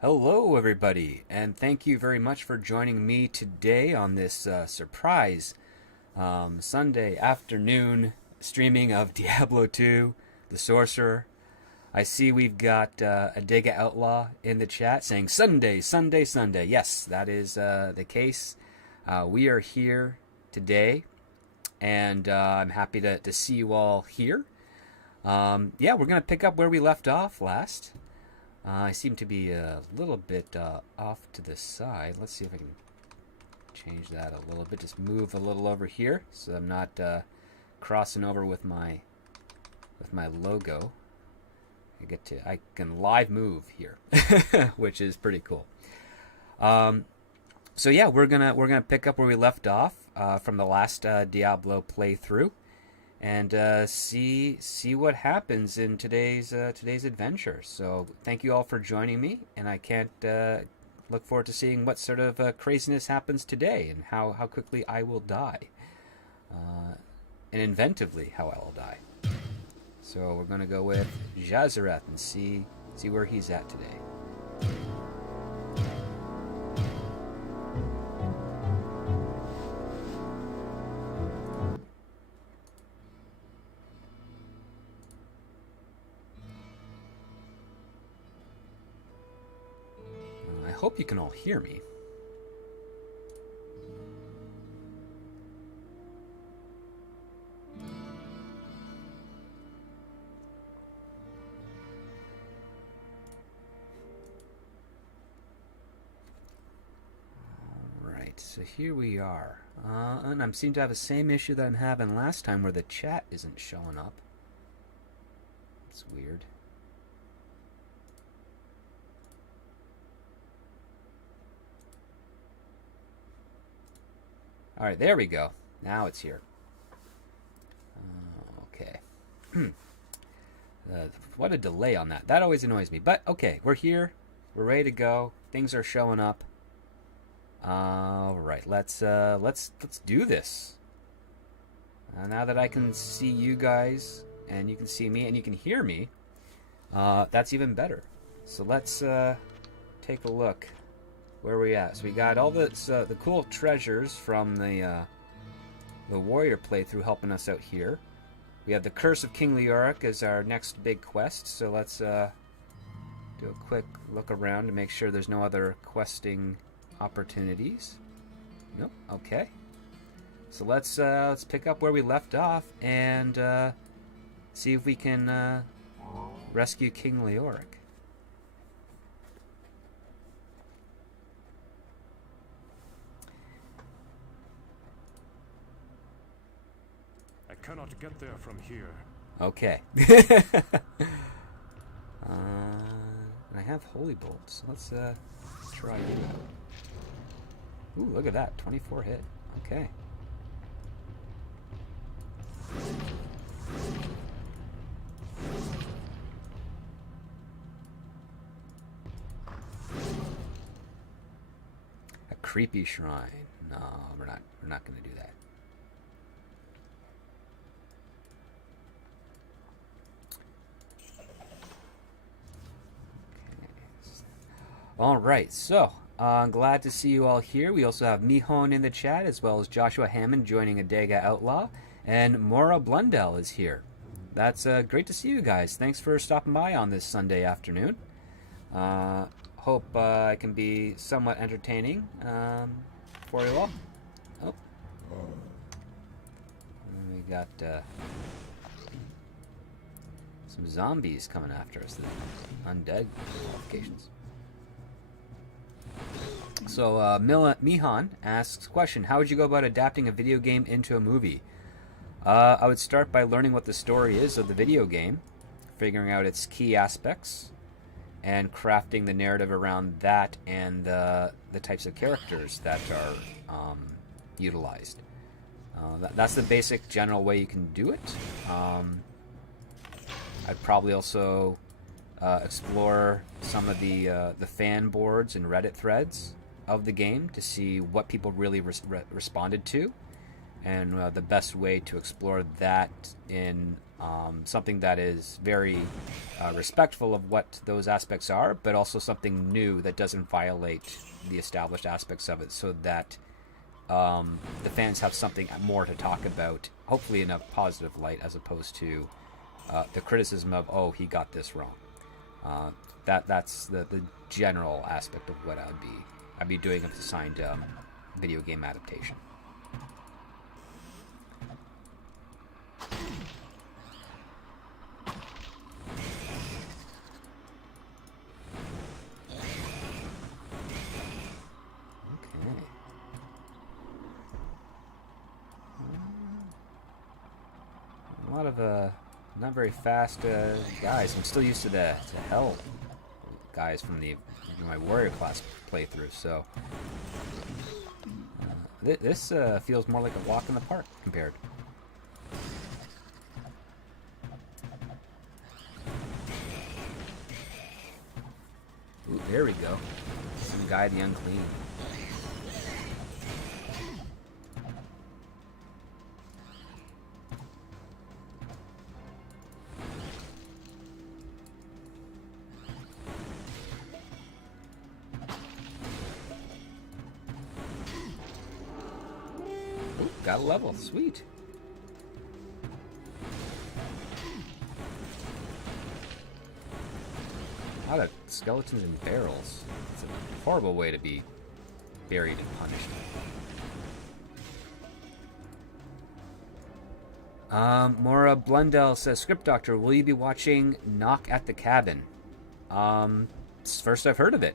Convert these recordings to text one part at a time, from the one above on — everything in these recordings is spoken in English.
Hello, everybody, and thank you very much for joining me today on this surprise Sunday afternoon streaming of Diablo 2, the Sorcerer. I see we've got a Dega Outlaw in the chat saying Sunday, Sunday, Sunday. Yes, that is the case. We are here today, and I'm happy to see you all here. Yeah, we're going to pick up where we left off last. I seem to be a little bit off to the side. Let's see if I can change that a little bit. Just move a little over here so I'm not crossing over with my logo. I can live move here, which is pretty cool. So yeah, we're gonna pick up where we left off from the last Diablo playthrough, and see what happens in today's adventure. So thank you all for joining me, and I can't look forward to seeing what sort of craziness happens today and how quickly I will die, and inventively how I will die. So we're gonna go with Jazareth and see where he's at today. I hope you can all hear me. Alright, so here we are. And I seem to have the same issue that I'm having last time where the chat isn't showing up. It's weird. Alright, there we go. Now it's here. Okay. What a delay on that. That always annoys me. But, okay, we're here. We're ready to go. Things are showing up. Alright, let's do this. Now that I can see you guys, and you can see me, and you can hear me, that's even better. So let's take a look. Where are we at? So we got all the cool treasures from the warrior playthrough helping us out here. We have the Curse of King Leoric as our next big quest. So let's do a quick look around to make sure there's no other questing opportunities. Nope. Okay. So let's pick up where we left off and see if we can rescue King Leoric. I cannot get there from here. Okay. I have Holy Bolts. Let's try you out. Ooh, look at that. 24 hit. Okay. A creepy shrine. No, we're not going to do that. Alright, so I'm glad to see you all here. We also have Mihon in the chat, as well as Joshua Hammond joining Adega Outlaw, and Maura Blundell is here. That's great to see you guys. Thanks for stopping by on this Sunday afternoon. Hope I can be somewhat entertaining for you all. Oh. And we got some zombies coming after us. Undead qualifications. So, Mihan asks, question, how would you go about adapting a video game into a movie? I would start by learning what the story is of the video game, figuring out its key aspects, and crafting the narrative around that and the types of characters that are utilized. That's the basic general way you can do it. I'd probably also explore some of the fan boards and Reddit threads of the game to see what people really responded to, and the best way to explore that in something that is very respectful of what those aspects are, but also something new that doesn't violate the established aspects of it, so that the fans have something more to talk about, hopefully in a positive light, as opposed to the criticism of, oh, he got this wrong. That's the general aspect of what I'd be doing if it's assigned video game adaptation. A lot of not very fast guys. I'm still used to the hell guys from my warrior class playthrough, so this feels more like a walk in the park compared. Ooh, there we go. Some guy the unclean. Got a level, sweet. A lot of skeletons and barrels. It's a horrible way to be buried and punished. Maura Blundell says, Script Doctor, will you be watching Knock at the Cabin? It's the first I've heard of it.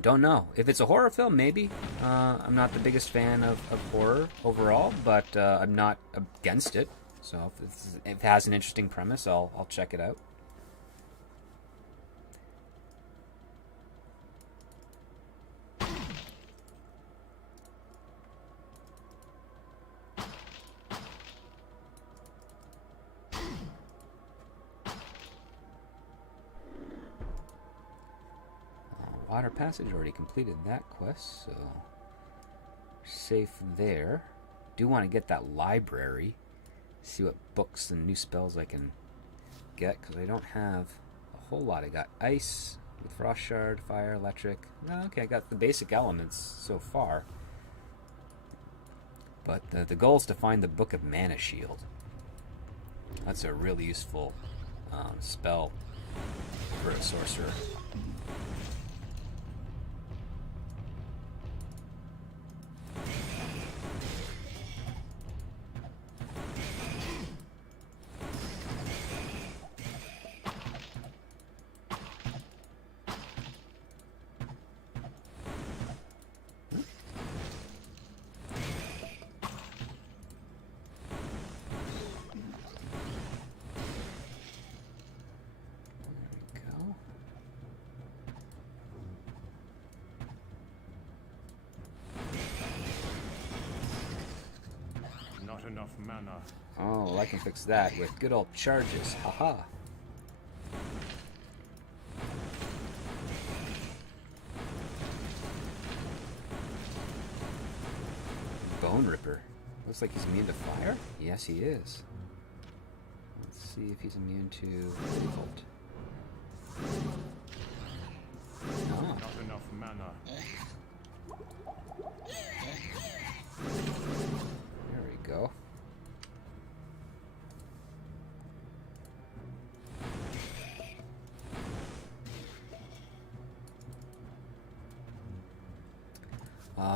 Don't know. If it's a horror film, maybe. I'm not the biggest fan of horror overall, but I'm not against it. So if it has an interesting premise, I'll check it out. Water Passage, already completed that quest, so safe there. Do want to get that library, see what books and new spells I can get, because I don't have a whole lot. I got ice with Frost Shard, fire, electric. Okay, I got the basic elements so far, but the goal is to find the Book of Mana Shield. That's a really useful spell for a sorcerer. Enough mana. Oh, well, I can fix that with good old charges. Haha. Bone Ripper. Looks like he's immune to fire? Yes, he is. Let's see if he's immune to default. Oh. Not enough mana. There we go.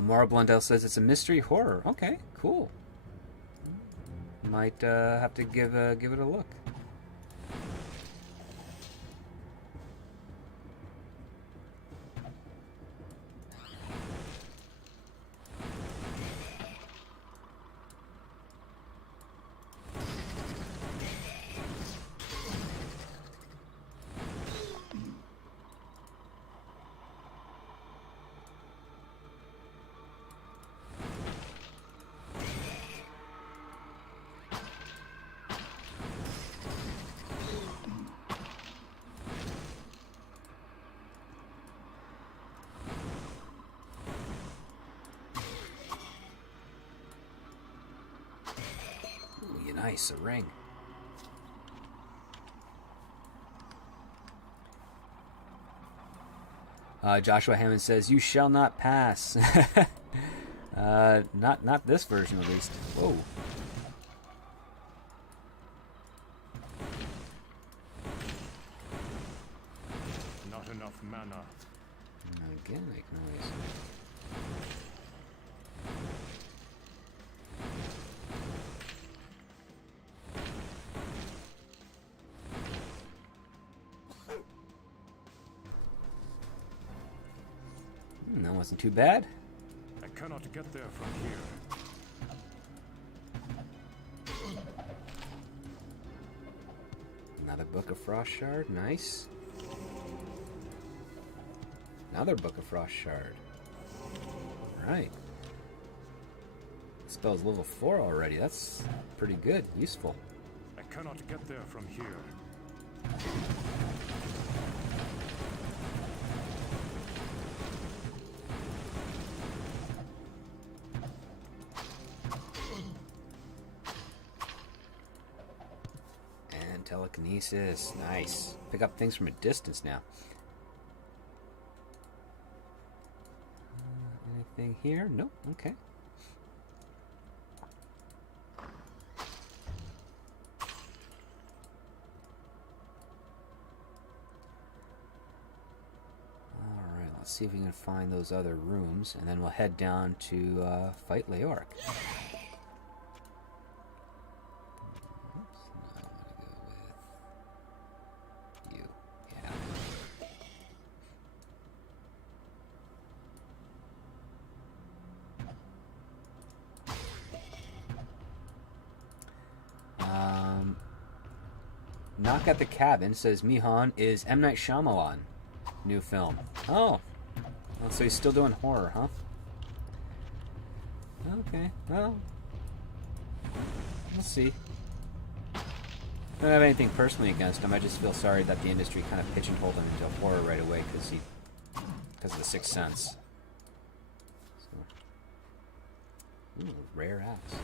Mara Blundell says it's a mystery horror. Okay, cool. Might have to give it a look. nice, a ring. Joshua Hammond says, "You shall not pass." Not this version, at least. Whoa. Not enough mana. Again, I can always. That wasn't too bad. I cannot get there from here. Another Book of Frost Shard, nice. Another Book of Frost Shard. Right. Spell's level 4 already. That's pretty good, useful. I cannot get there from here. And telekinesis, nice. Pick up things from a distance now. Anything here? Nope, okay. Alright, let's see if we can find those other rooms, and then we'll head down to fight Leoric. Knock at the Cabin says Mihan is M. Night Shyamalan. New film. Oh. So he's still doing horror, huh? Okay, well. We'll see. I don't have anything personally against him. I just feel sorry that the industry kind of pigeonholed him into horror right away because of the Sixth Sense. So. Ooh, rare axe.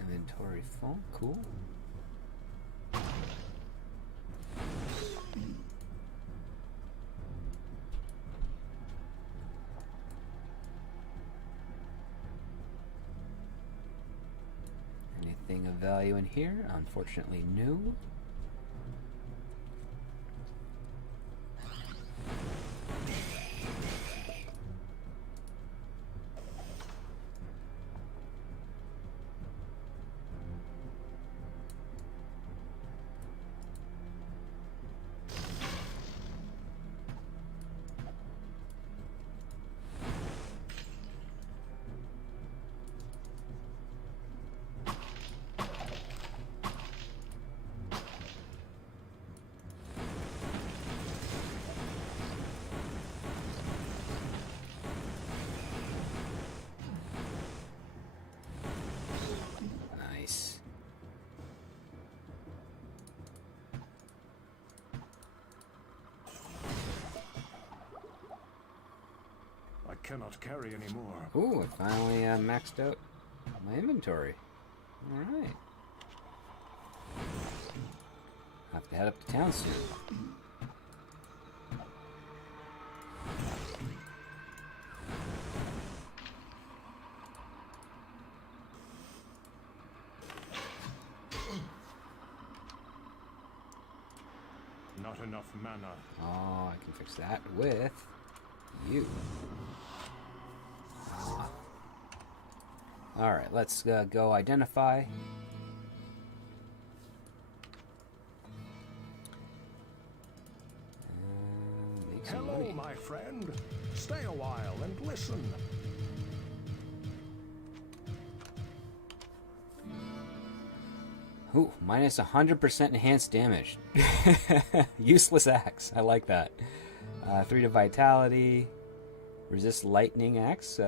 Inventory full, cool. Anything of value in here? Unfortunately, no. Cannot carry anymore. Ooh, I finally maxed out my inventory. Alright. Have to head up to town soon. Not enough mana. Oh, I can fix that with you. Alright, let's go identify. Make some Hello, money. my friend. Stay a while and listen. Ooh, minus 100% enhanced damage. Useless axe. I like that. 3 to vitality. Resist lightning axe.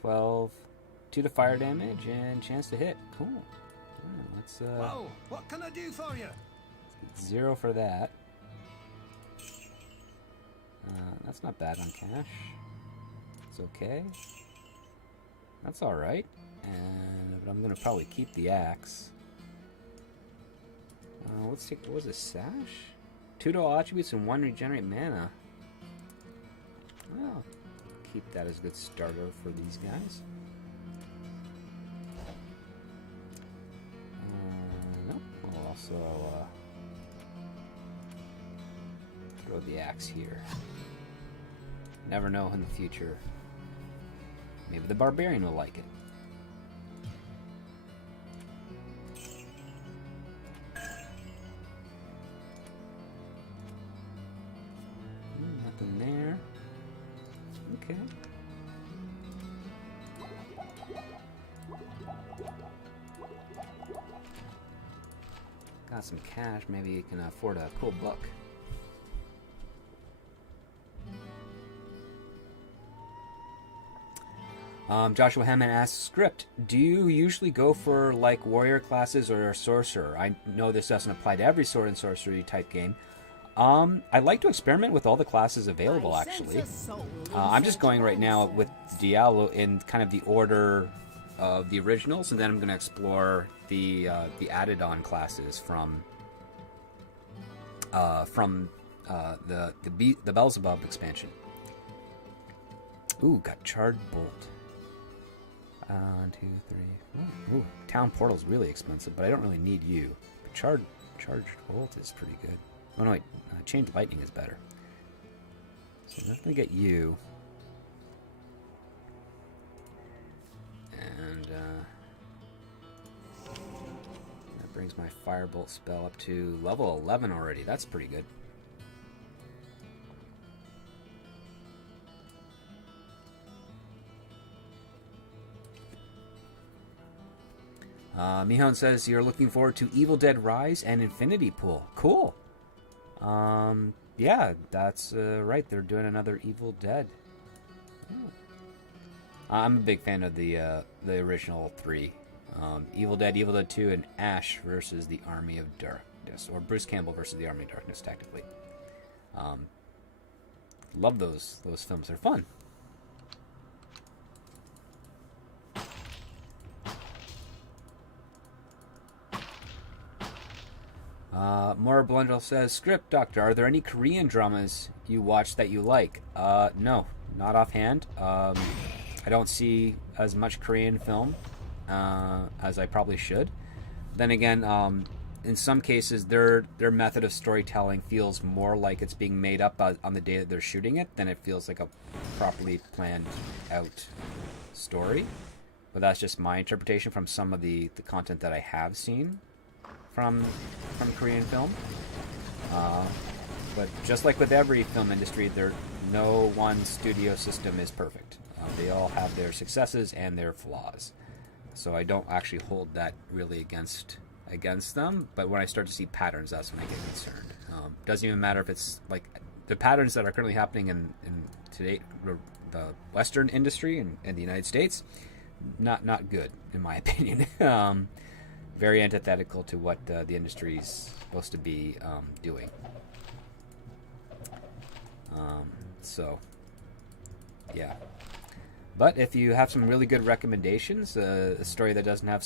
12. 2 to fire damage and chance to hit. Cool. Let's Whoa, what can I do for you? get 0 for that. That's not bad on cash. It's okay. That's alright. And I'm going to probably keep the axe. Let's take, what was it, sash? 2 dual attributes and 1 regenerate mana. Well, keep that as a good starter for these guys. Nope. I'll also throw the axe here. Never know in the future. Maybe the barbarian will like it. Nothing there. Okay. Got some cash. Maybe you can afford a cool book. Joshua Hammond asks, Script, do you usually go for like warrior classes or a sorcerer? I know this doesn't apply to every sword and sorcery type game. I like to experiment with all the classes available, actually. I'm just going right now with Diablo in kind of the order of the originals, and then I'm going to explore the added-on classes from the Belzebub expansion. Ooh, got Charred Bolt. 1, 2, 3. Ooh, Town Portal's really expensive, but I don't really need you. But Charged Bolt is pretty good. Oh no, wait. Chained Lightning is better. So definitely get you. And that brings my Firebolt spell up to level 11 already. That's pretty good. Mihon says you're looking forward to Evil Dead Rise and Infinity Pool. Cool. Yeah, that's right. They're doing another Evil Dead. Oh. I'm a big fan of the original 3. Evil Dead 2, and Ash versus the Army of Darkness, or Bruce Campbell versus the Army of Darkness, technically. Love those films. They're fun. Maura Blundell says, Script Doctor, are there any Korean dramas you watch that you like? No, not offhand. I don't see as much Korean film as I probably should. Then again, in some cases, their method of storytelling feels more like it's being made up on the day that they're shooting it than it feels like a properly planned out story. But that's just my interpretation from some of the content that I have seen from Korean film. But just like with every film industry, no one studio system is perfect. They all have their successes and their flaws. So I don't actually hold that really against them. But when I start to see patterns, that's when I get concerned. Doesn't even matter if it's like the patterns that are currently happening in today, the Western industry in the United States. Not good, in my opinion. Very antithetical to what the industry is supposed to be doing. So, yeah. But if you have some really good recommendations, a story that doesn't have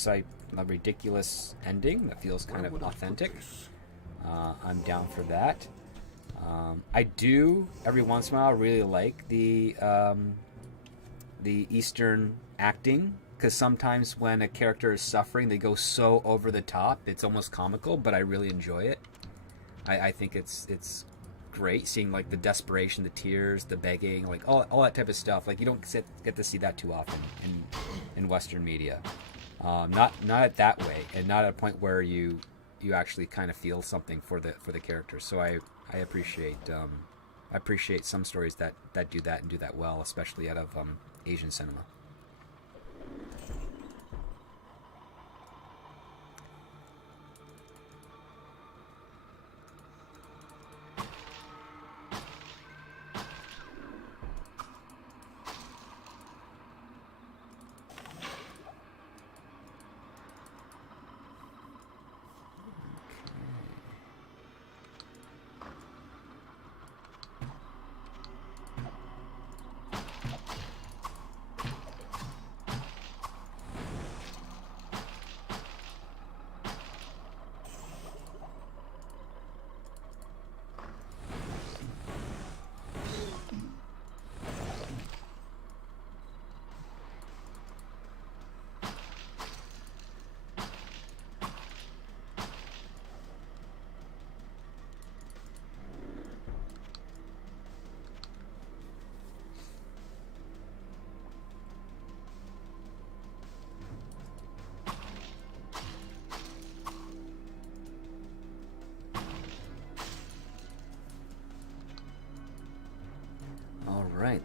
a ridiculous ending, that feels kind of authentic, I'm down for that. I do, every once in a while, really like the Eastern acting, because sometimes when a character is suffering, they go so over the top, it's almost comical, but I really enjoy it. I think it's great seeing like the desperation, the tears, the begging, like all that type of stuff. Like you don't get to see that too often in Western media. Not at that way, and not at a point where you actually kind of feel something for the character. So I appreciate some stories that do that and do that well, especially out of Asian cinema.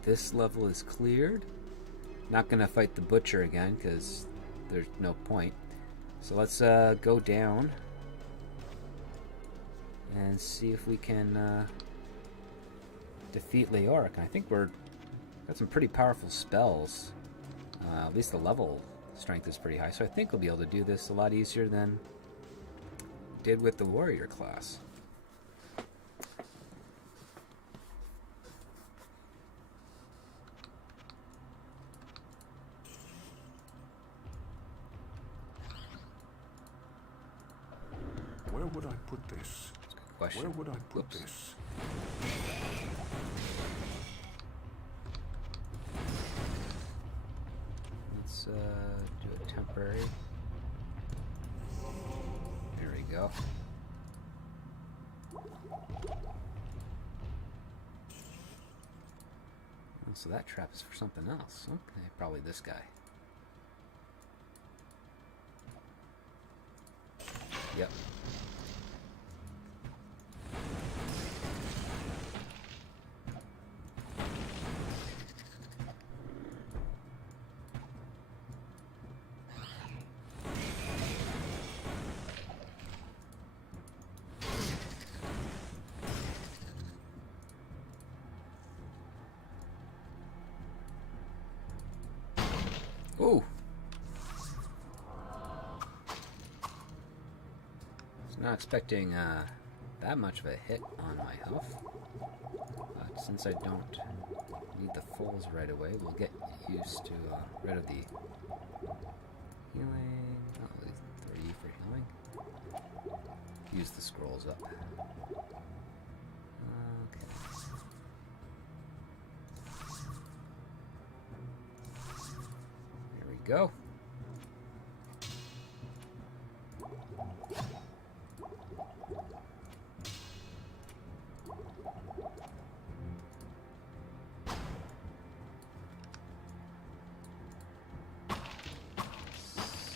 this level is cleared. Not going to fight the butcher again because there's no point. So let's go down and see if we can defeat Leoric. And I think we're got some pretty powerful spells. At least the level strength is pretty high, so I think we'll be able to do this a lot easier than did with the warrior class. Where would I put this? That's a good question. Where would I put Oops. this? Let's do a temporary. There we go. Oh, so that trap is for something else. Okay, probably this guy. Yep. Ooh. Not expecting that much of a hit on my health. But since I don't need the fulls right away, we'll get used to rid of the healing. Oh, 3 for healing. Use the scrolls up. Okay. There we go.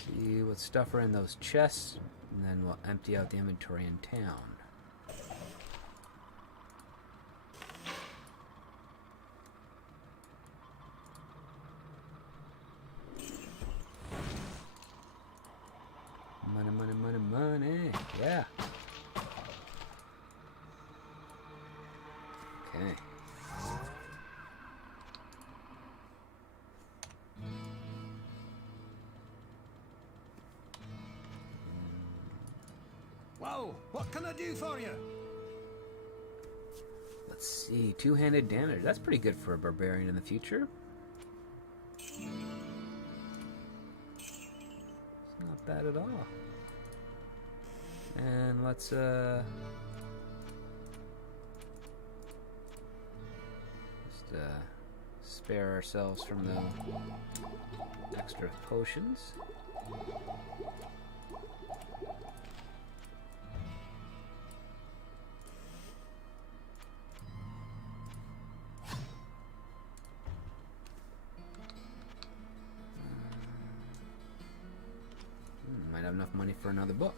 See what stuff are in those chests, and then we'll empty out the inventory in town. Money, money, money, money. Yeah. Okay. Well, what can I do for you? Let's see. Two-handed damage. That's pretty good for a barbarian in the future. It's not bad at all. And let's just spare ourselves from the extra potions. Might have enough money for another book.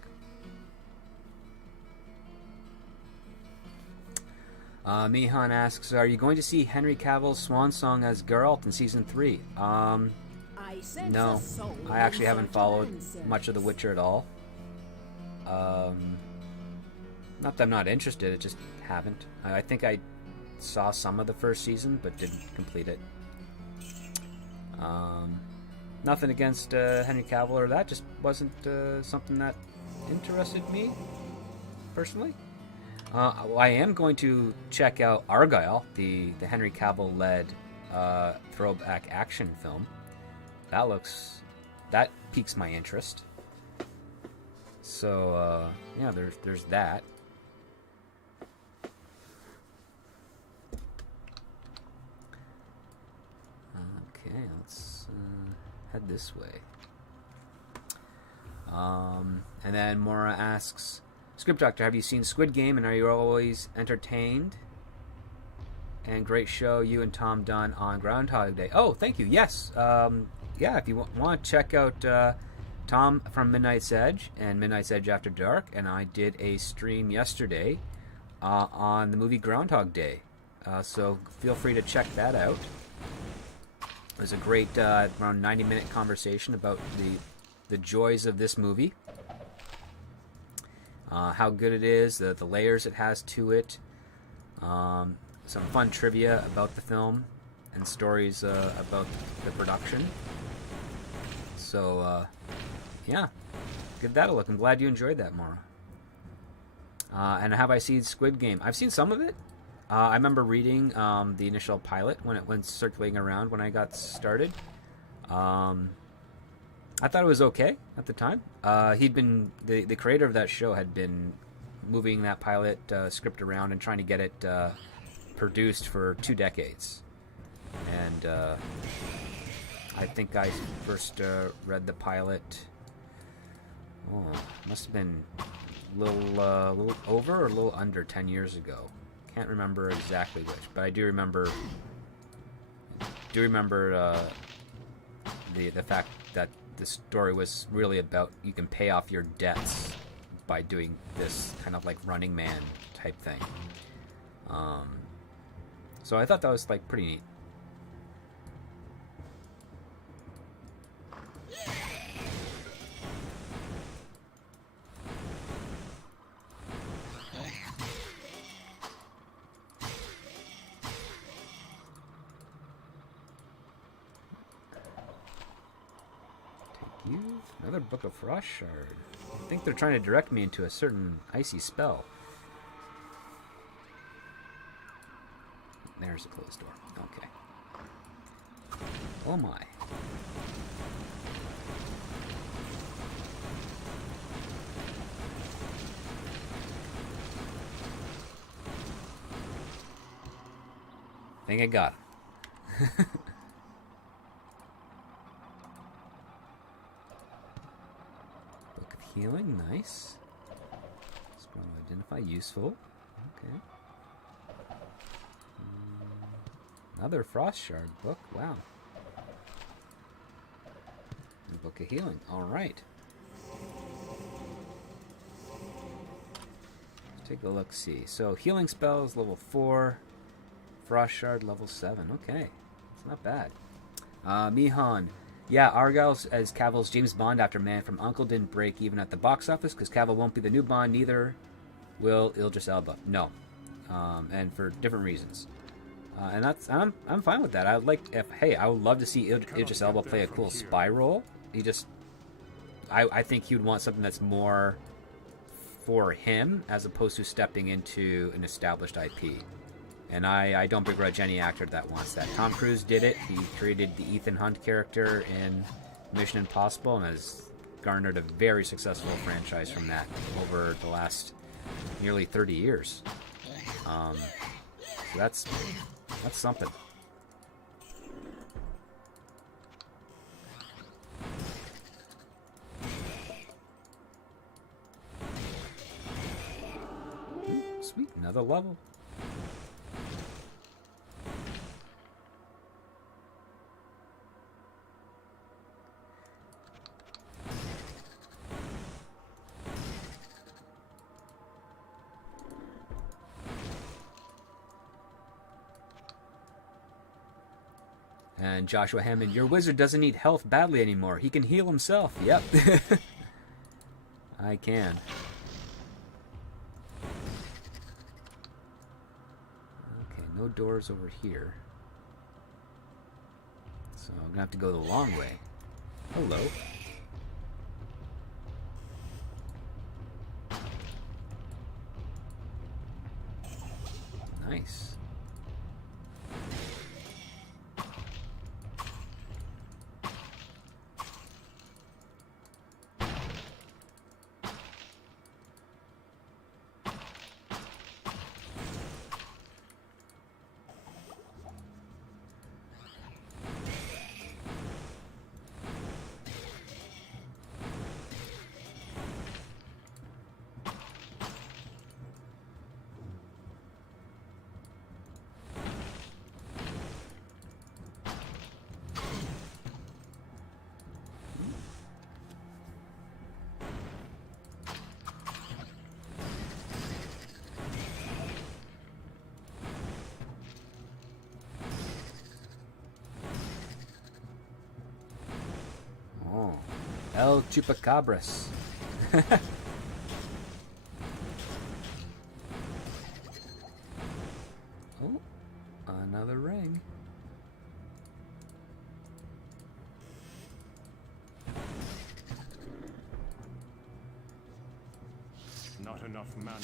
Mihan asks, are you going to see Henry Cavill's swan song as Geralt in Season 3? No. I actually haven't followed much of The Witcher at all. Not that I'm not interested, I just haven't. I think I saw some of the first season, but didn't complete it. Nothing against Henry Cavill or that, just wasn't something that interested me, personally. Well, I am going to check out Argyle, the Henry Cavill-led throwback action film. That piques my interest. So, yeah, there's that. Okay, let's head this way. And then Mora asks, Script Doctor, have you seen Squid Game and are you always entertained? And great show you and Tom done on Groundhog Day. Oh, thank you. Yes. Yeah, if you want to check out Tom from Midnight's Edge and Midnight's Edge After Dark, and I did a stream yesterday on the movie Groundhog Day. So feel free to check that out. It was a great around 90-minute conversation about the joys of this movie, how good it is, the layers it has to it, some fun trivia about the film, and stories about the production. So, yeah, give that a look. I'm glad you enjoyed that, Mara. And have I seen Squid Game? I've seen some of it. I remember reading the initial pilot when it went circulating around when I got started. I thought it was okay at the time. He'd been the creator of that show had been moving that pilot script around and trying to get it produced for 2 decades. And I think I first read the pilot. Oh, must have been a little over or a little under 10 years ago. Can't remember exactly which, but I do remember the fact that the story was really about you can pay off your debts by doing this kind of like Running Man type thing. So I thought that was like pretty neat. Another Book of Frost Shard. I think they're trying to direct me into a certain icy spell. There's a closed door. Okay. Oh my. I think I got him. Healing, nice. Spell identify, useful. Okay. Another Frost Shard book, wow. And Book of Healing, alright. Take a look, see. So, healing spells, level 4. Frost Shard, level 7, okay. It's not bad. Mihan. Yeah, Argyle as Cavill's James Bond after Man from U.N.C.L.E. didn't break even at the box office because Cavill won't be the new Bond, neither will Idris Elba. No, and for different reasons. And I'm fine with that. I would love to see Idris Elba play a cool spy role. I think he would want something that's more for him as opposed to stepping into an established IP. And I don't begrudge any actor that wants that. Tom Cruise did it. He created the Ethan Hunt character in Mission Impossible and has garnered a very successful franchise from that over the last nearly 30 years. So that's something. Sweet, another level. And Joshua Hammond, your wizard doesn't need health badly anymore. He can heal himself. Yep. I can. Okay, no doors over here. So I'm going to have to go the long way. Hello. Nice. El Chupacabras. Oh, another ring. Not enough mana.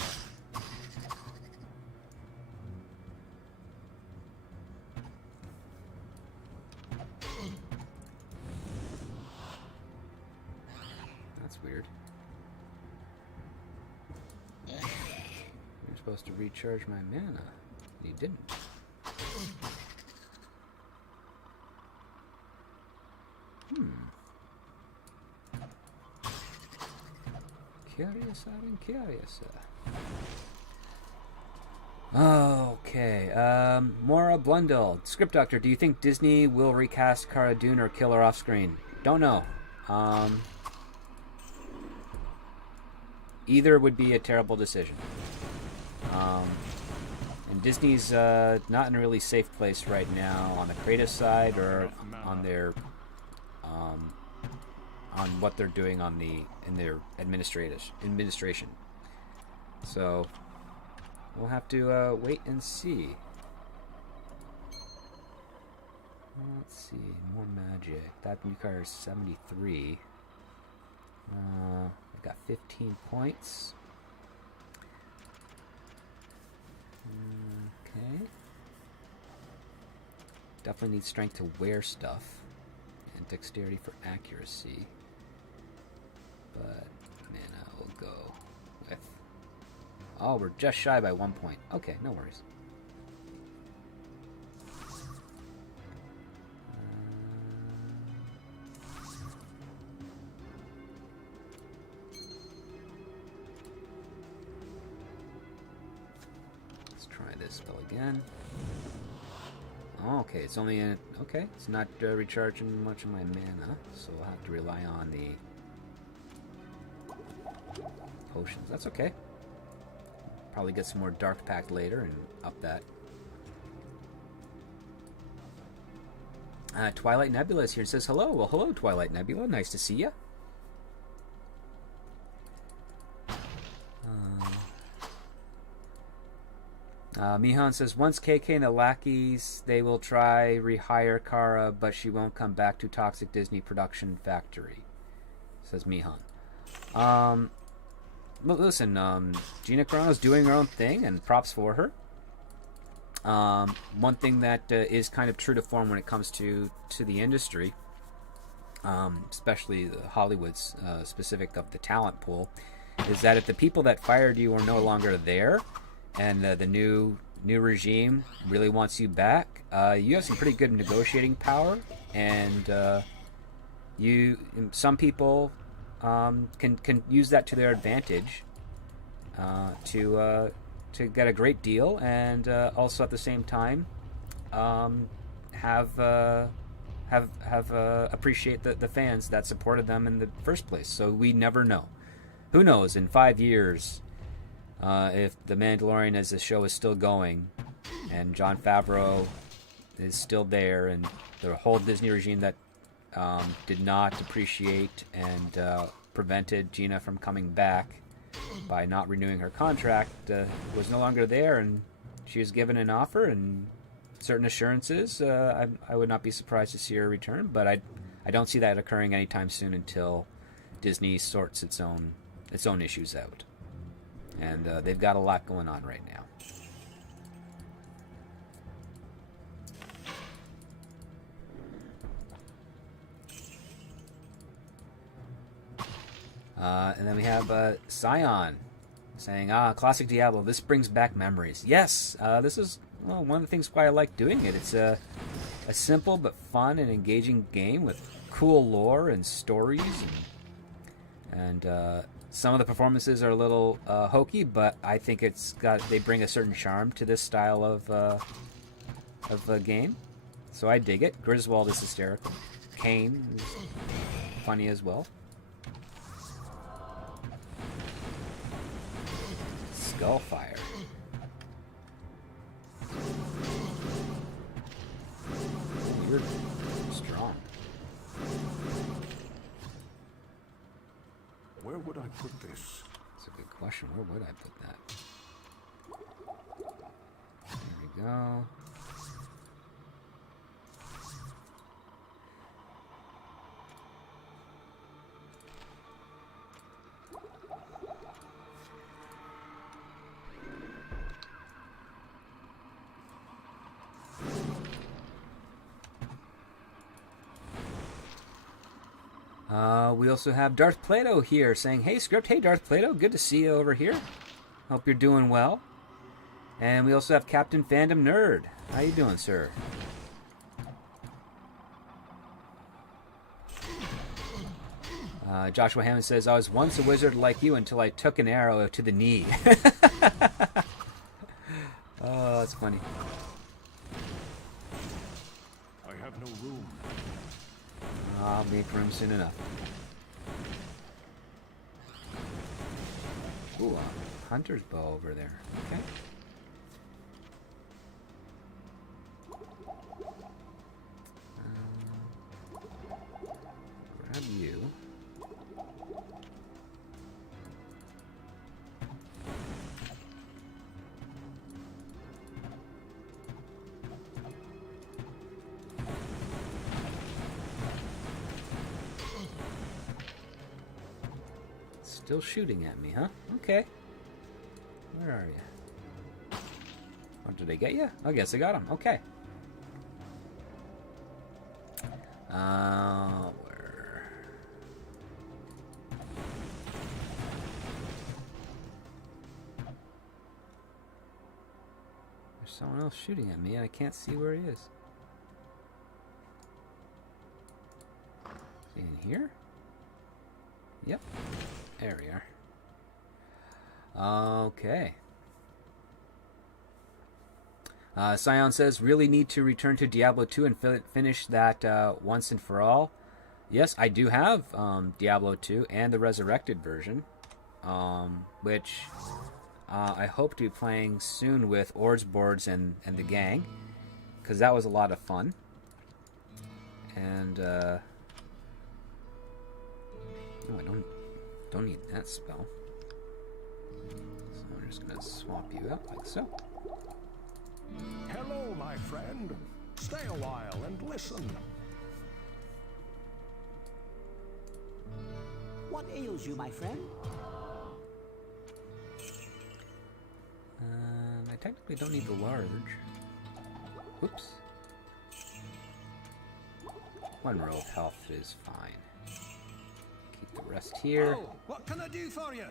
That's weird. You're supposed to recharge my mana. You didn't. Curious, I'm curious. Okay, Mora Blundell. Script Doctor, do you think Disney will recast Cara Dune or kill her off screen? Don't know. Either would be a terrible decision. And Disney's not in a really safe place right now on the creative side or on their on what they're doing in their administration. So we'll have to wait and see. Let's see, more magic. That new card is 73. I've got 15 points. Okay. Definitely need strength to wear stuff and dexterity for accuracy. But mana will go with... Oh, we're just shy by 1 point. Okay, no worries. Let's try this spell again. Oh, okay, it's only in... Okay, it's not recharging much of my mana, so I'll have to rely on the potions. That's okay. Probably get some more Dark Pact later and up that. Twilight Nebula is here and says hello. Well, hello, Twilight Nebula. Nice to see you. Mihan says, once KK and the lackeys, they will try rehire Kara, but she won't come back to Toxic Disney Production Factory, says Mihan. Listen, Gina Carano's doing her own thing, and props for her. One thing that is kind of true to form when it comes to the industry, especially the Hollywood's specific of the talent pool, is that if the people that fired you are no longer there, and the new regime really wants you back, you have some pretty good negotiating power, and some people can use that to their advantage to get a great deal, and also at the same time appreciate the fans that supported them in the first place. So we never know. Who knows? In 5 years, if The Mandalorian as a show is still going, and Jon Favreau is still there, and the whole Disney regime that did not appreciate and prevented Gina from coming back by not renewing her contract, was no longer there, and she was given an offer and certain assurances, I would not be surprised to see her return, but I don't see that occurring anytime soon until Disney sorts its own issues out. And they've got a lot going on right now. And then we have Scion saying, classic Diablo, this brings back memories. Yes, this is one of the things why I like doing it. It's a simple but fun and engaging game with cool lore and stories. And some of the performances are a little hokey, but I think they bring a certain charm to this style of a game. So I dig it. Griswold is hysterical. Kane is funny as well. Skullfire. You're strong. would I put this? That's a good question. Where would I put that? There we go. We also have Darth Plato here saying, "Hey, Script. Hey, Darth Plato. Good to see you over here. Hope you're doing well." And we also have Captain Fandom Nerd. How you doing, sir? Joshua Hammond says, "I was once a wizard like you until I took an arrow to the knee." Oh, that's funny. I have no room. I'll make room soon enough. Ooh, a hunter's bow over there. Okay. Grab you. Still shooting at me, huh? Okay. Where are you? Oh, did they get you? I guess I got him. Okay. Where? There's someone else shooting at me and I can't see where he is. Is he in here? Yep. There we are. Okay. Scion says, really need to return to Diablo 2 and finish that once and for all. Yes, I do have Diablo 2 and the resurrected version, which I hope to be playing soon with Ords, Boards, and the gang, because that was a lot of fun. And, no, I don't need that spell. So I'm just going to swap you out like so. Hello, my friend. Stay a while and listen. What ails you, my friend? I technically don't need the large. Whoops. 1 row of health is fine. Keep the rest here. Oh, what can I do for you?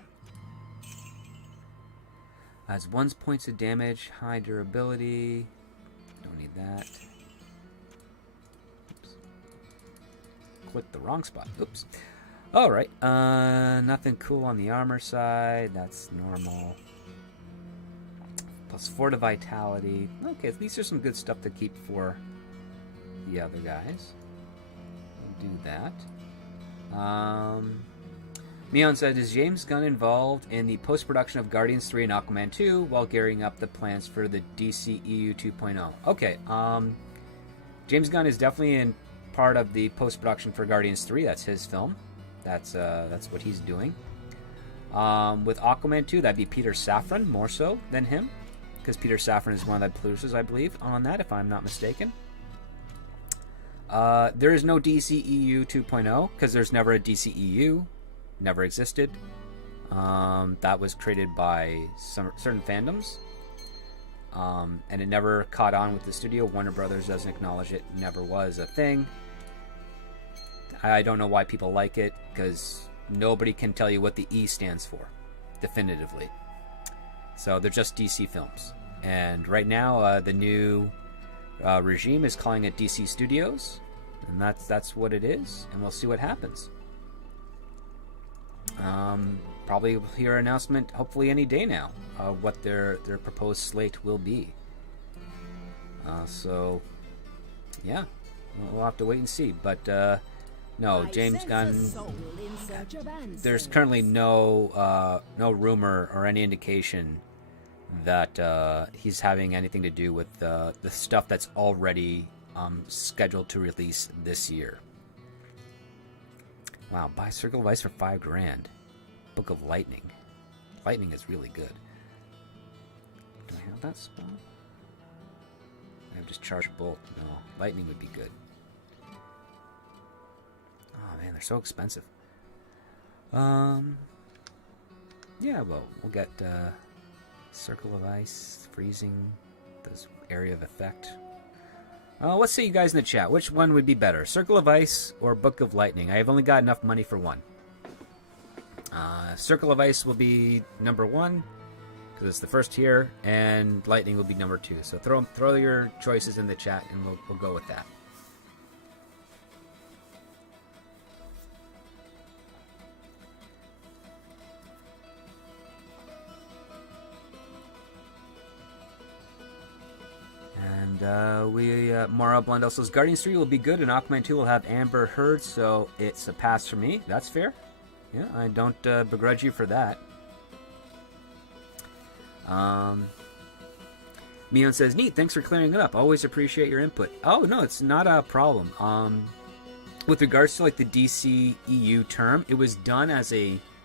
Has 1 points of damage, high durability. Don't need that. Oops. Clicked the wrong spot. Oops. Alright. Nothing cool on the armor side. That's normal. Plus 4 to vitality. Okay, these are some good stuff to keep for the other guys. We'll do that. Meon said, is James Gunn involved in the post-production of Guardians 3 and Aquaman 2 while gearing up the plans for the DCEU 2.0? Okay, James Gunn is definitely in part of the post-production for Guardians 3. That's his film. That's what he's doing. With Aquaman 2, that'd be Peter Safran more so than him, because Peter Safran is one of the producers, I believe, on that, if I'm not mistaken. There is no DCEU 2.0 because there's never a DCEU. Never existed. That was created by some certain fandoms, and it never caught on with the studio. Warner Brothers doesn't acknowledge it. Never was a thing. I don't know why people like it, because nobody can tell you what the E stands for definitively. So they're just DC films. And right now, the new regime is calling it DC Studios, and that's what it is. And we'll see what happens. Probably we'll hear an announcement hopefully any day now of what their proposed slate will be. So yeah, we'll have to wait and see. But no, James Gunn, there's currently no rumor or any indication that he's having anything to do with the stuff that's already scheduled to release this year. Wow, buy Circle of Ice for $5,000. Book of Lightning. Lightning is really good. Do I have that spell? I have Discharge Bolt. No, Lightning would be good. Oh man, they're so expensive. Yeah, well, we'll get Circle of Ice, Freezing, this Area of Effect. Let's see you guys in the chat. Which one would be better, Circle of Ice or Book of Lightning? I have only got enough money for one. Circle of Ice will be number 1 because it's the first tier, and Lightning will be number 2. So throw your choices in the chat, and we'll go with that. And Mara Blundell says Guardians 3 will be good, and Aquaman 2 will have Amber Heard, so it's a pass for me. That's fair. Yeah, I don't begrudge you for that. Mion says, neat, thanks for clearing it up. Always appreciate your input. Oh, no, it's not a problem. With regards to like the DCEU term, it was done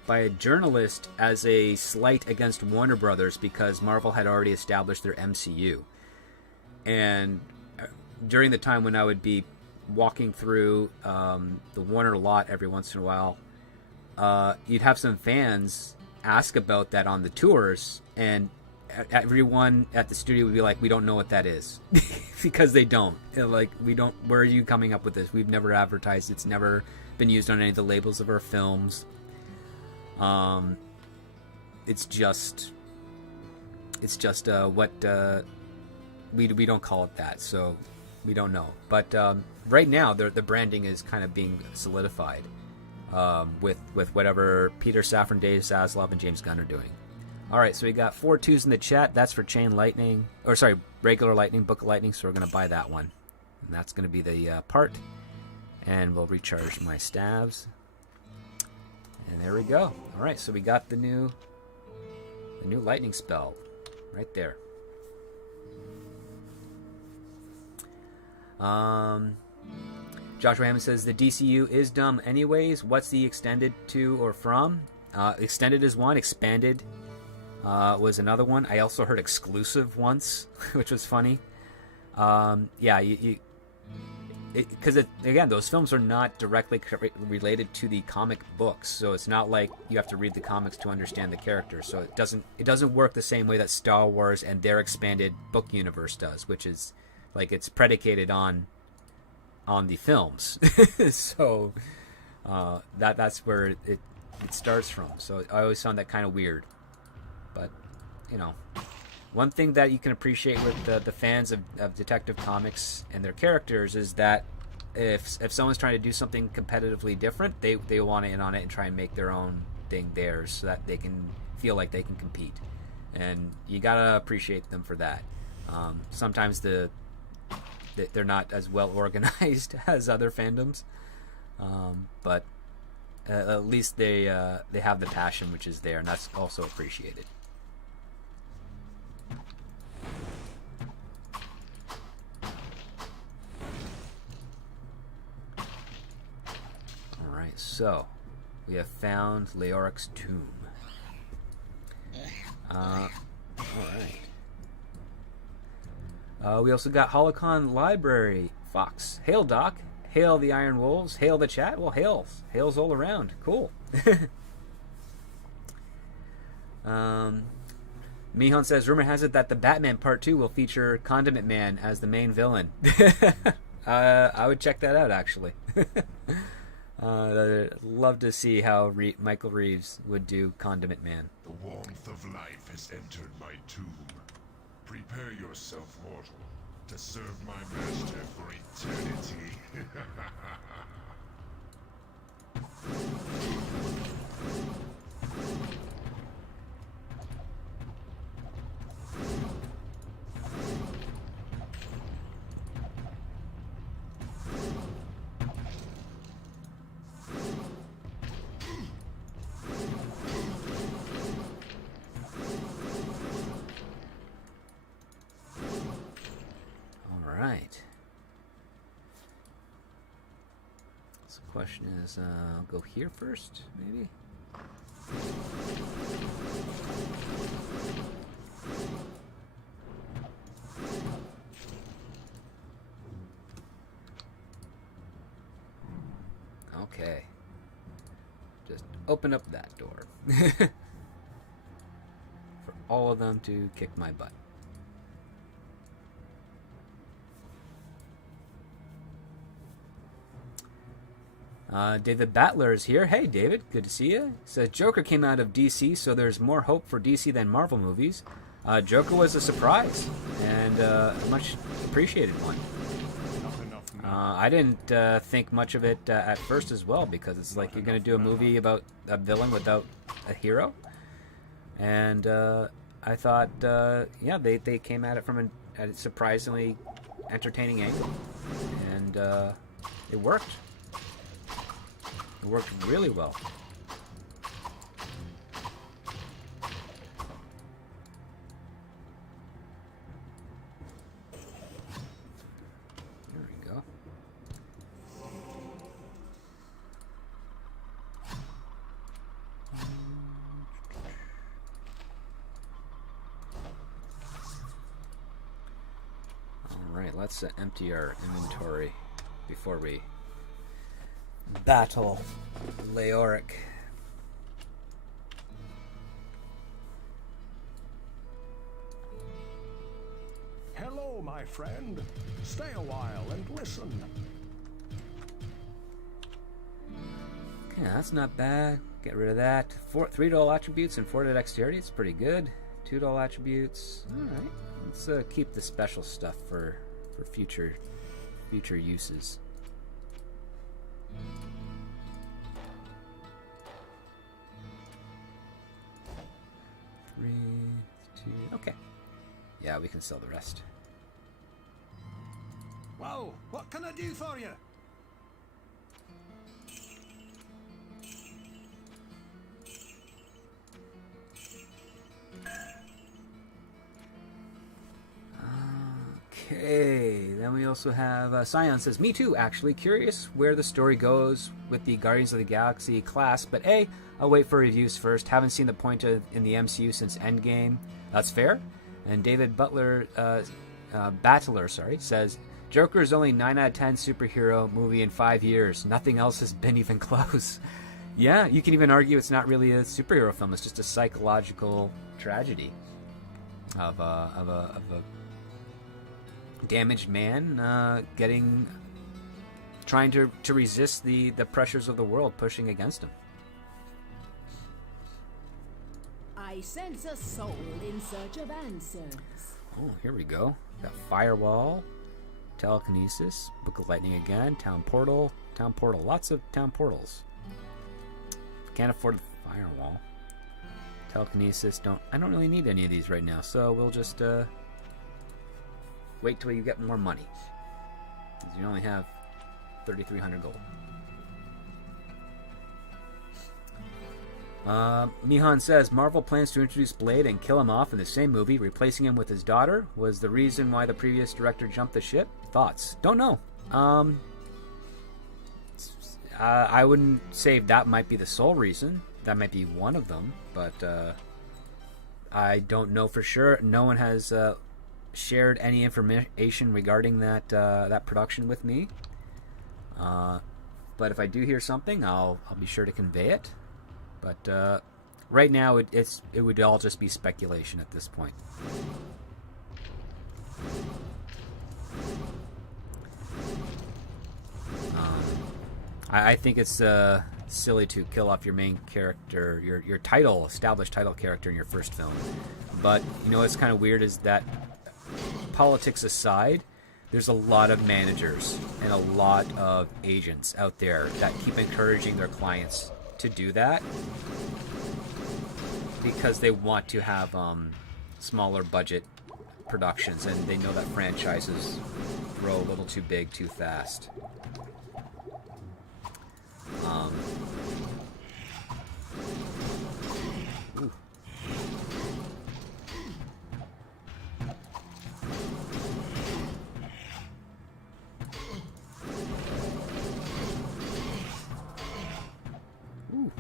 by a journalist as a slight against Warner Brothers because Marvel had already established their MCU. And during the time when I would be walking through the Warner lot every once in a while, you'd have some fans ask about that on the tours, and everyone at the studio would be like, we don't know what that is. Because they don't. Like, where are you coming up with this? We've never advertised. It's never been used on any of the labels of our films. It's just what we don't call it that, so we don't know. But right now, the branding is kind of being solidified with whatever Peter Safran, Dave Zaslav, and James Gunn are doing. All right, so we got 4 2s in the chat. That's for Chain Lightning, or sorry, Regular Lightning, Book of Lightning. So we're gonna buy that one, and that's gonna be the part. And we'll recharge my stabs. And there we go. All right, so we got the new lightning spell right there. Joshua Hammond says the DCU is dumb anyways. What's the extended to or from? Extended is one. Expanded was another one. I also heard exclusive once, which was funny. Yeah, because again, those films are not directly related to the comic books, so it's not like you have to read the comics to understand the characters. So it doesn't work the same way that Star Wars and their expanded book universe does, which is like it's predicated on the films. So that's where it starts from. So I always found that kind of weird. But one thing that you can appreciate with the fans of Detective Comics and their characters is that if someone's trying to do something competitively different, they want in on it and try and make their own thing theirs so that they can feel like they can compete. And you gotta appreciate them for that. Sometimes they're not as well organized as other fandoms, but at least they have the passion, which is there, and that's also appreciated. All right, so we have found Leoric's tomb. All right. We also got Holocron Library Fox. Hail, Doc. Hail the Iron Wolves. Hail the chat. Well, hails. Hails all around. Cool. Mihon says, rumor has it that the Batman Part 2 will feature Condiment Man as the main villain. I would check that out, actually. I'd love to see how Michael Reeves would do Condiment Man. The warmth of life has entered my tomb. Prepare yourself, mortal, to serve my master for eternity. Question is, I'll go here first, maybe? Okay. Just open up that door. For all of them to kick my butt. David Battler is here. Hey, David. Good to see you. Says Joker came out of DC, so there's more hope for DC than Marvel movies. Joker was a surprise, and a much appreciated one. I didn't think much of it at first as well, because it's like you're going to do a movie about a villain without a hero. And I thought, yeah, they came at it from a surprisingly entertaining angle. And it worked. It worked really well. There we go. Alright, let's empty our inventory before we battle Leoric. Hello, my friend. Stay a while and listen. Okay, that's not bad. Get rid of that. $3 attributes and 4 to dexterity. It's pretty good. $2 attributes. Alright. Let's keep the special stuff for future uses. Three, two. Okay. Yeah, we can sell the rest. Whoa, what can I do for you? Okay, then we also have Scion says, me too, actually. Curious where the story goes with the Guardians of the Galaxy class, but I'll wait for reviews first. Haven't seen the point in the MCU since Endgame. That's fair. And David Battler says, Joker is only 9 out of 10 superhero movie in 5 years. Nothing else has been even close. Yeah, you can even argue it's not really a superhero film. It's just a psychological tragedy of a damaged man trying to resist the pressures of the world pushing against him. I sense a soul in search of answers. Oh, here we go. Got firewall, telekinesis, book of lightning again, town portal, lots of town portals. Can't afford the firewall. Telekinesis, I don't really need any of these right now, so we'll just wait till you get more money, because you only have 3,300 gold. Mihan says, Marvel plans to introduce Blade and kill him off in the same movie, replacing him with his daughter. Was the reason why the previous director jumped the ship? Thoughts? Don't know. I wouldn't say that might be the sole reason. That might be one of them, but I don't know for sure. No one has shared any information regarding that production with me. But if I do hear something, I'll be sure to convey it. But right now, it would all just be speculation at this point. I think it's silly to kill off your main character, your established title character in your first film. But you know what's kind of weird is that, politics aside, there's a lot of managers and a lot of agents out there that keep encouraging their clients to do that because they want to have smaller budget productions, and they know that franchises grow a little too big too fast. Ooh. Ooh.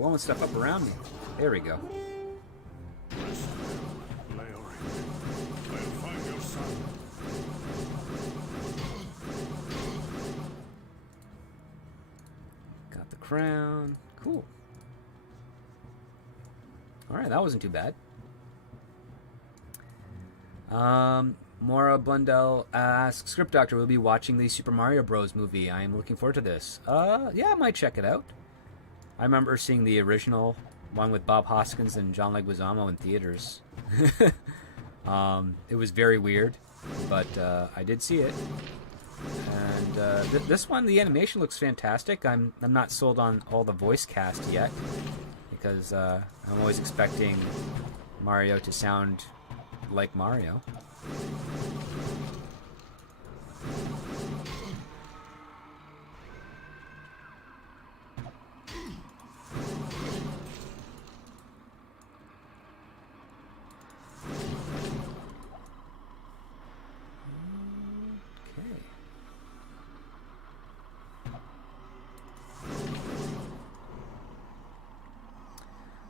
blowing stuff up around me. There we go. Leori, I'll find your son. Got the crown. Cool. Alright, that wasn't too bad. Mora Blundell asks, Script Doctor, will be watching the Super Mario Bros. Movie. I am looking forward to this. Yeah, I might check it out. I remember seeing the original one with Bob Hoskins and John Leguizamo in theaters. It was very weird, but I did see it. And this one, the animation looks fantastic. I'm not sold on all the voice cast yet, because I'm always expecting Mario to sound like Mario.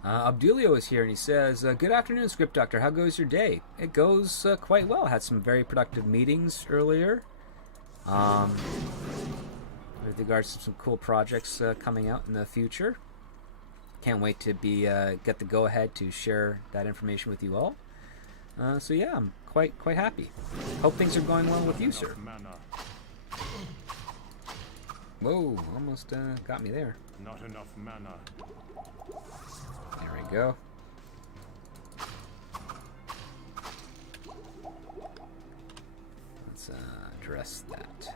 Abdulio is here, and he says, good afternoon, Script Doctor. How goes your day? It goes quite well. Had some very productive meetings earlier. With regards to some cool projects coming out in the future. Can't wait to get the go-ahead to share that information with you all. So yeah, I'm quite happy. Hope things are going well with you, sir. Whoa, almost got me there. Not enough mana. There we go. Let's address that.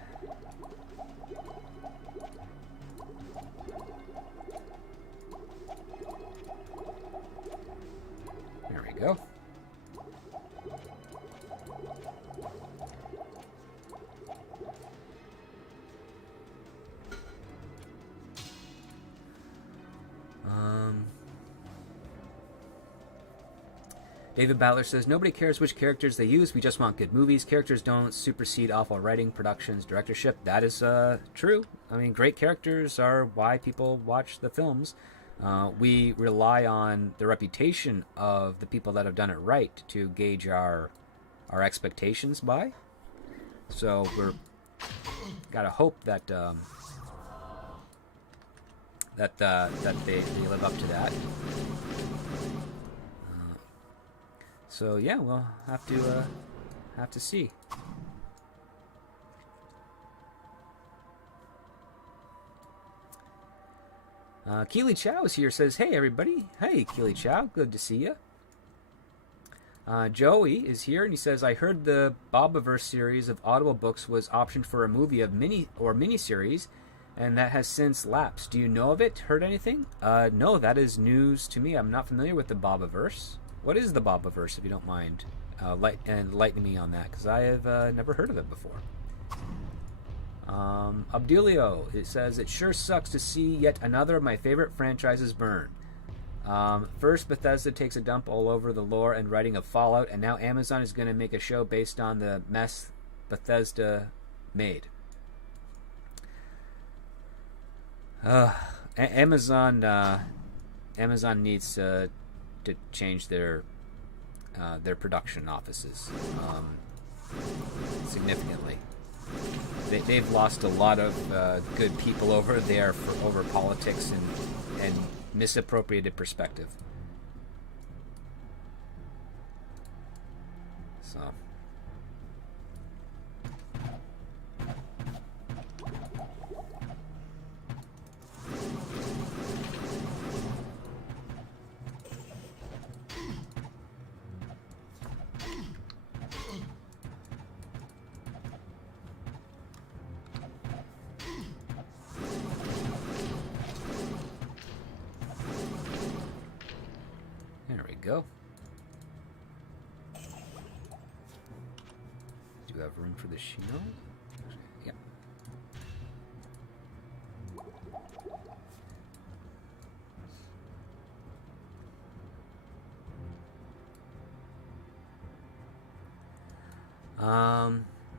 There we go. David Battler says, nobody cares which characters they use. We just want good movies. Characters don't supersede awful writing, productions, directorship. That is true. I mean, great characters are why people watch the films. We rely on the reputation of the people that have done it right to gauge our expectations by. So we're gotta hope that that they live up to that. So yeah, we'll have to see. Keely Chow is here. Says, "Hey everybody, hey Keely Chow, good to see you." Joey is here, and he says, "I heard the Bobaverse series of Audible books was optioned for a movie of miniseries, and that has since lapsed. Do you know of it? Heard anything?" No, that is news to me. I'm not familiar with the Bobaverse. What is the Bobaverse, if you don't mind enlightening me on that, because I have never heard of it before. Abdulio, it says, "It sure sucks to see yet another of my favorite franchises burn. First, Bethesda takes a dump all over the lore and writing of Fallout, and now Amazon is going to make a show based on the mess Bethesda made." Amazon needs to change their production offices significantly. They've lost a lot of good people over there over politics and misappropriated perspective. So. Go. Do you have room for the shield? Yep.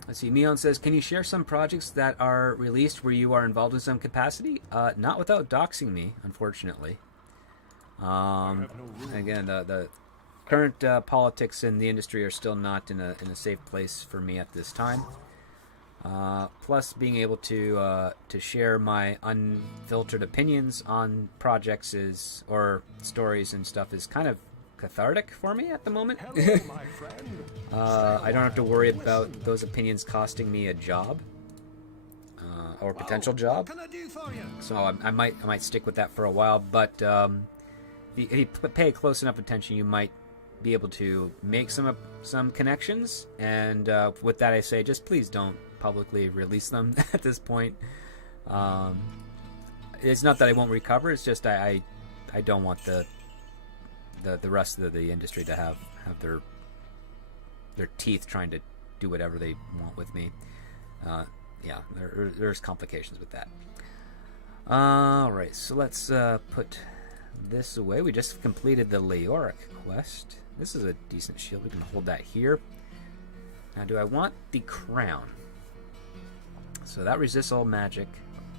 Let's see. Mion says, "Can you share some projects that are released where you are involved in some capacity?" Not without doxing me, unfortunately. Again, the current politics in the industry are still not in a safe place for me at this time. Plus, being able to share my unfiltered opinions on projects or stories and stuff is kind of cathartic for me at the moment. Hello, my friend. I don't have to worry about those opinions costing me a job or potential job. What can I do for you? So I might stick with that for a while. But if you pay close enough attention, you might be able to make some connections. And with that, I say just please don't publicly release them at this point. It's not that I won't recover. It's just I don't want the rest of the industry to have their teeth trying to do whatever they want with me. Yeah, there's complications with that. Alright, so let's put this away. We just completed the Leoric quest. This is a decent shield. We can hold that here. Now, do I want the crown? So that resists all magic.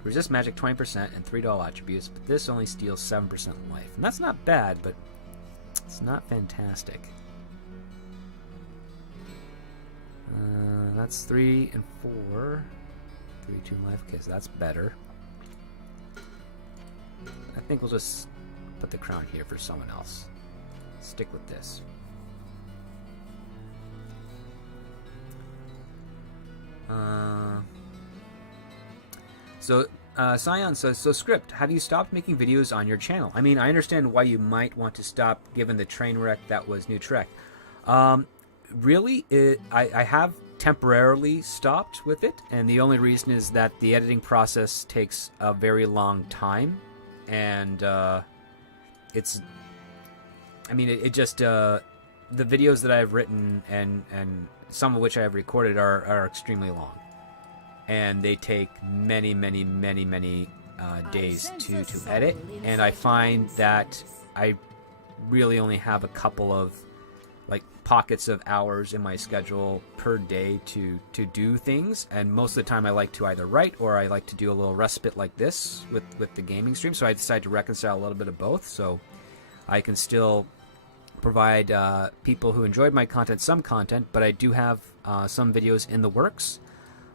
Resists magic 20% and $3 attributes, but this only steals 7% life. And that's not bad, but it's not fantastic. That's 3 and 4. 3, 2 life. Okay, so that's better. I think we'll just put the crown here for someone else. Stick with this. Scion says, so Script, have you stopped making videos on your channel? I mean, I understand why you might want to stop given the train wreck that was New Trek. Really, I have temporarily stopped with it, and the only reason is that the editing process takes a very long time, and it's... I mean, it just... the videos that I've written and some of which I have recorded are extremely long. And they take many days to edit, and I find that I really only have a couple of pockets of hours in my schedule per day to do things, and most of the time I like to either write or I like to do a little respite like this with the gaming stream, so I decided to reconcile a little bit of both so I can still provide people who enjoyed my content some content, but I do have some videos in the works.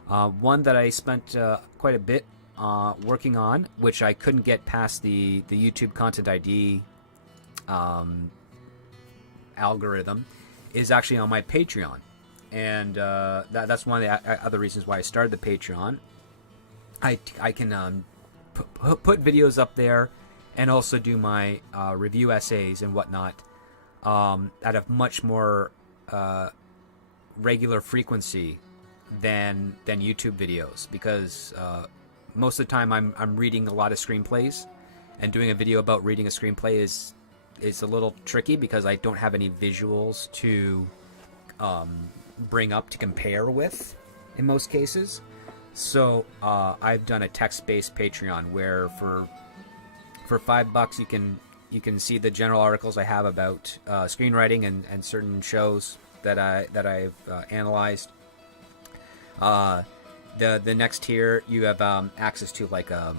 One that I spent quite a bit working on, which I couldn't get past the YouTube Content ID algorithm, is actually on my Patreon. And that's one of the other reasons why I started the Patreon. I can put videos up there and also do my review essays and whatnot at a much more regular frequency than YouTube videos, because most of the time I'm reading a lot of screenplays, and doing a video about reading a screenplay is a little tricky because I don't have any visuals to bring up to compare with in most cases. So I've done a text-based Patreon where for $5 you can see the general articles I have about screenwriting and certain shows that I've analyzed. The next tier you have access to like an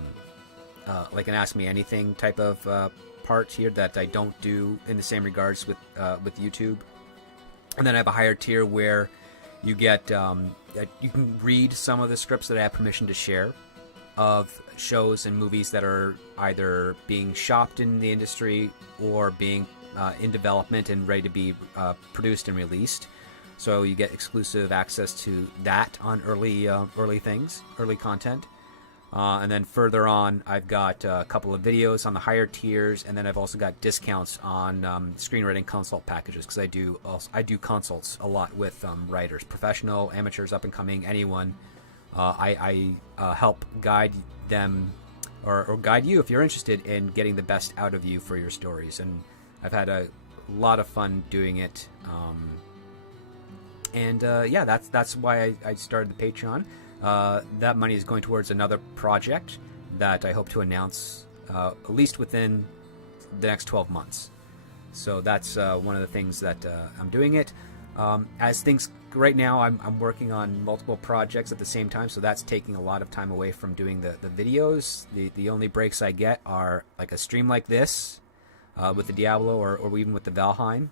Ask Me Anything type of part here that I don't do in the same regards with YouTube. And then I have a higher tier where you get you can read some of the scripts that I have permission to share of shows and movies that are either being shopped in the industry or being in development and ready to be produced and released. So you get exclusive access to that on early content. And then further on, I've got a couple of videos on the higher tiers, and then I've also got discounts on screenwriting consult packages, because I do consults a lot with writers, professional, amateurs, up and coming, anyone. I help guide them or guide you if you're interested in getting the best out of you for your stories, and I've had a lot of fun doing it. Yeah, that's why I started the Patreon. That money is going towards another project that I hope to announce at least within the next 12 months. So that's one of the things that I'm doing it. As things right now, I'm working on multiple projects at the same time, so that's taking a lot of time away from doing the videos. The only breaks I get are like a stream like this, with the Diablo or even with the Valheim,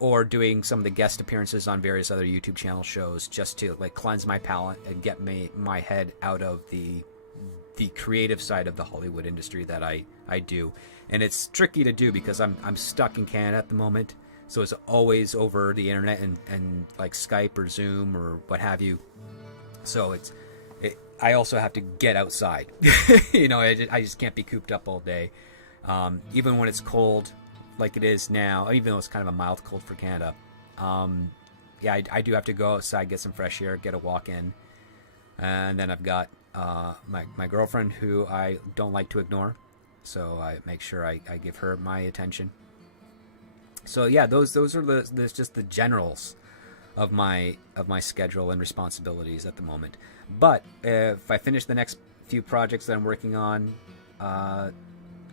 or doing some of the guest appearances on various other YouTube channel shows, just to like cleanse my palate and get my head out of the creative side of the Hollywood industry that I do. And it's tricky to do because I'm stuck in Canada at the moment, so it's always over the internet and like Skype or Zoom or what have you. So I also have to get outside. I just can't be cooped up all day. Even when it's cold, like it is now, even though it's kind of a mild cold for Canada. I do have to go outside, get some fresh air, get a walk in. And then I've got my girlfriend, who I don't like to ignore. So I make sure I give her my attention. So yeah, those are just the generals of my schedule and responsibilities at the moment. But if I finish the next few projects that I'm working on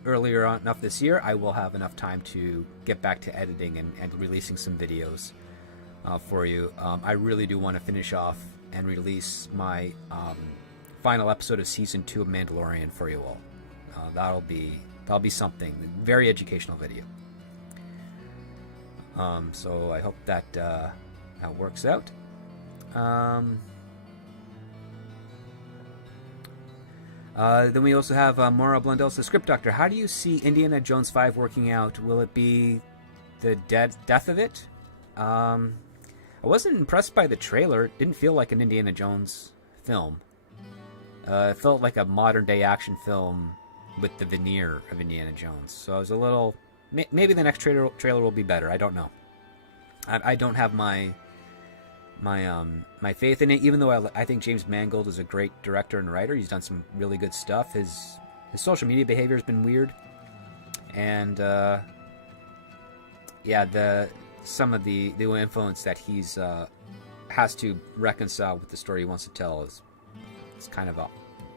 earlier on enough this year, I will have enough time to get back to editing and releasing some videos for you. I really do want to finish off and release my final episode of season 2 of Mandalorian for you all. That'll be something. Very educational video. So I hope that works out. Then we also have Maura Blundell says, Script Doctor, how do you see Indiana Jones 5 working out? Will it be the death of it? I wasn't impressed by the trailer. It didn't feel like an Indiana Jones film. It felt like a modern-day action film with the veneer of Indiana Jones. So I was a little... Maybe the next trailer will be better. I don't know. I don't have my faith in it, even though I think James Mangold is a great director and writer. He's done some really good stuff. His social media behavior has been weird, and some of the influence that he's has to reconcile with the story he wants to tell it's kind of a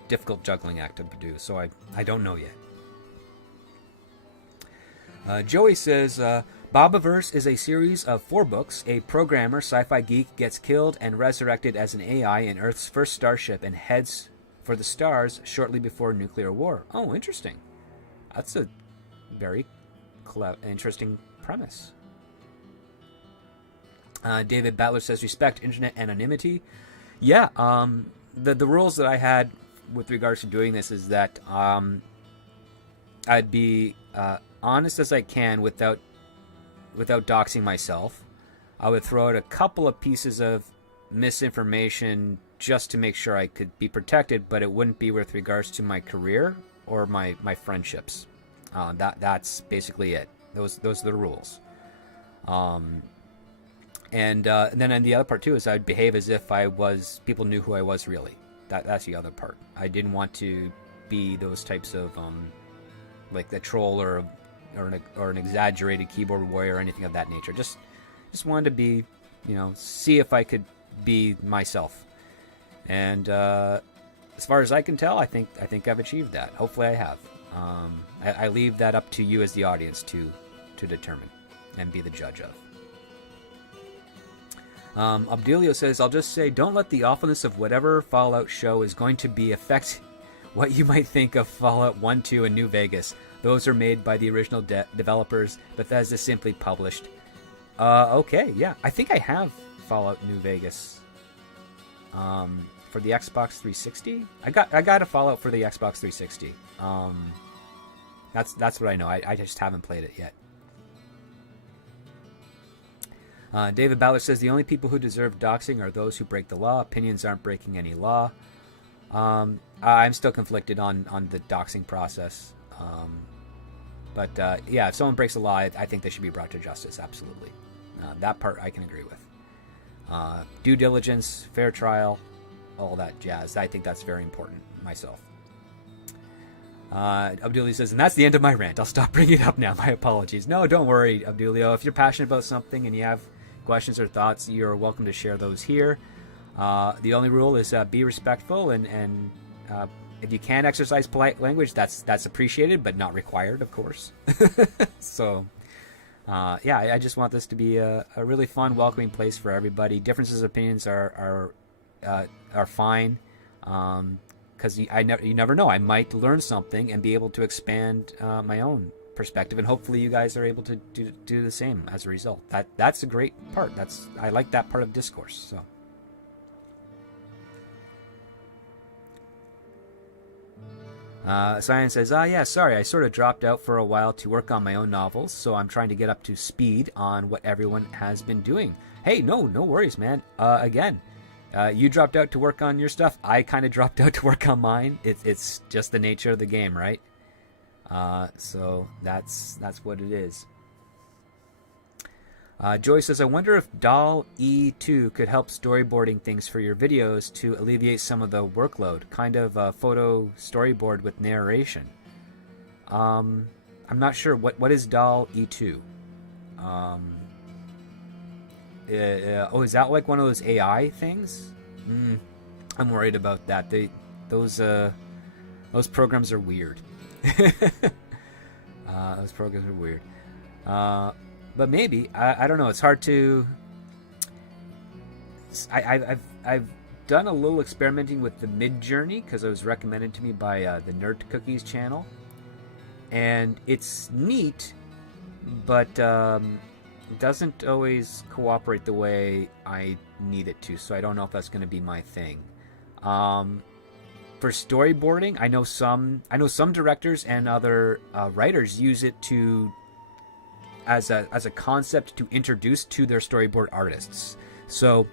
difficult juggling act to produce. So I don't know yet. Joey says, Bobaverse is a series of 4 books. A programmer, sci-fi geek, gets killed and resurrected as an AI in Earth's first starship and heads for the stars shortly before nuclear war. Oh, interesting. That's a very interesting premise. David Battler says, respect internet anonymity. Yeah, the rules that I had with regards to doing this is that I'd be honest as I can without doxing myself. I would throw out a couple of pieces of misinformation just to make sure I could be protected, but it wouldn't be with regards to my career or my friendships. That's basically it. Those are the rules. And then the other part too is I'd behave as if people knew who I was really. That's the other part. I didn't want to be those types of like the troll or an exaggerated keyboard warrior or anything of that nature. Just wanted to be, see if I could be myself. And as far as I can tell, I think I've achieved that. Hopefully I have. I leave that up to you as the audience to determine and be the judge of. Abdelio says, I'll just say, don't let the awfulness of whatever Fallout show is going to be affect what you might think of Fallout 1, 2, and New Vegas. Those are made by the original developers. Bethesda simply published. Okay, yeah. I think I have Fallout New Vegas for the Xbox 360. I got a Fallout for the Xbox 360. That's what I know. I just haven't played it yet. David Ballard says, the only people who deserve doxing are those who break the law. Opinions aren't breaking any law. I'm still conflicted on the doxing process. But if someone breaks the law, I think they should be brought to justice, absolutely. That part I can agree with. Due diligence, fair trial, all that jazz. I think that's very important myself. Abdulio says, and that's the end of my rant. I'll stop bringing it up now. My apologies. No, don't worry, Abdulio. If you're passionate about something and you have questions or thoughts, you're welcome to share those here. The only rule is be respectful, and if you can exercise polite language, that's appreciated, but not required, of course. So, I just want this to be a really fun, welcoming place for everybody. Differences of opinions are fine, because you never know. I might learn something and be able to expand my own perspective, and hopefully you guys are able to do the same as a result. That's a great part. I like that part of discourse. So. Cyan says, yeah, sorry, I sort of dropped out for a while to work on my own novels, so I'm trying to get up to speed on what everyone has been doing. Hey, no worries, man. Again, you dropped out to work on your stuff. I kind of dropped out to work on mine. It's just the nature of the game, right? So that's what it is. Joy says, I wonder if DAL E2 could help storyboarding things for your videos to alleviate some of the workload, kind of a photo storyboard with narration. I'm not sure. What is DAL E2? Is that like one of those AI things? I'm worried about that. Those programs are weird. Those programs are weird. But maybe I don't know. It's hard to. I've done a little experimenting with the Mid Journey because it was recommended to me by the Nerd Cookies channel, and it's neat, but it doesn't always cooperate the way I need it to. So I don't know if that's going to be my thing. For storyboarding, I know some directors and other writers use it as a concept to introduce to their storyboard artists. So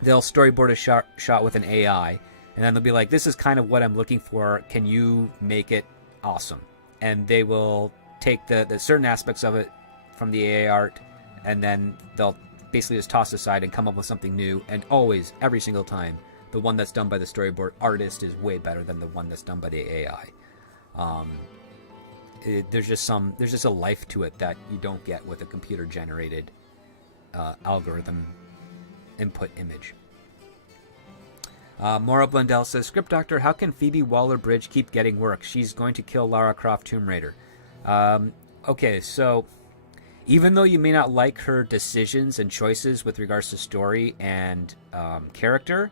they'll storyboard a shot with an AI, and then they'll be like, this is kind of what I'm looking for. Can you make it awesome? And they will take the certain aspects of it from the AI art, and then they'll basically just toss aside and come up with something new. And always, every single time, the one that's done by the storyboard artist is way better than the one that's done by the AI. There's just a life to it that you don't get with a computer generated algorithm input image. Maura Blundell says, Script Doctor, how can Phoebe Waller-Bridge keep getting work? She's going to kill Lara Croft Tomb Raider. Okay, so even though you may not like her decisions and choices with regards to story and character,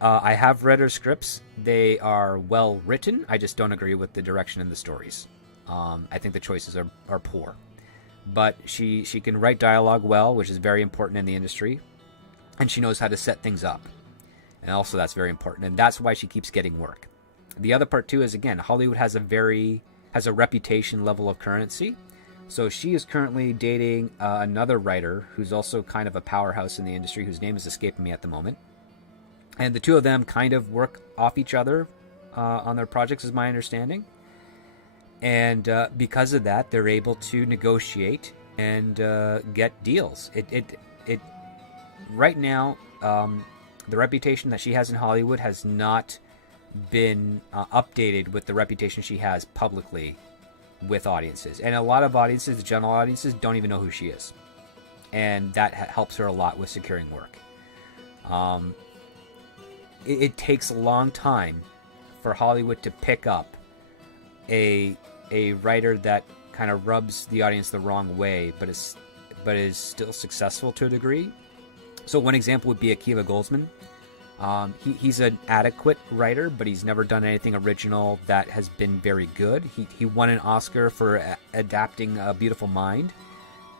I have read her scripts. They are well written. I just don't agree with the direction in the stories. I think the choices are poor. But she can write dialogue well, which is very important in the industry. And she knows how to set things up. And also that's very important. And that's why she keeps getting work. The other part too is, again, Hollywood has a reputation level of currency. So she is currently dating another writer who's also kind of a powerhouse in the industry, whose name is escaping me at the moment. And the two of them kind of work off each other on their projects, is my understanding. And because of that, they're able to negotiate and get deals. It right now, the reputation that she has in Hollywood has not been updated with the reputation she has publicly with audiences. And a lot of audiences, the general audiences, don't even know who she is. And that helps her a lot with securing work. It takes a long time for Hollywood to pick up a writer that kind of rubs the audience the wrong way, but is still successful to a degree. So one example would be Akiva Goldsman. He's an adequate writer, but he's never done anything original that has been very good. He won an Oscar for adapting A Beautiful Mind,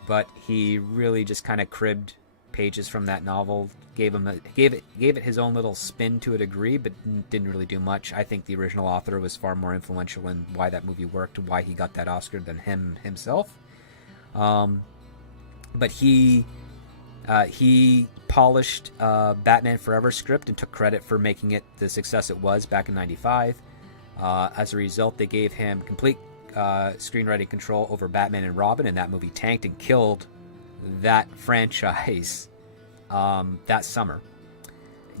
but he really just kind of cribbed pages from that novel, gave it his own little spin to a degree, but didn't really do much. I think the original author was far more influential in why that movie worked, why he got that Oscar, than himself. But he polished Batman Forever script and took credit for making it the success it was back in '95. As a result, they gave him complete screenwriting control over Batman and Robin, and that movie tanked and killed that franchise that summer.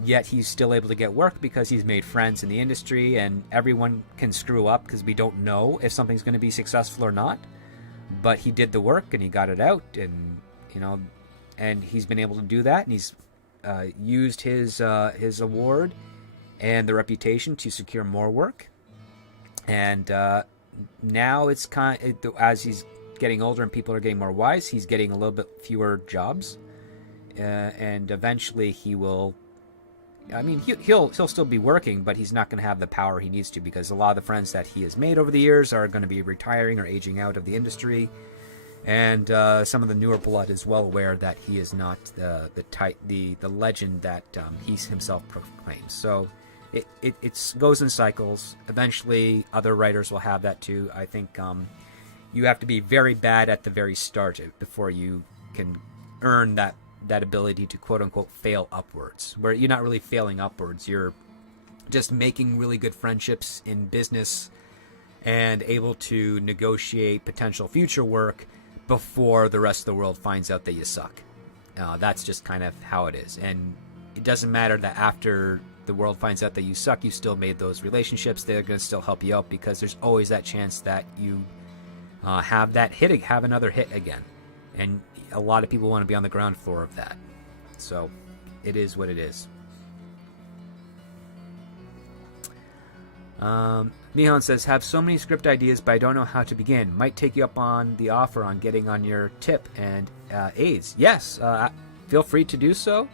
Yet he's still able to get work because he's made friends in the industry, and everyone can screw up because we don't know if something's going to be successful or not. But he did the work and he got it out, and and he's been able to do that, and he's used his award and the reputation to secure more work. And now it's as he's getting older and people are getting more wise, he's getting a little bit fewer jobs, and eventually he will I mean, he'll still be working, but he's not going to have the power he needs to, because a lot of the friends that he has made over the years are going to be retiring or aging out of the industry, and some of the newer blood is well aware that he is not the legend that he himself proclaims. So it goes in cycles. Eventually, other writers will have that too. I think you have to be very bad at the very start before you can earn that ability to quote-unquote fail upwards, where you're not really failing upwards, you're just making really good friendships in business and able to negotiate potential future work before the rest of the world finds out that you suck. That's just kind of how it is, and it doesn't matter that after the world finds out that you suck, you still made those relationships. They're going to still help you out, because there's always that chance that you have another hit again, and a lot of people want to be on the ground floor of that. So it is what it is. Mihan says, have so many script ideas, but I don't know how to begin. Might take you up on the offer on getting on your tip and aids. Yes, feel free to do so.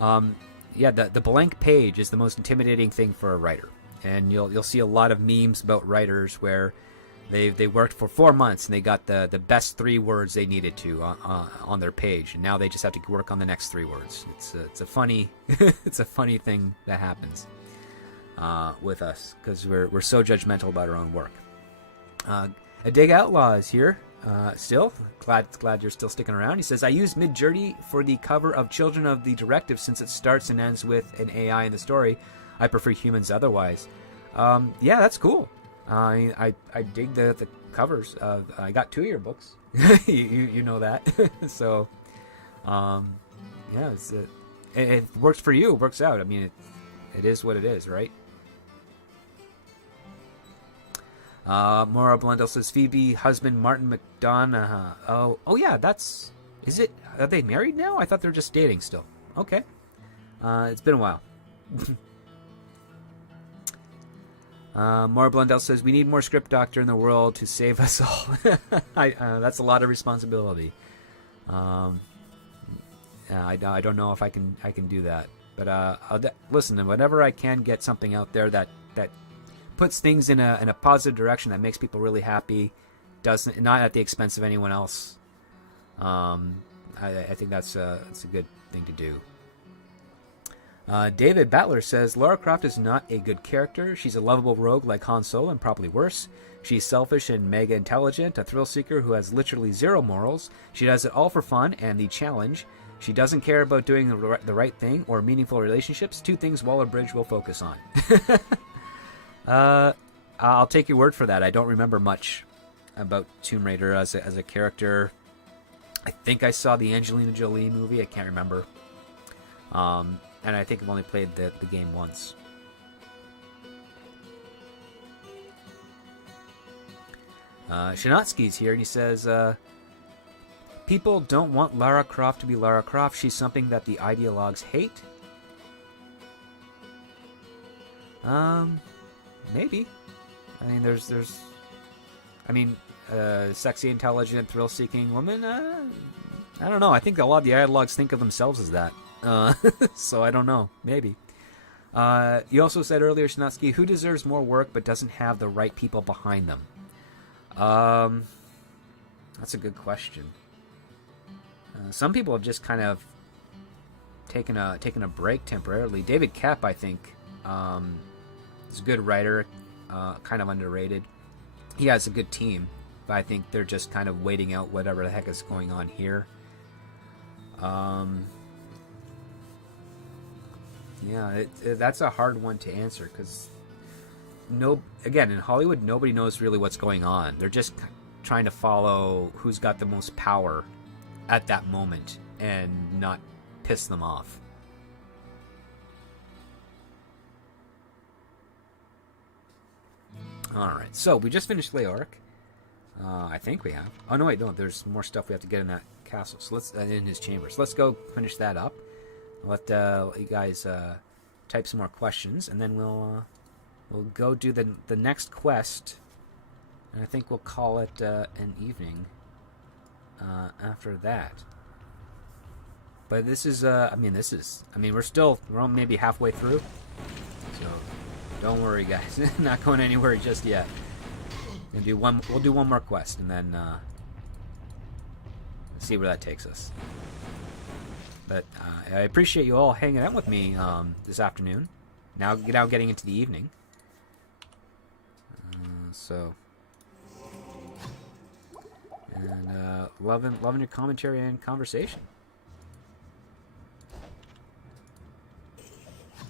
The blank page is the most intimidating thing for a writer, and you'll see a lot of memes about writers where they worked for 4 months and they got the best 3 words they needed to on their page, and now they just have to work on the next 3 words. It's a funny it's a funny thing that happens with us, because we're so judgmental about our own work. A Dig Outlaw is here. Still glad you're still sticking around. He says, I use Midjourney for the cover of Children of the Directive since it starts and ends with an AI in the story. I prefer humans otherwise. Yeah, that's cool. I dig the covers. I got 2 of your books. you know that. So, yeah, it works for you. It works out. I mean, it is what it is, right? Maura Blundell says, Phoebe husband Martin McDonough. Oh yeah, is it? Are they married now? I thought they were just dating still. Okay. It's been a while. Maura Blundell says, we need more script doctor in the world to save us all. That's a lot of responsibility. I don't know if I can do that, but listen, whenever I can get something out there that puts things in a positive direction, that makes people really happy, doesn't, not at the expense of anyone else, I think that's a good thing to do. David Battler says, Lara Croft is not a good character. She's a lovable rogue like Han Solo, and probably worse. She's selfish and mega intelligent, a thrill seeker who has literally 0 morals. She does it all for fun and the challenge. She doesn't care about doing the right thing or meaningful relationships, 2 things Waller-Bridge will focus on. I'll take your word for that. I don't remember much about Tomb Raider as a character. I think I saw the Angelina Jolie movie. I can't remember. And I think I've only played the game once. Shinotsky's here, and he says, people don't want Lara Croft to be Lara Croft. She's something that the ideologues hate. Maybe. I mean, there's sexy, intelligent, thrill-seeking woman. I don't know. I think a lot of the ideologues think of themselves as that. So I don't know. Maybe. You also said earlier, Shinotsky, who deserves more work but doesn't have the right people behind them? That's a good question. Some people have just kind of taken a break temporarily. David Koepp, I think, is a good writer, kind of underrated. He has a good team, but I think they're just kind of waiting out whatever the heck is going on here. Yeah, that's a hard one to answer, because again, in Hollywood, nobody knows really what's going on. They're just trying to follow who's got the most power at that moment and not piss them off. Alright, so we just finished Leoric. I think we have. Oh, no, wait, no, there's more stuff we have to get in that castle. So let's in his chambers. Let's go finish that up. I'll let you guys type some more questions, and then we'll go do the next quest, and I think we'll call it an evening after that. But this is, I mean, we're maybe halfway through. So, don't worry, guys. Not going anywhere just yet. We'll do one more quest, and then see where that takes us. But I appreciate you all hanging out with me this afternoon. Now getting into the evening. And loving your commentary and conversation.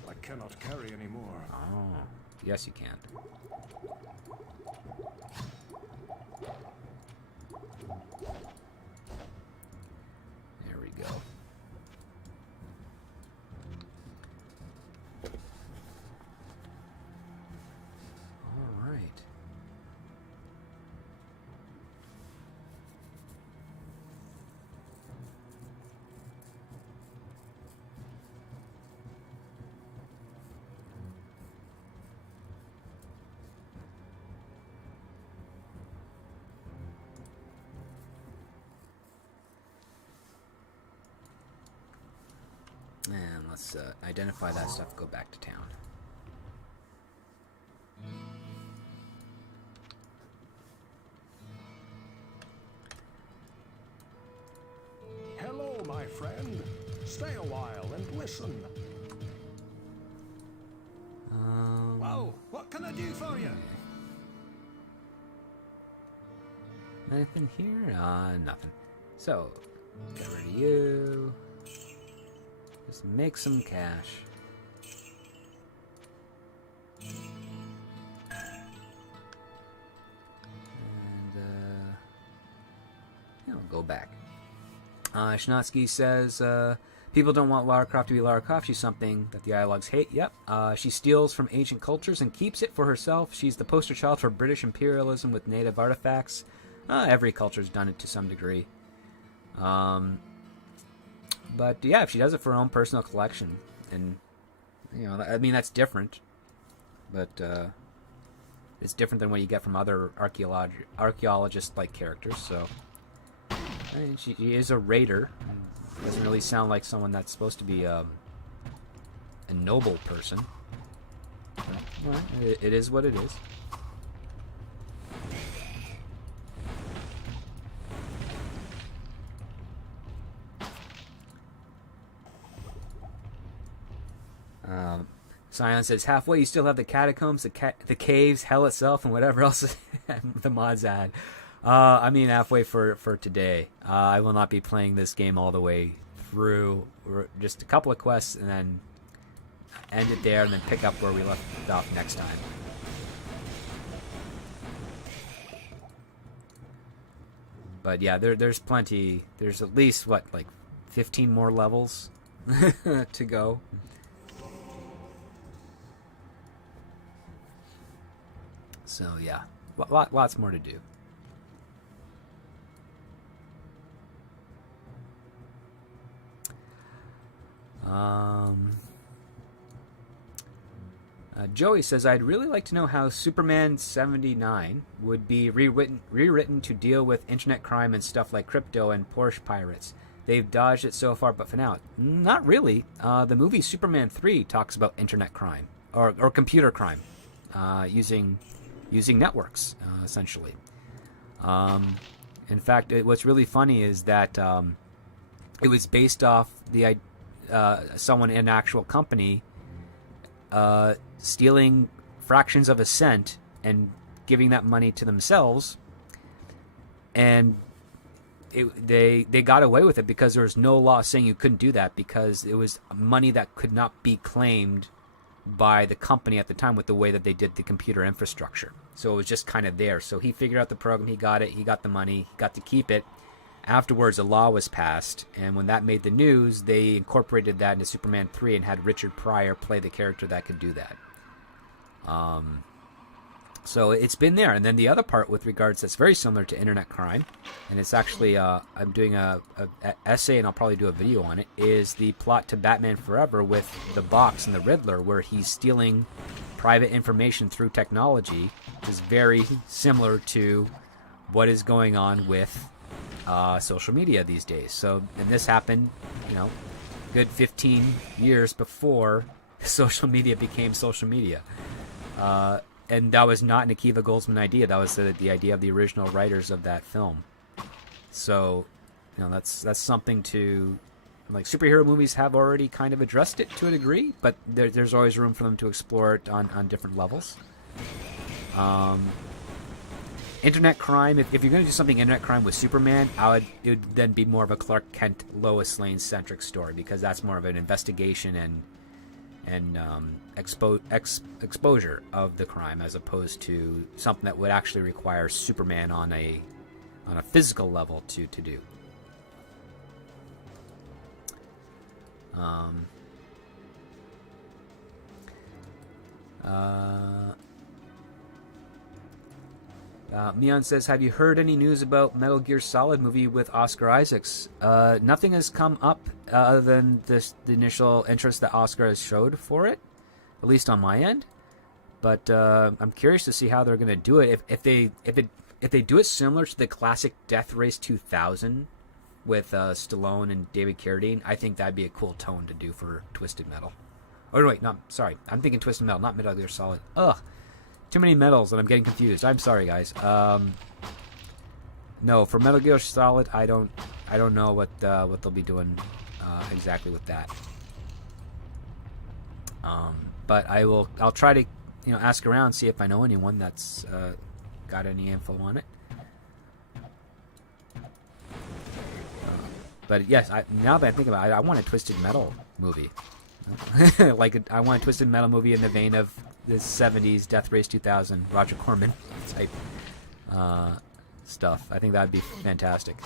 I cannot carry anymore. Oh, yes you can. There we go. All right. And let's identify that stuff, go back to town. Hello, my friend. Stay a while and listen. Whoa, what can I do for you? Anything here? Nothing. So, get rid of you. Just make some cash. And, yeah, I'll go back. Schnotsky says, people don't want Lara Croft to be Lara Croft. She's something that the Ilogs hate. Yep. She steals from ancient cultures and keeps it for herself. She's the poster child for British imperialism with native artifacts. Every culture's done it to some degree. But yeah, if she does it for her own personal collection, and I mean that's different. But it's different than what you get from other archaeologist-like characters. So I mean, she is a raider. Doesn't really sound like someone that's supposed to be a noble person. But, well, it is what it is. Scion says, halfway you still have the catacombs, the caves, hell itself, and whatever else the mods add. I mean halfway for today. I will not be playing this game all the way through. Just a couple of quests and then end it there and then pick up where we left off next time. But yeah, there's plenty. There's at least, 15 more levels to go. So yeah, lots more to do. Joey says, I'd really like to know how Superman 79 would be rewritten to deal with internet crime and stuff like crypto and Porsche pirates. They've dodged it so far, but for now, not really. The movie Superman 3 talks about internet crime or computer crime using networks, essentially. In fact, what's really funny is that it was based off the someone in an actual company stealing fractions of a cent and giving that money to themselves, and they got away with it because there was no law saying you couldn't do that, because it was money that could not be claimed by the company at the time with the way that they did the computer infrastructure. So it was just kind of there. So he figured out the program, he got it, he got the money, he got to keep it. Afterwards, a law was passed, and when that made the news, they incorporated that into Superman 3 and had Richard Pryor play the character that could do that. So it's been there. And then the other part with regards that's very similar to internet crime, and it's actually, I'm doing a essay, and I'll probably do a video on it, is the plot to Batman Forever with the Box and the Riddler, where he's stealing private information through technology, which is very similar to what is going on with social media these days. So, and this happened, good 15 years before social media became social media. And that was not an Akiva Goldsman idea. That was the idea of the original writers of that film. So, that's something to, like, superhero movies have already kind of addressed it to a degree, but there's always room for them to explore it on different levels. Internet crime, if you're going to do something internet crime with Superman, it would then be more of a Clark Kent, Lois Lane centric story, because that's more of an investigation and exposure of the crime, as opposed to something that would actually require Superman on a physical level to do. Mion says, have you heard any news about Metal Gear Solid movie with Oscar Isaacs? Nothing has come up other than the initial interest that Oscar has showed for it, at least on my end. But I'm curious to see how they're going to do it. If they do it similar to the classic Death Race 2000 with Stallone and David Carradine, I think that'd be a cool tone to do for Twisted Metal. Oh wait, no, sorry, I'm thinking Twisted Metal, not Metal Gear Solid. Ugh. Too many metals, and I'm getting confused. I'm sorry, guys. No, for Metal Gear Solid, I don't know what they'll be doing exactly with that. But I'll try to ask around, see if I know anyone that's got any info on it. But yes, now that I think about it, I want a Twisted Metal movie. Like I want a Twisted Metal movie in the vein of the 70s Death Race 2000 Roger Corman type stuff. I think that'd be fantastic.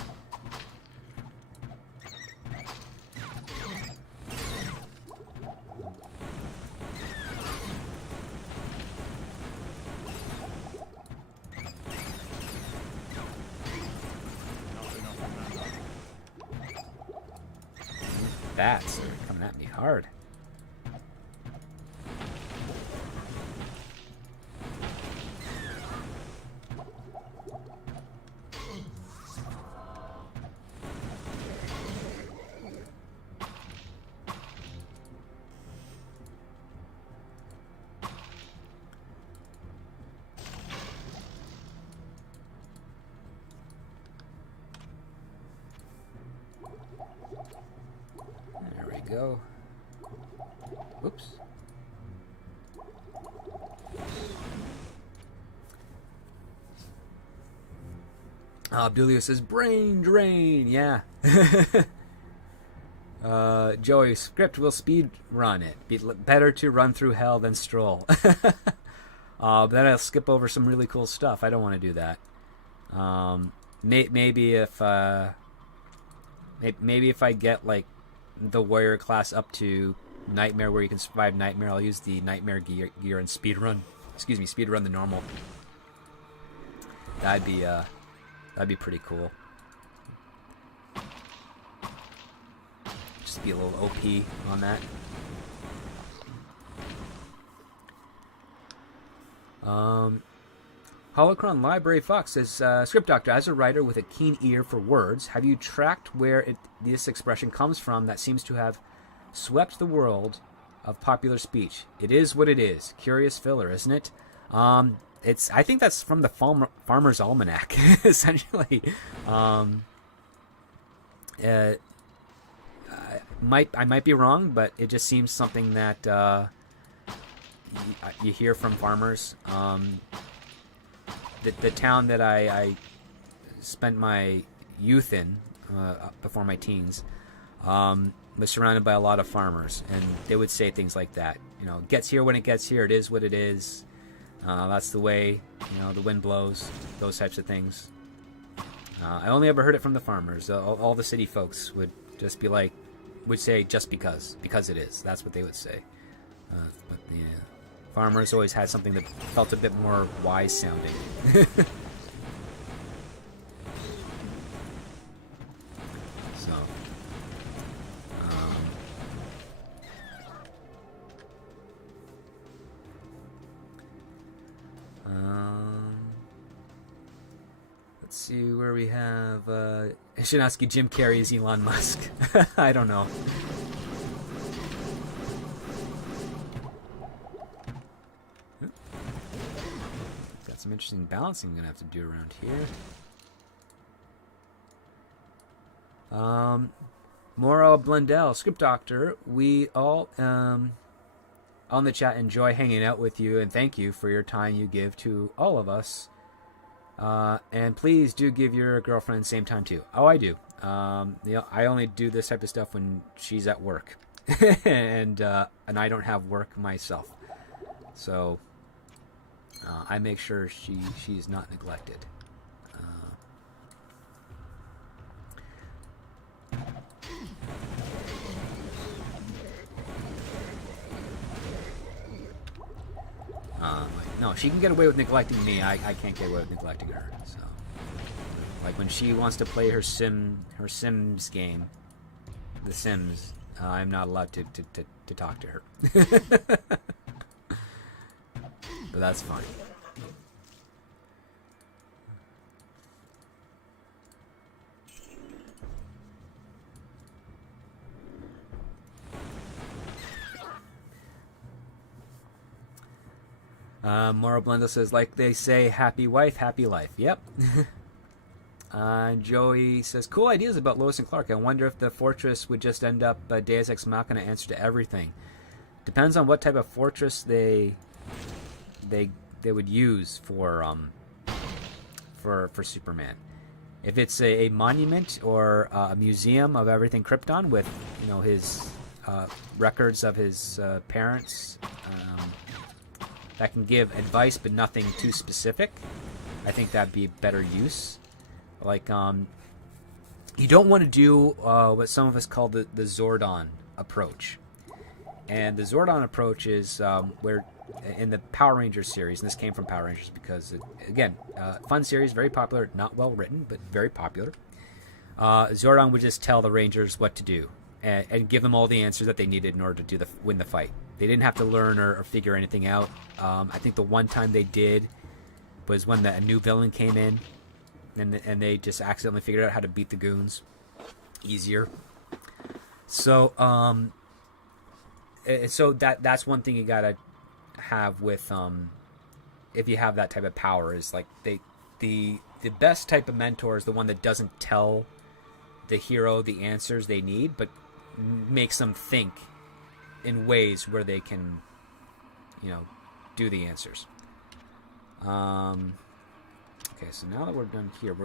Bats are coming at me hard. Go. Oops. Abdulio says, brain drain, yeah. Joey, script will speed run it. Better to run through hell than stroll. But then I'll skip over some really cool stuff. I don't want to do that. Maybe if I get like the warrior class up to nightmare, where you can survive nightmare, I'll use the nightmare gear and speedrun the normal. That'd be pretty cool. Just be a little OP on that. Holocron Library Fox says, Script Doctor, as a writer with a keen ear for words, have you tracked where this expression comes from that seems to have swept the world of popular speech? It is what it is. Curious filler, isn't it? I think that's from the Farmer's Almanac, essentially. I might be wrong, but it just seems something that you hear from farmers. The town that I spent my youth in before my teens was surrounded by a lot of farmers, and they would say things like that. It gets here when it gets here. It is what it is. That's the way the wind blows. Those types of things. I only ever heard it from the farmers. All the city folks would just be like, would say just because it is. That's what they would say. But the farmers always had something that felt a bit more wise sounding. So, let's see where we have Shinaski. Jim Carrey is Elon Musk. I don't know. some interesting balancing I'm going to have to do around here. Moro Blundell, Script Doctor, we all on the chat enjoy hanging out with you, and thank you for your time you give to all of us. And please do give your girlfriend the same time too. Oh, I do. I only do this type of stuff when she's at work, and I don't have work myself, so I make sure she's not neglected. No, she can get away with neglecting me. I can't get away with neglecting her. So, like when she wants to play her Sims game, The Sims, I'm not allowed to talk to her. But that's fine. Moro Blendo says, like they say, happy wife, happy life. Yep. Joey says, cool ideas about Lois and Clark. I wonder if the fortress would just end up a Deus Ex Machina answer to everything. Depends on what type of fortress they would use for Superman. If it's a monument or a museum of everything Krypton with, his records of his parents, that can give advice but nothing too specific, I think that'd be better use. Like, you don't want to do what some of us call the Zordon approach. And the Zordon approach is where, in the Power Rangers series, and this came from Power Rangers because, again, fun series, very popular, not well written, but very popular. Zordon would just tell the Rangers what to do and give them all the answers that they needed in order to win the fight. They didn't have to learn or figure anything out. I think the one time they did was when a new villain came in, and they just accidentally figured out how to beat the goons easier. So that's one thing you gotta have with if you have that type of power, is like the best type of mentor is the one that doesn't tell the hero the answers they need, but makes them think in ways where they can, do the answers. Okay, so now that we're done here,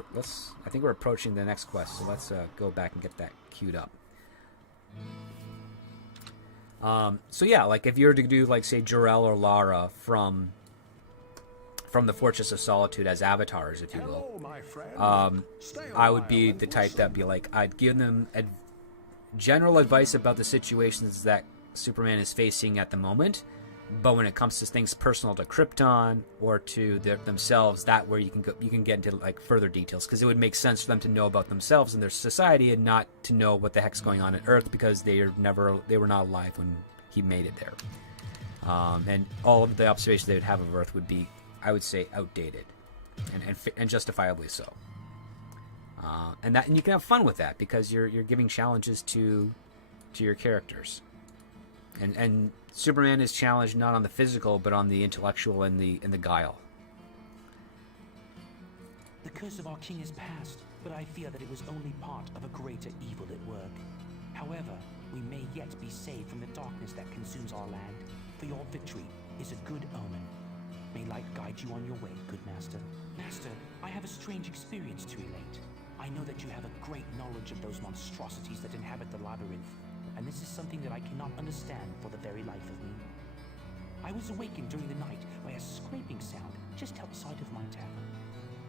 I think we're approaching the next quest, so let's go back and get that queued up. So yeah, like if you were to do, like, say, Jor-El or Lara from the Fortress of Solitude as avatars, if you will, Hello, my friend. I would be the type that'd be like, I'd give them general advice about the situations that Superman is facing at the moment, but when it comes to things personal to Krypton or to themselves, that where you can get into like further details, because it would make sense for them to know about themselves and their society and not to know what the heck's going on at Earth, because they were not alive when he made it there, and all of the observations they would have of Earth would be, I would say, outdated, and justifiably so. And you can have fun with that because you're giving challenges to your characters. And Superman is challenged not on the physical, but on the intellectual and the guile. The curse of our king is past, but I fear that it was only part of a greater evil at work. However, we may yet be saved from the darkness that consumes our land, for your victory is a good omen. May light guide you on your way, good master. Master, I have a strange experience to relate. I know that you have a great knowledge of those monstrosities that inhabit the labyrinth, and this is something that I cannot understand for the very life of me. I was awakened during the night by a scraping sound just outside of my tavern.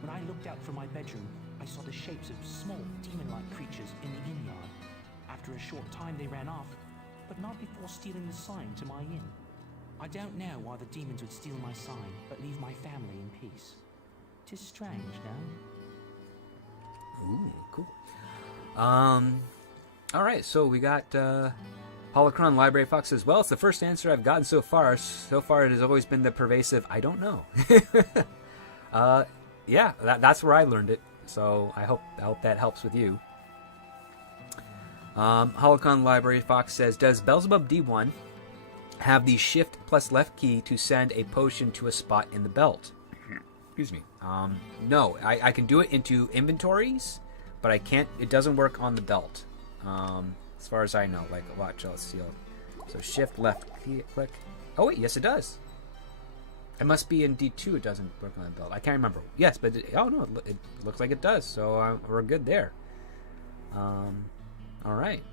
When I looked out from my bedroom, I saw the shapes of small, demon-like creatures in the inn yard. After a short time, they ran off, but not before stealing the sign to my inn. I don't know why the demons would steal my sign, but leave my family in peace. 'Tis strange, no? Ooh, cool. All right, so we got Holocron Library Fox as well. It's the first answer I've gotten so far. So far, it has always been the pervasive, I don't know. Yeah, that's where I learned it. So I hope that helps with you. Holocron Library Fox says, does Belzebub D1 have the shift plus left key to send a potion to a spot in the belt? Excuse me. No, I can do it into inventories, but I can't. It doesn't work on the belt. As far as I know. Like, watch, let's see. So shift left click. Oh wait, yes it does. It must be in D2. It doesn't work on the belt. I can't remember. Yes, but oh no, it looks like it does. So we're good there. All right.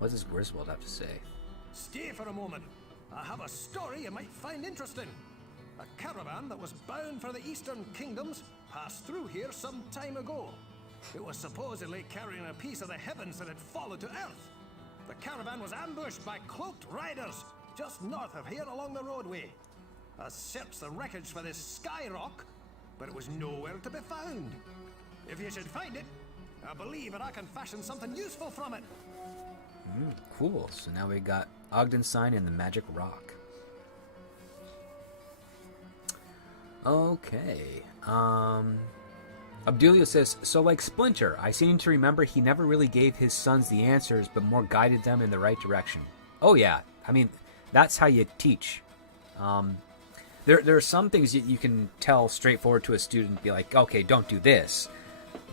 What does Griswold have to say? Stay for a moment. I have a story you might find interesting. A caravan that was bound for the Eastern Kingdoms passed through here some time ago. It was supposedly carrying a piece of the heavens that had fallen to earth. The caravan was ambushed by cloaked riders just north of here along the roadway. I searched the wreckage for this sky rock, but it was nowhere to be found. If you should find it, I believe that I can fashion something useful from it. Cool. So now we got Ogden Sign and the Magic Rock. Okay. Abdulio says, so like Splinter, I seem to remember he never really gave his sons the answers, but more guided them in the right direction. Oh yeah. I mean, that's how you teach. There are some things you can tell straightforward to a student, be like, okay, don't do this.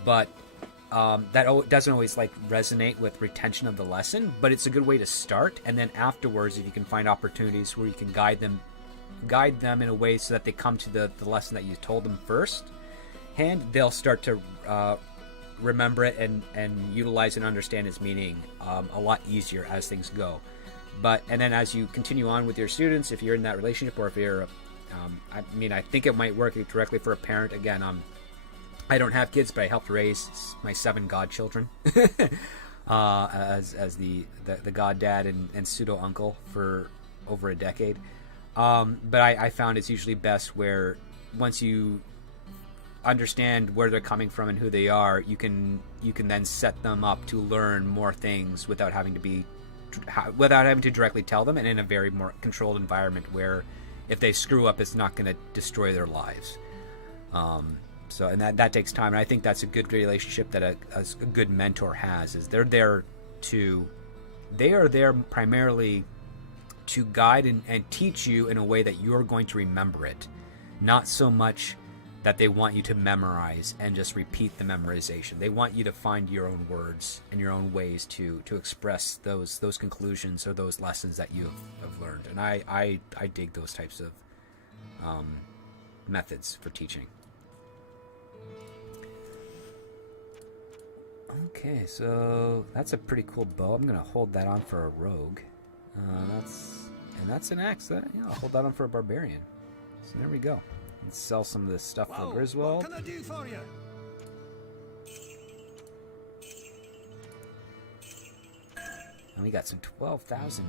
But that doesn't always like resonate with retention of the lesson, but it's a good way to start. And then afterwards, if you can find opportunities where you can guide them in a way so that they come to the lesson that you told them first, and they'll start to remember it and utilize and understand its meaning a lot easier as things go. And then as you continue on with your students, if you're in that relationship, or if you're, I think it might work directly for a parent. Again, I don't have kids, but I helped raise my 7 godchildren as the goddad and pseudo uncle for over a decade. But I found it's usually best where once you understand where they're coming from and who they are, you can then set them up to learn more things without having to directly tell them, and in a very more controlled environment where if they screw up, it's not going to destroy their lives. And that takes time, and I think that's a good relationship that a good mentor has. Is they are there primarily to guide and teach you in a way that you're going to remember it, not so much that they want you to memorize and just repeat the memorization. They want you to find your own words and your own ways to express those conclusions or those lessons that you have learned. And I dig those types of methods for teaching. Okay, so that's a pretty cool bow. I'm gonna hold that on for a rogue. That's an axe. I'll hold that on for a barbarian. So there we go. Let's sell some of this stuff for Griswold. What can I do for you? And we got some 12,000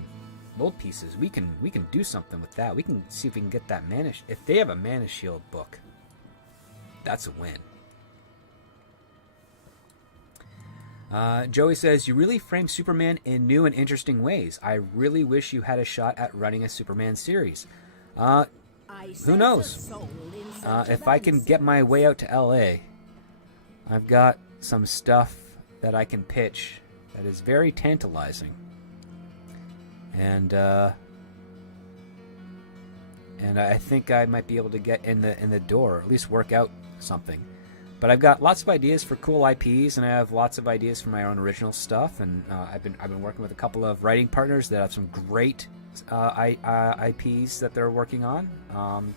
gold pieces. We can do something with that. We can see if we can get that mana. If they have a mana shield book, that's a win. Joey says, you really frame Superman in new and interesting ways. I really wish you had a shot at running a Superman series. Who knows? If I can get my way out to LA, I've got some stuff that I can pitch that is very tantalizing. And I think I might be able to get in the door, or at least work out something. But I've got lots of ideas for cool IPs, and I have lots of ideas for my own original stuff. And I've been working with a couple of writing partners that have some great IPs that they're working on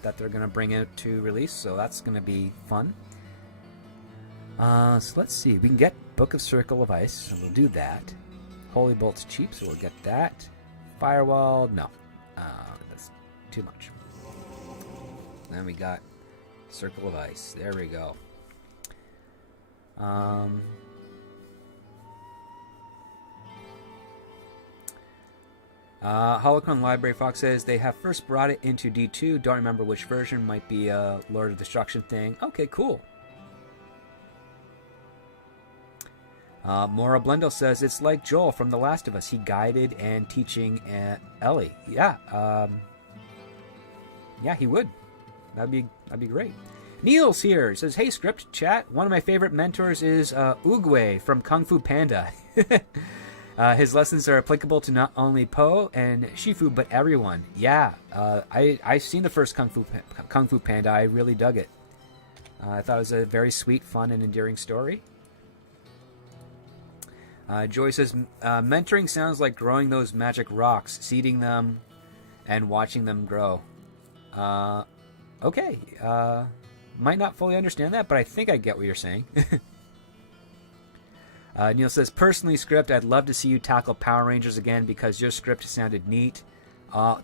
that they're going to bring out to release. So that's going to be fun. So let's see. We can get Book of Circle of Ice, so we'll do that. Holy Bolt's cheap, so we'll get that. Firewall, no. That's too much. Then we got Circle of Ice. There we go. Holocron Library Fox says they have first brought it into D2. Don't remember which version. Might be a Lord of Destruction thing. Okay, cool. Maura Blendell says it's like Joel from The Last of Us. He guided and teaching Ellie. Yeah, he would. That'd be great. Neil's here. He says, hey, Script Chat. One of my favorite mentors is Oogway from Kung Fu Panda. His lessons are applicable to not only Po and Shifu, but everyone. Yeah, I've seen the first Kung Fu Panda. I really dug it. I thought it was a very sweet, fun, and endearing story. Joy says, mentoring sounds like growing those magic rocks, seeding them, and watching them grow. Okay. Might not fully understand that, but I think I get what you're saying. Neil says, personally, Script, I'd love to see you tackle Power Rangers again because your script sounded neat.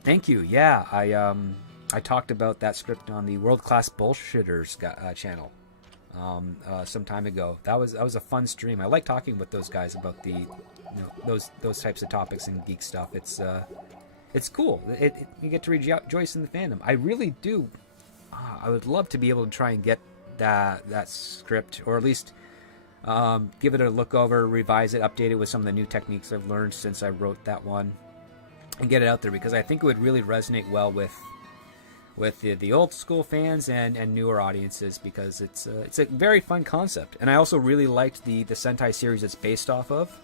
Thank you. Yeah, I talked about that script on the World Class Bullshitters channel some time ago. That was a fun stream. I like talking with those guys about the those types of topics and geek stuff. It's cool. You get to rejoice in the fandom. I really do. I would love to be able to try and get that script, or at least give it a look over, revise it, update it with some of the new techniques I've learned since I wrote that one, and get it out there, because I think it would really resonate well with the old school fans and newer audiences, because it's a very fun concept. And I also really liked the Sentai series it's based off of.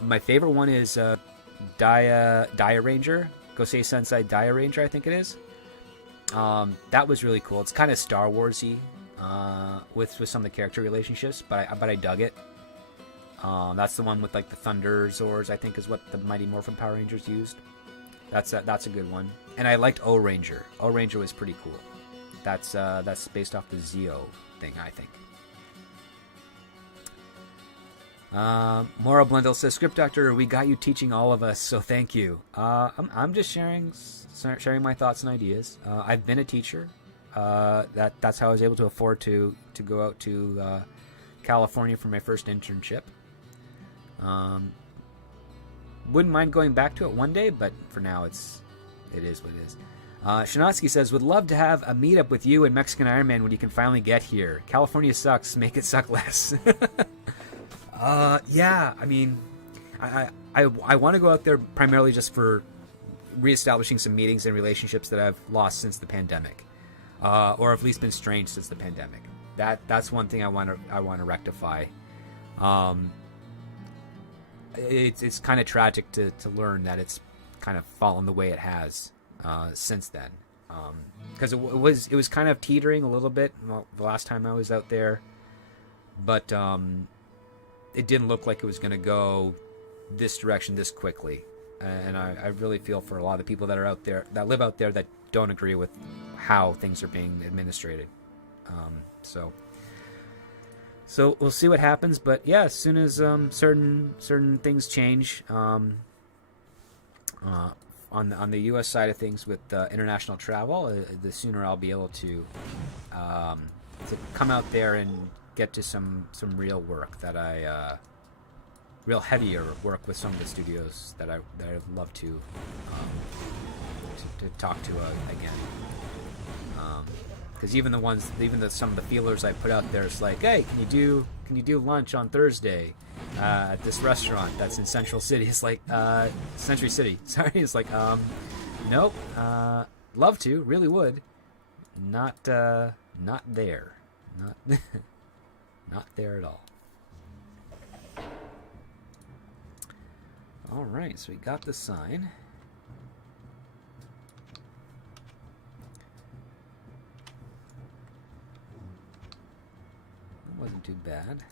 My favorite one is Dia Ranger, Gosei Sensei Dia Ranger, I think it is. That was really cool. It's kind of Star Warsy with some of the character relationships, but I dug it. That's the one with like the Thunder Zords, I think, is what the Mighty Morphin Power Rangers used. That's a good one. And I liked O Ranger. O Ranger was pretty cool. That's based off the Zeo thing, I think. Mora Blundell says, Script Doctor, we got you teaching all of us, so thank you. I'm just sharing my thoughts and ideas. I've been a teacher. That's how I was able to afford to go out to California for my first internship. Wouldn't mind going back to it one day, but for now it is what it is. Shanatsky says, would love to have a meetup with you and Mexican Iron Man when you can finally get here. California sucks, make it suck less. Yeah, I mean, I want to go out there primarily just for reestablishing some meetings and relationships that I've lost since the pandemic, or at least been strained since the pandemic. That's one thing I want to rectify. It's kind of tragic to learn that it's kind of fallen the way it has since then, because it was kind of teetering a little bit the last time I was out there, but it didn't look like it was going to go this direction this quickly. And I really feel for a lot of the people that are out there, that live out there, that don't agree with how things are being administrated. So we'll see what happens. But yeah, as soon as certain things change on the U.S. side of things with international travel, the sooner I'll be able to come out there and get to some real work that real heavier work with some of the studios that I'd love to talk to again. Because even some of the feelers I put out there, it's like, hey, can you do lunch on Thursday at this restaurant that's in Central City? It's like Century City. Sorry, it's like nope. Love to, really would. Not there. Not not there at all. All right, so we got the sign. That wasn't too bad.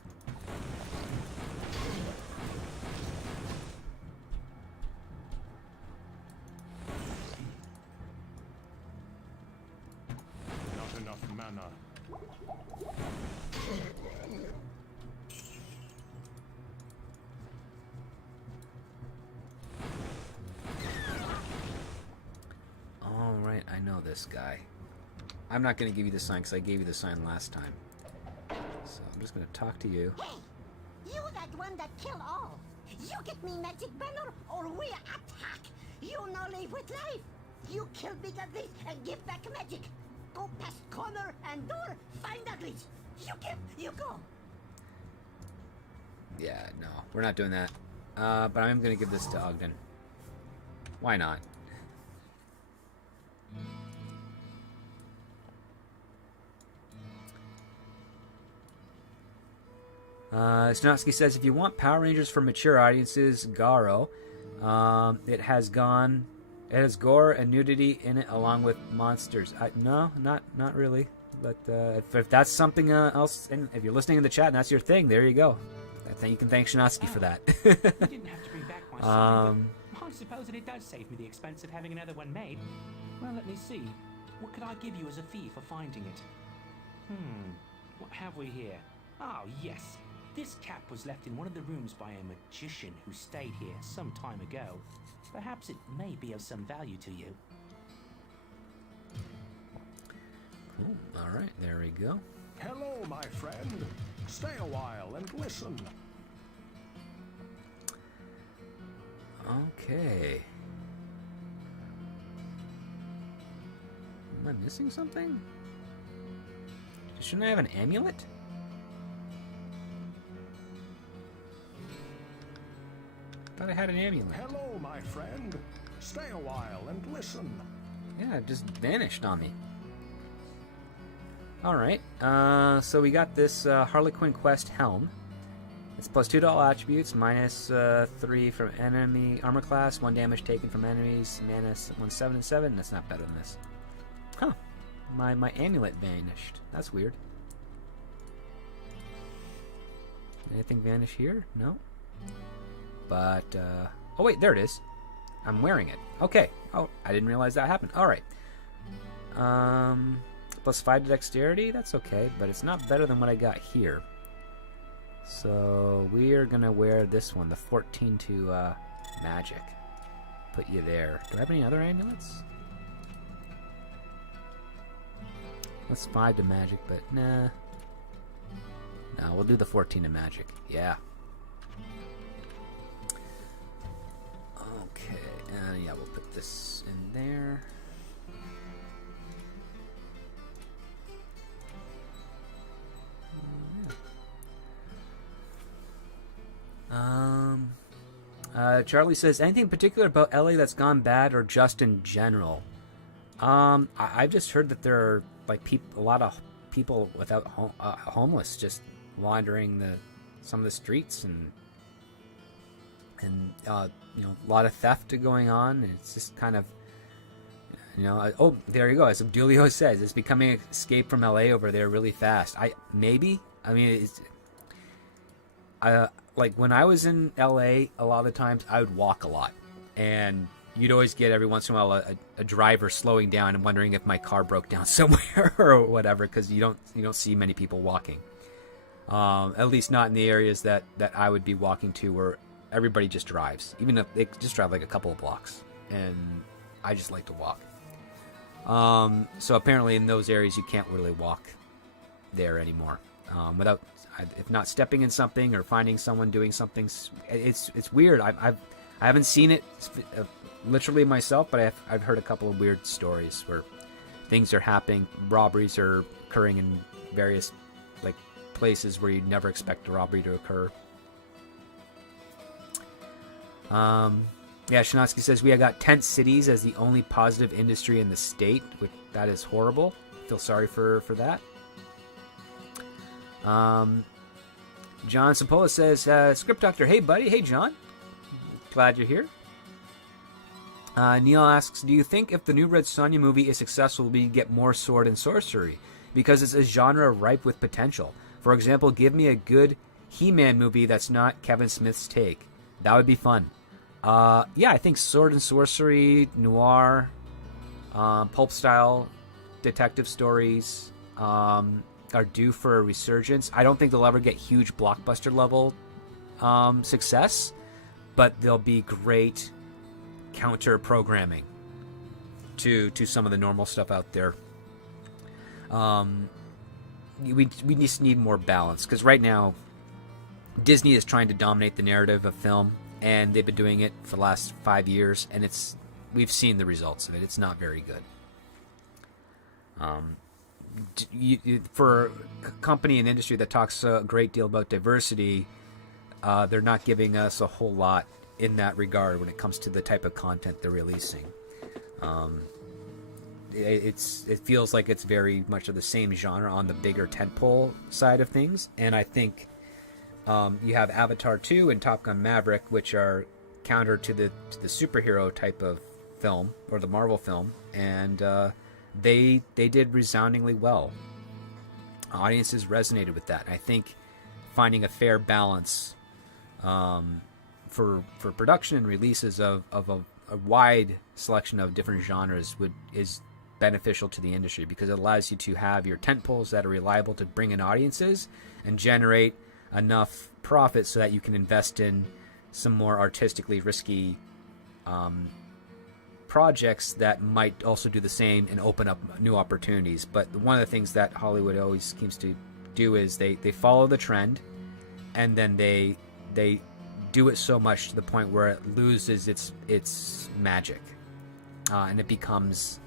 Not enough mana. Alright, I know this guy. I'm not going to give you the sign because I gave you the sign last time. So I'm just going to talk to you. Hey! You that one that kill all! You get me magic banner or we attack! You no live with life! You kill big uglies and give back magic! Go past corner and door, find uglies! You give, you go! Yeah, no, we're not doing that. But I'm going to give this to Ogden. Why not? Snotsky says, if you want Power Rangers for mature audiences, Garo, it has gore and nudity in it along with monsters. No, not really. But if that's something else, and if you're listening in the chat and that's your thing, there you go. I think you can thank Shinotsky for that. You didn't have to bring back my son, but I suppose that it does save me the expense of having another one made. Well, let me see. What could I give you as a fee for finding it? What have we here? Oh, yes. This cap was left in one of the rooms by a magician who stayed here some time ago. Perhaps it may be of some value to you. Cool. All right, there we go. Hello, my friend. Stay a while and listen. Okay. Am I missing something? Shouldn't I have an amulet? Thought I had an amulet. Hello, my friend. Stay a while and listen. Yeah, it just vanished on me. Alright, so we got this Harley Quinn Quest helm. It's plus 2 to all attributes, minus 3 from enemy armor class, 1 damage taken from enemies, mana 1, 7, and 7. That's not better than this. Huh. My amulet vanished. That's weird. Anything vanish here? No. But, oh wait, there it is. I'm wearing it. Okay. Oh, I didn't realize that happened. Alright. Plus 5 to dexterity, that's okay, but it's not better than what I got here. So we are gonna wear this one, the 14 to magic. Put you there. Do I have any other amulets? That's 5 to magic, but nah. No, we'll do the 14 to magic. Yeah. Okay, and yeah, we'll put this in there. Charlie says, anything particular about LA that's gone bad or just in general? I've just heard that there are like a lot of people without homeless just wandering some of the streets and a lot of theft going on. It's just kind of oh, there you go. As Abdulio says, it's becoming an escape from LA over there really fast. Like when I was in LA, a lot of the times I would walk a lot, and you'd always get every once in a while a driver slowing down and wondering if my car broke down somewhere or whatever, because you don't see many people walking. At least not in the areas that I would be walking to, where everybody just drives, even if they just drive like a couple of blocks, and I just like to walk. So apparently in those areas you can't really walk there anymore without, if not stepping in something or finding someone doing something. It's weird. I haven't seen it literally myself, but I've heard a couple of weird stories where things are happening, robberies are occurring in various like places where you'd never expect a robbery to occur. Yeah, Shinotsky says, we got tent cities as the only positive industry in the state, which that is horrible. Feel sorry for that. John Sampola says, Script Doctor, hey buddy. Hey John, glad you're here. Neil asks, do you think if the new Red Sonja movie is successful, we get more sword and sorcery? Because it's a genre ripe with potential. For example, give me a good He-Man movie that's not Kevin Smith's take. That would be fun. Yeah, I think sword and sorcery, noir, pulp style detective stories are due for a resurgence. I don't think they'll ever get huge blockbuster level success, but they'll be great counter programming to some of the normal stuff out there. We just need more balance, because right now Disney is trying to dominate the narrative of film, and they've been doing it for the last 5 years, and we've seen the results of it. It's not very good. For a company and industry that talks a great deal about diversity, they're not giving us a whole lot in that regard when it comes to the type of content they're releasing. It feels like it's very much of the same genre on the bigger tentpole side of things, and I think You have Avatar 2 and Top Gun Maverick, which are counter to the superhero type of film, or the Marvel film, and they did resoundingly well. Audiences resonated with that. I think finding a fair balance for production and releases of a wide selection of different genres is beneficial to the industry, because it allows you to have your tentpoles that are reliable to bring in audiences and generate enough profit so that you can invest in some more artistically risky projects that might also do the same and open up new opportunities. But one of the things that Hollywood always seems to do is they follow the trend, and then they do it so much to the point where it loses its magic, and it becomes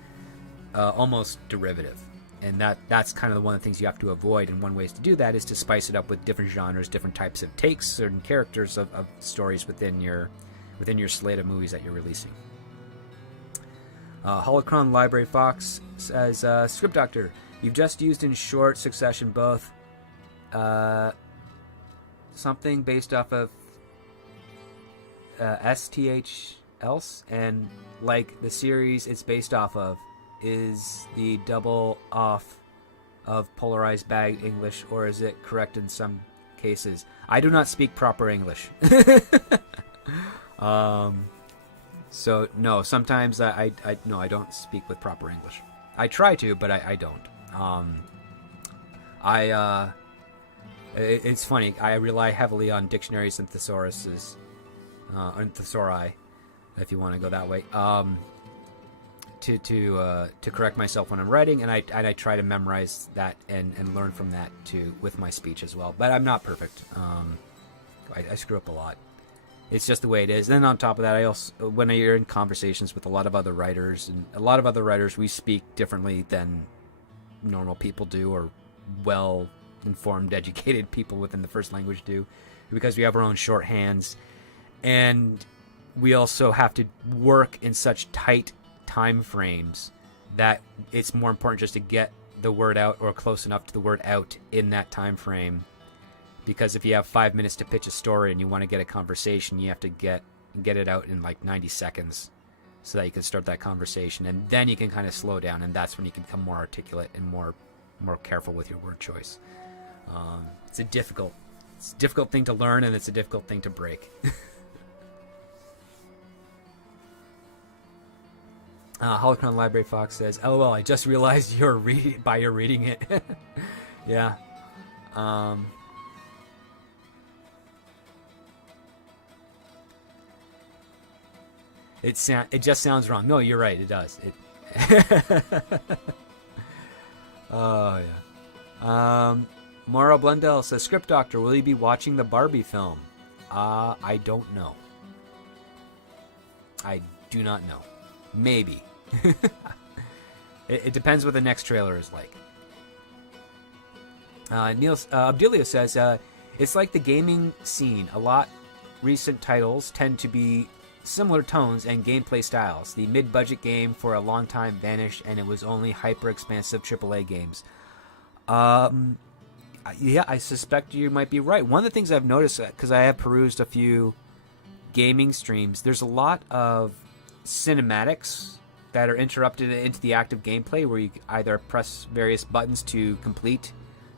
almost derivative. And that's kind of one of the things you have to avoid, and one way to do that is to spice it up with different genres, different types of takes, certain characters of stories within your slate of movies that you're releasing. Holocron Library Fox says, Script Doctor, you've just used in short succession both something based off of STH else and like the series it's based off of is the double off of polarized bag English, or is it correct in some cases? I do not speak proper English. So no, sometimes I don't speak with proper English. I try to, but I don't. It's funny. I rely heavily on dictionaries and thesauruses, and thesauri, if you want to go that way, to correct myself when I'm writing, and I try to memorize that and learn from that too with my speech as well. But I'm not perfect. I screw up a lot. It's just the way it is. And then on top of that, I also, when you're in conversations with a lot of other writers, we speak differently than normal people do, or well-informed, educated people within the first language do, because we have our own shorthands, and we also have to work in such tight time frames that it's more important just to get the word out, or close enough to the word out in that time frame. Because if you have 5 minutes to pitch a story and you want to get a conversation, you have to get it out in like 90 seconds so that you can start that conversation, and then you can kind of slow down, and that's when you can become more articulate and more careful with your word choice. It's a difficult thing to learn, and it's a difficult thing to break. Holocron Library Fox says, "LOL, I just realized you're reading it." Yeah. It just sounds wrong. No, you're right. It does. Oh yeah. Mauro Blundell says, "Script Doctor, will you be watching the Barbie film?" I don't know. I do not know. Maybe. It depends what the next trailer is like. Abdelia says, "It's like the gaming scene. A lot recent titles tend to be similar tones and gameplay styles. The mid-budget game for a long time vanished, and it was only hyper-expansive AAA games." Yeah, I suspect you might be right. One of the things I've noticed, because I have perused a few gaming streams, there's a lot of cinematics that are interrupted into the active gameplay, where you either press various buttons to complete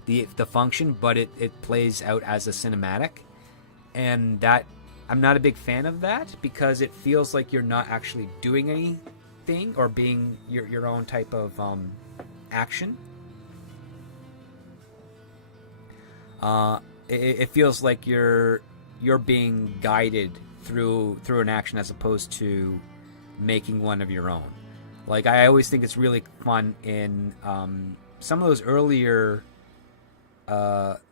the function, but it plays out as a cinematic, and that I'm not a big fan of that, because it feels like you're not actually doing anything or being your own type of action. It feels like you're being guided through an action as opposed to making one of your own. Like, I always think it's really fun in some of those earlier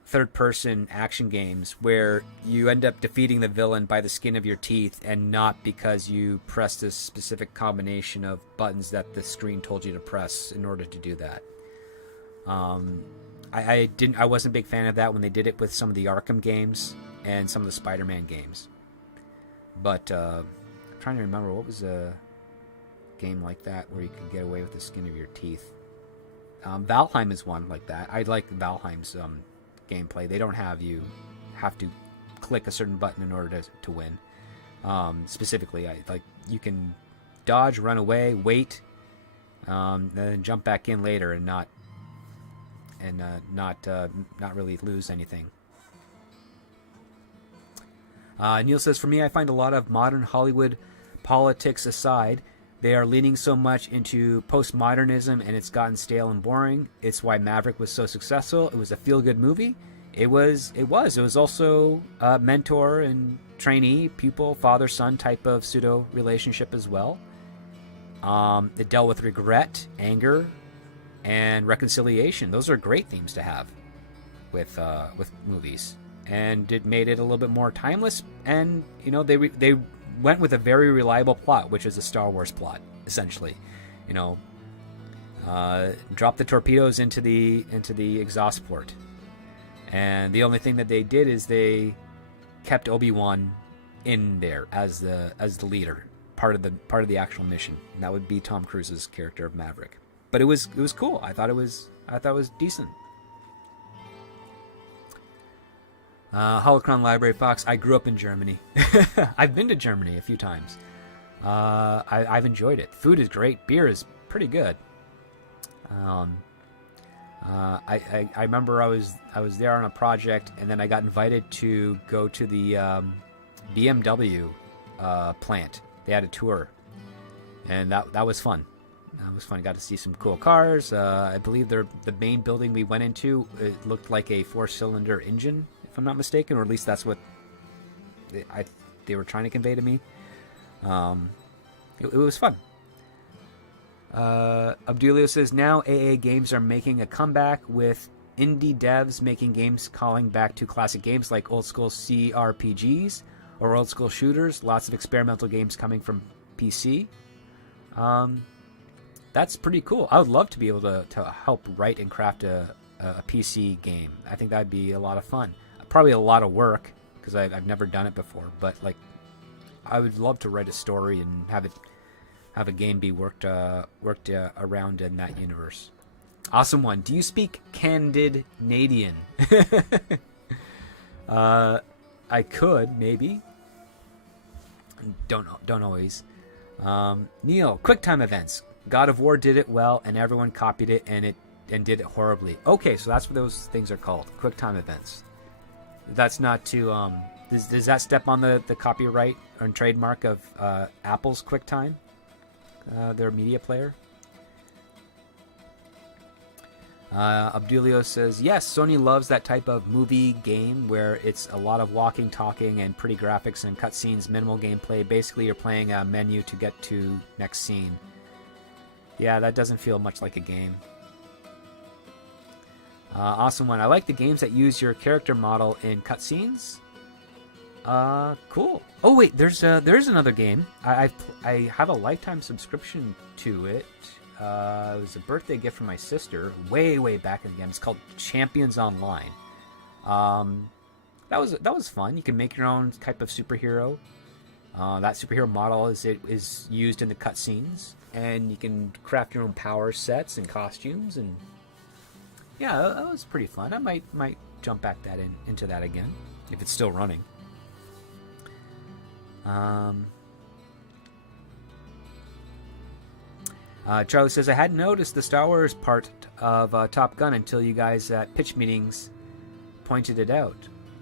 third-person action games where you end up defeating the villain by the skin of your teeth, and not because you pressed a specific combination of buttons that the screen told you to press in order to do that. I wasn't a big fan of that when they did it with some of the Arkham games and some of the Spider-Man games. But I'm trying to remember, what was a game like that where you could get away with the skin of your teeth? Valheim is one like that. I like Valheim's gameplay. They don't have you have to click a certain button in order to win. Specifically, you can dodge, run away, wait, then jump back in later and not really lose anything. Neil says, for me, I find a lot of modern Hollywood politics aside, they are leaning so much into postmodernism, and it's gotten stale and boring. It's why Maverick was so successful. It was a feel-good movie. It was also a mentor and trainee, pupil, father-son type of pseudo relationship as well. It dealt with regret, anger, and reconciliation. Those are great themes to have with movies, and it made it a little bit more timeless. And they went with a very reliable plot, which is a Star Wars plot, essentially. Drop the torpedoes into the exhaust port, and the only thing that they did is they kept Obi-Wan in there as the leader, part of the actual mission. And that would be Tom Cruise's character of Maverick. But it was cool. I thought it was decent. Holocron Library Fox. I grew up in Germany. I've been to Germany a few times. I've enjoyed it. Food is great. Beer is pretty good. I remember I was there on a project, and then I got invited to go to the BMW plant. They had a tour, and that was fun. That was fun. I got to see some cool cars. I believe the main building we went into, it looked like a 4-cylinder engine, if I'm not mistaken, or at least that's what they were trying to convey to me. It was fun. Abdulio says, now AA games are making a comeback with indie devs making games calling back to classic games like old school CRPGs or old school shooters. Lots of experimental games coming from PC. That's pretty cool. I would love to be able to help write and craft a PC game. I think that'd be a lot of fun. Probably a lot of work because I've never done it before. But I would love to write a story and have a game be worked around in that universe. Awesome one. Do you speak Candid-Nadian? I could, maybe. Don't always. Neil, QuickTime events. God of War did it well, and everyone copied it and did it horribly. Okay, so that's what those things are called. QuickTime events. That's not to does that step on the copyright or trademark of Apple's QuickTime? Their media player. Abdulio says, yes, Sony loves that type of movie game where it's a lot of walking, talking, and pretty graphics and cutscenes, minimal gameplay. Basically, you're playing a menu to get to next scene. Yeah, that doesn't feel much like a game. Awesome one. I like the games that use your character model in cutscenes. Cool. Oh wait, there's another game. I have a lifetime subscription to it. It was a birthday gift from my sister way back in the game. It's called Champions Online. That was fun. You can make your own type of superhero. That superhero model is used in the cutscenes, and you can craft your own power sets and costumes, and yeah, that was pretty fun. I might jump back into that again if it's still running. Charlie says, I hadn't noticed the Star Wars part of Top Gun until you guys at pitch meetings pointed it out.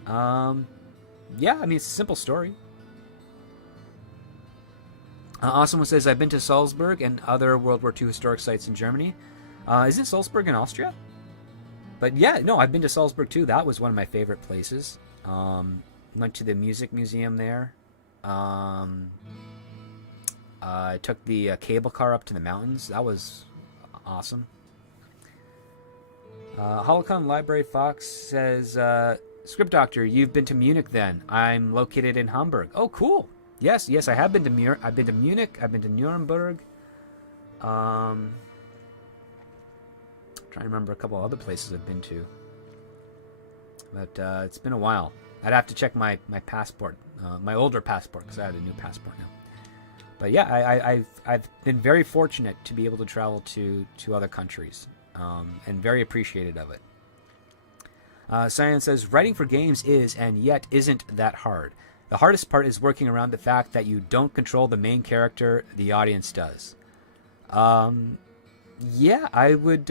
Yeah, I mean, it's a simple story. Awesome one says, I've been to Salzburg and other World War II historic sites in Germany. Isn't Salzburg in Austria? But yeah, no, I've been to Salzburg too. That was one of my favorite places. Went to the music museum there. I took the cable car up to the mountains. That was awesome. Holocron Library Fox says, Script Doctor, you've been to Munich then. I'm located in Hamburg. Oh, cool. Yes, I have been to Munich. I've been to Munich. I've been to Nuremberg. Trying to remember a couple other places I've been to. But it's been a while. I'd have to check my passport, my older passport, because I have a new passport now. But yeah, I've been very fortunate to be able to travel to other countries, and very appreciative of it. Cyan says, writing for games is, and yet isn't, that hard. The hardest part is working around the fact that you don't control the main character, the audience does. Yeah, I would...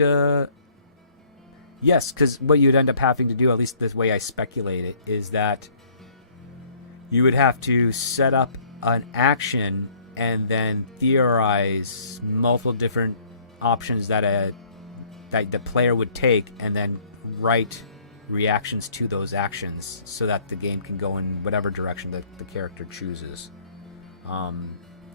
yes, because what you'd end up having to do, at least the way I speculate it, is that you would have to set up an action and then theorize multiple different options that the player would take, and then write reactions to those actions so that the game can go in whatever direction the character chooses.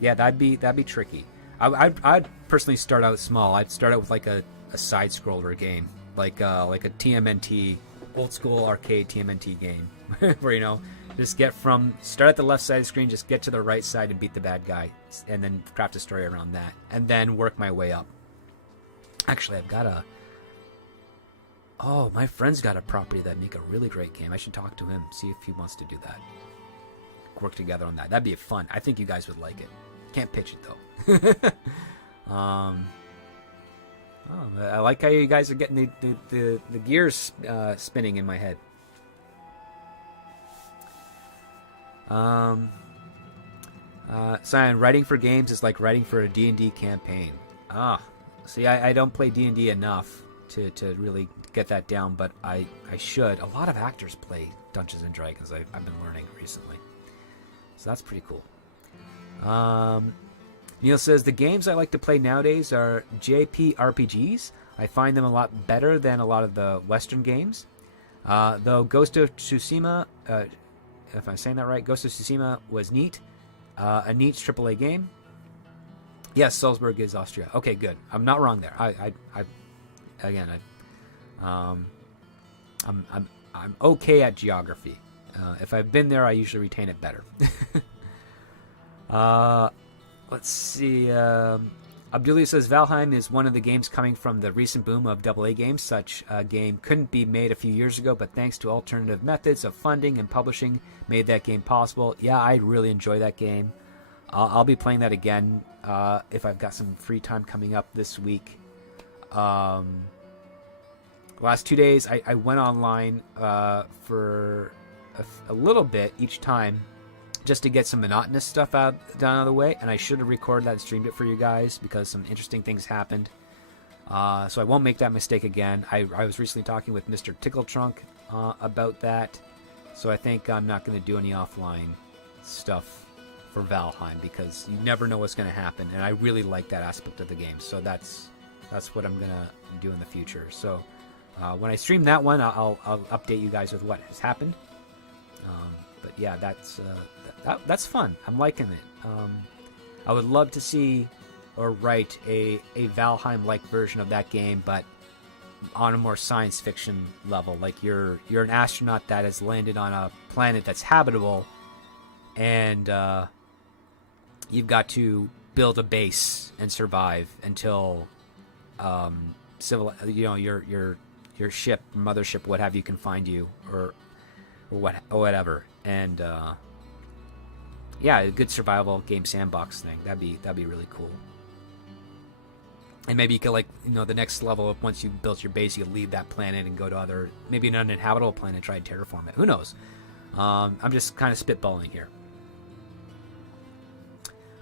Yeah, that'd be tricky. I'd personally start out small. I'd start out with like a side scroller game, like a TMNT, old school arcade TMNT game, where just start at the left side of the screen, just get to the right side and beat the bad guy, and then craft a story around that, and then work my way up. Actually, my friend's got a property that'd make a really great game. I should talk to him, see if he wants to do that. Work together on that. That'd be fun. I think you guys would like it. Can't pitch it though. I like how you guys are getting the gears spinning in my head. Cyan, writing for games is like writing for a D&D campaign. See, I don't play D&D enough to really get that down, but I should. A lot of actors play Dungeons and Dragons. I've been learning recently, so that's pretty cool. Neil says, the games I like to play nowadays are JPRPGs. I find them a lot better than a lot of the Western games. Though Ghost of Tsushima, if I'm saying that right, Ghost of Tsushima was neat. A neat AAA game. Yes, Salzburg is Austria. Okay, good. I'm not wrong there. I'm okay at geography. If I've been there, I usually retain it better. Let's see. Abdulia says Valheim is one of the games coming from the recent boom of AA games. Such a game couldn't be made a few years ago, but thanks to alternative methods of funding and publishing, made that game possible. Yeah, I really enjoy that game. I'll be playing that again if I've got some free time coming up this week. Last 2 days, I went online for a little bit each time, just to get some monotonous stuff done out of the way, and I should have recorded that and streamed it for you guys because some interesting things happened. So I won't make that mistake again. I was recently talking with Mr. Tickletrunk about that, so I think I'm not going to do any offline stuff for Valheim because you never know what's going to happen, and I really like that aspect of the game. So that's what I'm going to do in the future. So when I stream that one, I'll update you guys with what has happened. But yeah, that's fun. I'm liking it. I would love to see or write a Valheim-like version of that game, but on a more science fiction level. Like you're an astronaut that has landed on a planet that's habitable, and you've got to build a base and survive until your ship, mothership, what have you, can find you or whatever. And yeah, a good survival game sandbox thing. That'd be really cool. And maybe you could, the next level, once you've built your base, you leave that planet and go to maybe an uninhabitable planet and try and terraform it. Who knows? I'm just kind of spitballing here.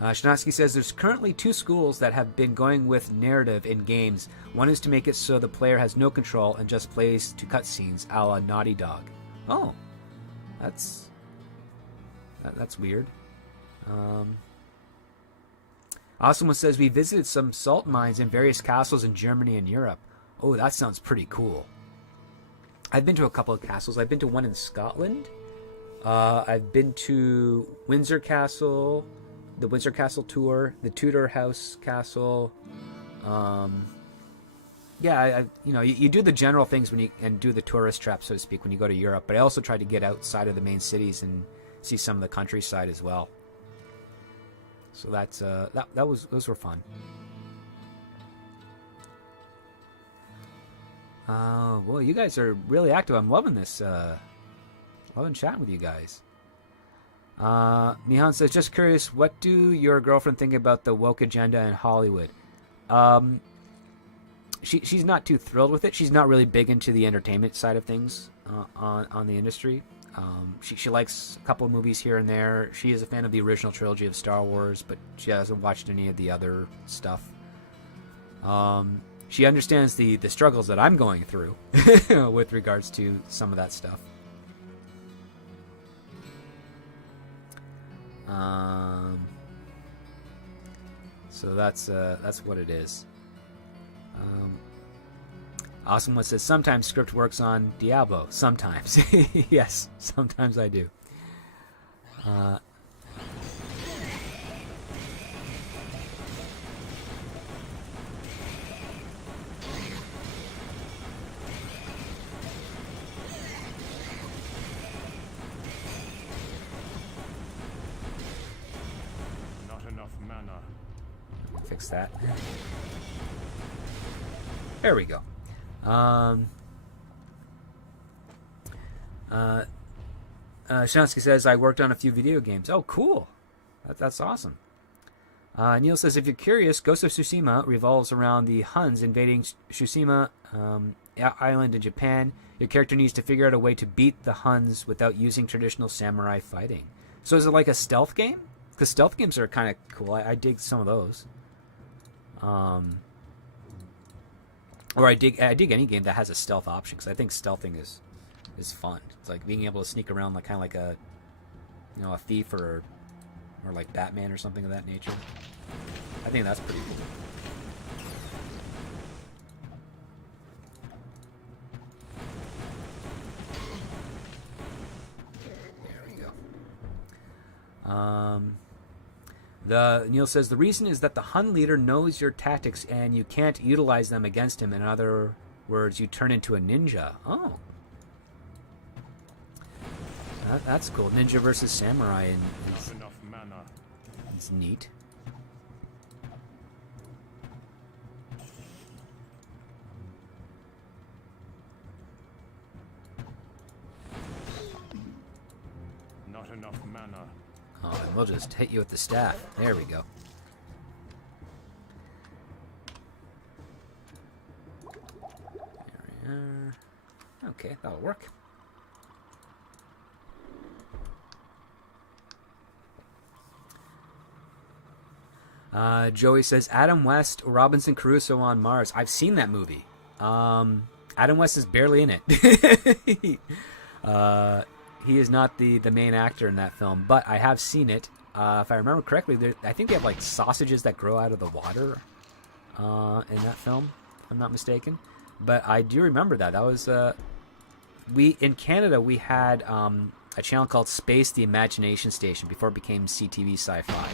Shanatsky says there's currently 2 schools that have been going with narrative in games. One is to make it so the player has no control and just plays to cutscenes, a la Naughty Dog. Oh, that's weird. Awesome one says we visited some salt mines in various castles in Germany and Europe. Oh, that sounds pretty cool. I've been to a couple of castles. I've been to one in Scotland. I've been to Windsor Castle, the Windsor Castle tour, the Tudor House Castle. Yeah, you do the general things and do the tourist trap, so to speak, when you go to Europe. But I also tried to get outside of the main cities and see some of the countryside as well. So those were fun. Well, you guys are really active. I'm loving this. Loving chatting with you guys. Mihan says, just curious, what do your girlfriend think about the woke agenda in Hollywood? she's not too thrilled with it. She's not really big into the entertainment side of things on the industry. She likes a couple of movies here and there. She is a fan of the original trilogy of Star Wars, but she hasn't watched any of the other stuff. She understands the struggles that I'm going through with regards to some of that stuff. So that's what it is. Awesome One says, sometimes script works on Diablo. Sometimes. Yes, sometimes I do. Not enough mana. Fix that. There we go. Shansky says, I worked on a few video games. Oh, cool. That's awesome. Neil says, if you're curious, Ghost of Tsushima revolves around the Huns invading Tsushima Island in Japan. Your character needs to figure out a way to beat the Huns without using traditional samurai fighting. So is it like a stealth game? Because stealth games are kind of cool. I dig some of those. Or I dig any game that has a stealth option, because I think stealthing is fun. It's like being able to sneak around like kind of like a thief or like Batman or something of that nature. I think that's pretty cool. There we go. Neil says, the reason is that the Hun leader knows your tactics and you can't utilize them against him. In other words, you turn into a ninja. Oh. That's cool. Ninja versus samurai it's neat. Not enough mana. Oh, and we'll just hit you with the staff. There we go. There we are. Okay, that'll work. Joey says, Adam West, Robinson Crusoe on Mars. I've seen that movie. Adam West is barely in it. He is not the main actor in that film, but I have seen it. If I remember correctly, I think they have like sausages that grow out of the water in that film, if I'm not mistaken. But I do remember that. That was in Canada we had a channel called Space the Imagination Station before it became CTV Sci-Fi,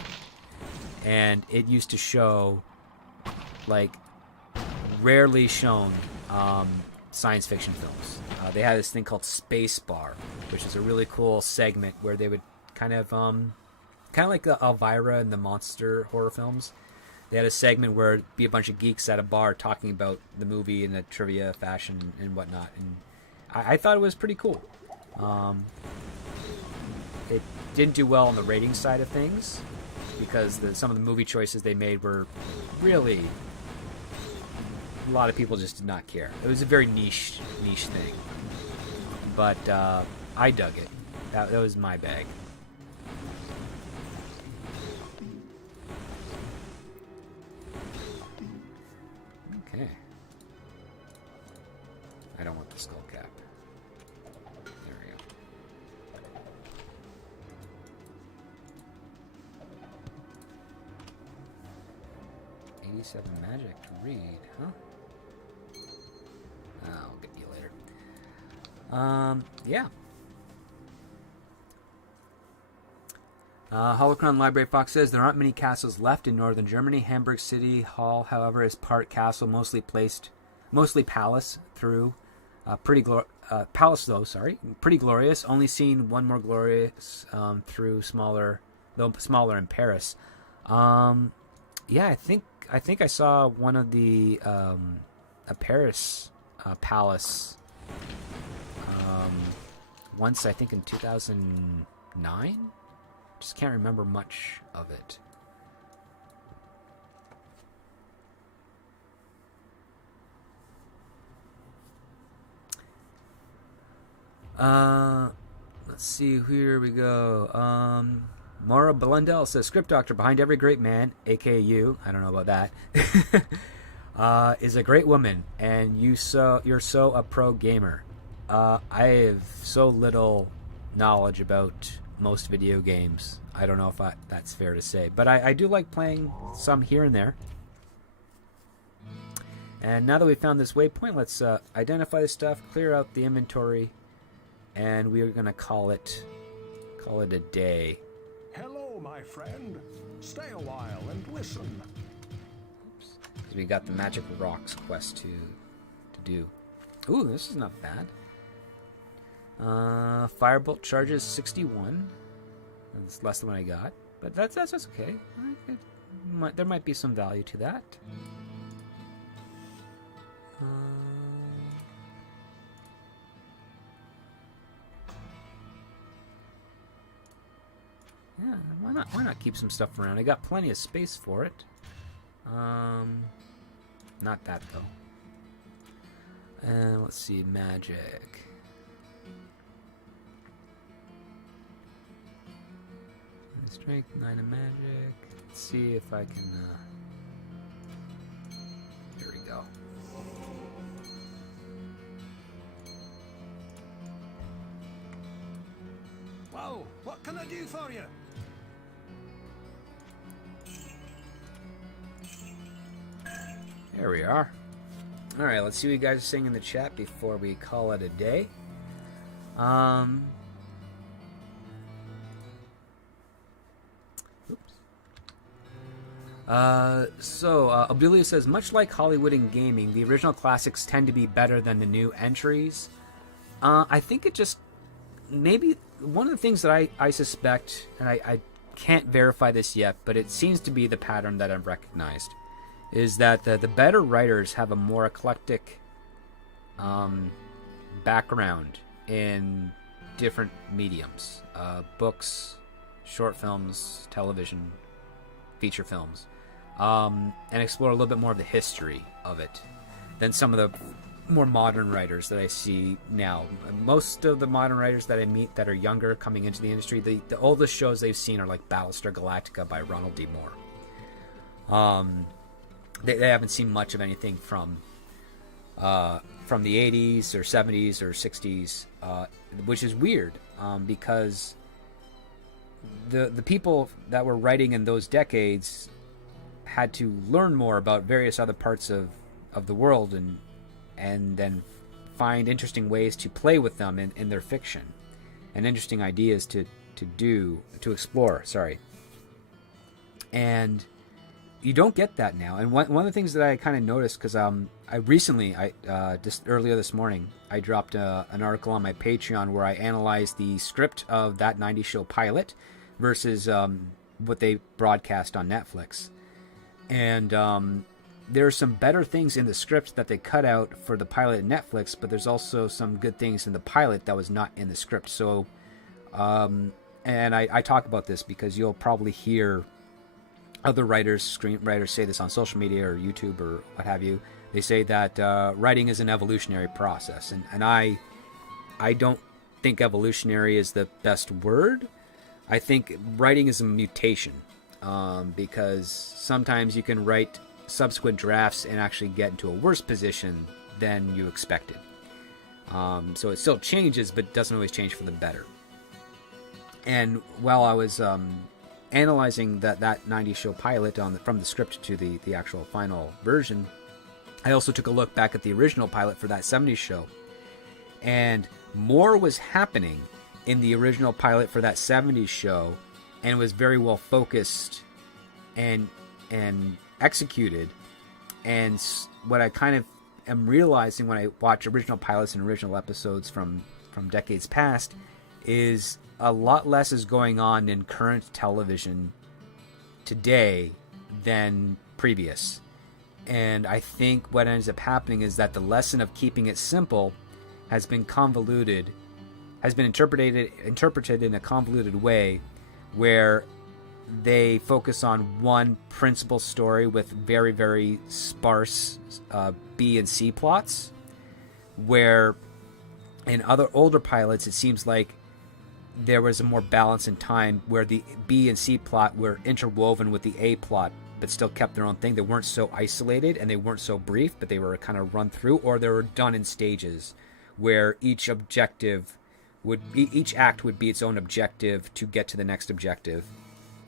and it used to show like rarely shown science fiction films. They had this thing called Space Bar, which is a really cool segment where they would kind of like the Elvira and the monster horror films. They had a segment where it'd be a bunch of geeks at a bar talking about the movie in a trivia fashion and whatnot, and I thought it was pretty cool. It didn't do well on the rating side of things because some of the movie choices they made were really, a lot of people just did not care. It was a very niche thing, but I dug it. That was my bag. Okay. I don't want the skull cap. There we go. 87 magic to read, huh? I'll get you later. Yeah. Holocron Library Fox says there aren't many castles left in northern Germany. Hamburg City Hall, however, is part castle, mostly palace. Through palace though. Sorry, pretty glorious. Only seen one more glorious through smaller, though smaller in Paris. Yeah, I think I saw one of the a Paris palace once. I think in 2009. Just can't remember much of it. Let's see, here we go. Maura Blundell says, Script Doctor, behind every great man, aka you, I don't know about that, is a great woman, and you're so a pro gamer. I have so little knowledge about most video games. I don't know if that's fair to say, but I do like playing some here and there. And now that we've found this waypoint, let's identify the stuff, clear out the inventory, and we are going to call it a day. Hello, my friend. Stay a while and listen. Because we got the Magic Rocks quest to do. Ooh, this is not bad. Firebolt charges 61. That's less than what I got, but that's okay. There might be some value to that. Yeah, why not keep some stuff around? I got plenty of space for it. Not that though. And let's see, magic. Strength 9 of magic. Let's see if I can. Here we go. Well, what can I do for you? There we are. Alright, let's see what you guys are saying in the chat before we call it a day. Oblilia says, much like Hollywood and gaming, the original classics tend to be better than the new entries. I think it just, maybe, one of the things that I suspect, and I can't verify this yet, but it seems to be the pattern that I've recognized, is that the better writers have a more eclectic background in different mediums. Books, short films, television, feature films. And explore a little bit more of the history of it than some of the more modern writers that I see now. Most of the modern writers that I meet that are younger coming into the industry, the oldest shows they've seen are like Battlestar Galactica by Ronald D. Moore. They haven't seen much of anything from the 80s or 70s or 60s, which is weird, because the people that were writing in those decades had to learn more about various other parts of the world and then find interesting ways to play with them in their fiction and interesting ideas to explore. And you don't get that now. And one of the things that I kind of noticed, because just earlier this morning, I dropped an article on my Patreon where I analyzed the script of that 90s show pilot versus what they broadcast on Netflix. And there are some better things in the script that they cut out for the pilot in Netflix, but there's also some good things in the pilot that was not in the script. So, and I talk about this because you'll probably hear other screenwriters say this on social media or YouTube or what have you. They say that writing is an evolutionary process, and I don't think evolutionary is the best word. I think writing is a mutation, because sometimes you can write subsequent drafts and actually get into a worse position than you expected. So it still changes, but doesn't always change for the better. And while I was analyzing that 90s show pilot from the script to the actual final version, I also took a look back at the original pilot for that 70s show. And more was happening in the original pilot for that 70s show, and was very well focused and executed. And what I kind of am realizing when I watch original pilots and original episodes from decades past is a lot less is going on in current television today than previous. And I think what ends up happening is that the lesson of keeping it simple has been convoluted, has been interpreted in a convoluted way, where they focus on one principal story with very, very sparse B and C plots, where In other older pilots, it seems like there was a more balance in time where the B and C plot were interwoven with the A plot, but still kept their own thing. They weren't so isolated and they weren't so brief, but they were kind of run through, or they were done in stages where each act would be its own objective to get to the next objective.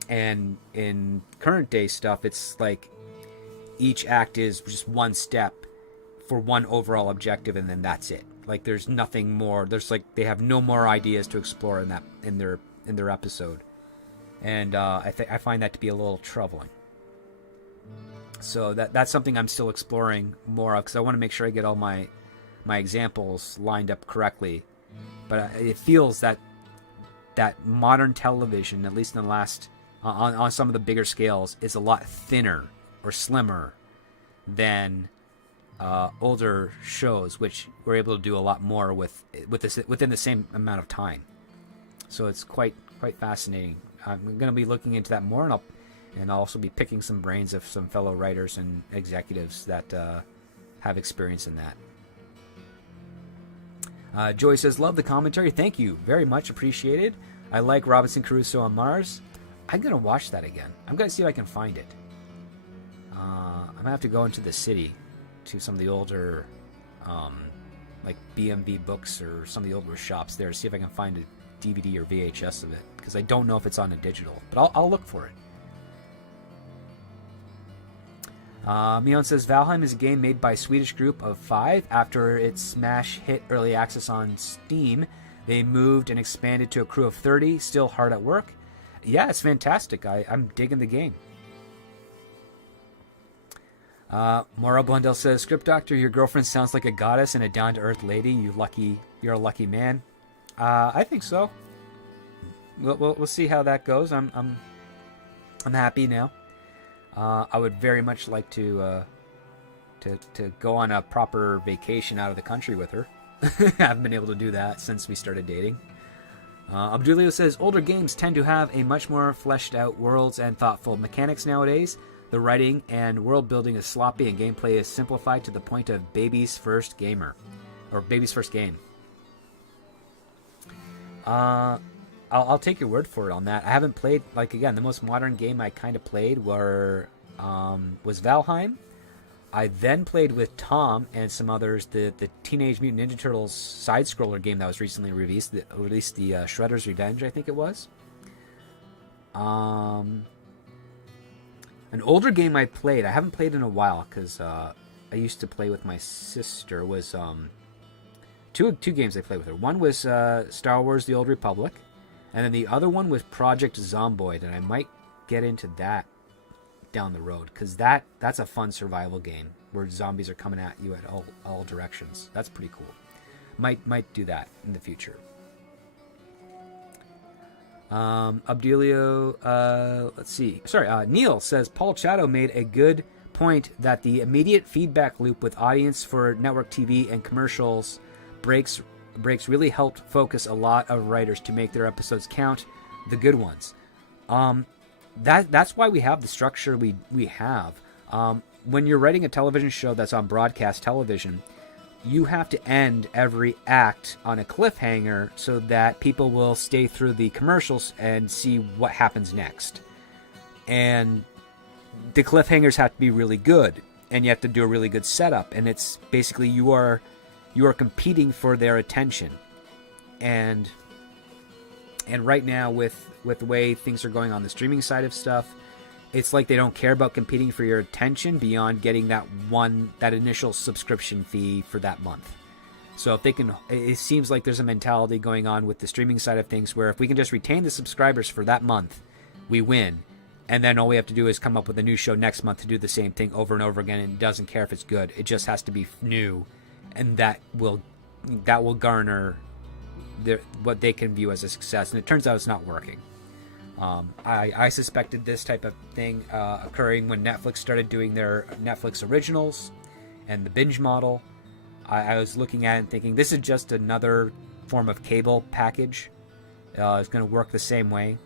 And in current day stuff, it's like each act is just one step for one overall objective, and then that's it. Like there's nothing more. There's like they have no more ideas to explore in their episode, and I find that to be a little troubling. So that's something I'm still exploring more of, because I want to make sure I get all my examples lined up correctly. But it feels that modern television, at least in the last on some of the bigger scales, is a lot thinner or slimmer than older shows, which were able to do a lot more within the same amount of time. So it's quite fascinating. I'm going to be looking into that more, and I'll also be picking some brains of some fellow writers and executives that have experience in that. Joy says, love the commentary. Thank you. Very much appreciated. I like Robinson Crusoe on Mars. I'm going to watch that again. I'm going to see if I can find it. I'm going to have to go into the city to some of the older, like BMV books or some of the older shops there to see if I can find a DVD or VHS of it, because I don't know if it's on a digital, but I'll look for it. Mion says, Valheim is a game made by a Swedish group of 5. After its smash hit early access on Steam, they moved and expanded to a crew of 30, still hard at work. Yeah, it's fantastic. I'm digging the game. Maura Blundell says, Script Doctor, your girlfriend sounds like a goddess and a down-to-earth lady. You're a lucky man. I think so. We'll see how that goes. I'm happy now. I would very much like to go on a proper vacation out of the country with her. I haven't been able to do that since we started dating. Abdulio says, older games tend to have a much more fleshed out worlds and thoughtful mechanics nowadays. The writing and world building is sloppy and gameplay is simplified to the point of baby's first game. I'll take your word for it on that. I haven't played, the most modern game I kind of played was Valheim. I then played with Tom and some others the Teenage Mutant Ninja Turtles side-scroller game that was recently released, the Shredder's Revenge, I think it was. An older game I played, I haven't played in a while, because I used to play with my sister, was two games I played with her. One was Star Wars The Old Republic, and then the other one was Project Zomboid, and I might get into that down the road, because that's a fun survival game where zombies are coming at you at all directions. That's pretty cool. Might do that in the future. Abdelio, let's see. Sorry, Neil says Paul Chato made a good point that the immediate feedback loop with audience for network TV and commercials breaks really helped focus a lot of writers to make their episodes count, the good ones. That's why we have the structure we have. When you're writing a television show that's on broadcast television, you have to end every act on a cliffhanger so that people will stay through the commercials and see what happens next. And the cliffhangers have to be really good, and you have to do a really good setup. And it's basically you are competing for their attention. And right now with the way things are going on the streaming side of stuff, it's like they don't care about competing for your attention beyond getting that initial subscription fee for that month. So if they can, it seems like there's a mentality going on with the streaming side of things where if we can just retain the subscribers for that month, we win. And then all we have to do is come up with a new show next month to do the same thing over and over again, and it doesn't care if it's good. It just has to be new, and that will garner what they can view as a success. And it turns out it's not working. I suspected this type of thing occurring when Netflix started doing their Netflix originals and the binge model. I was looking at it and thinking, this is just another form of cable package. It's going to work the same way.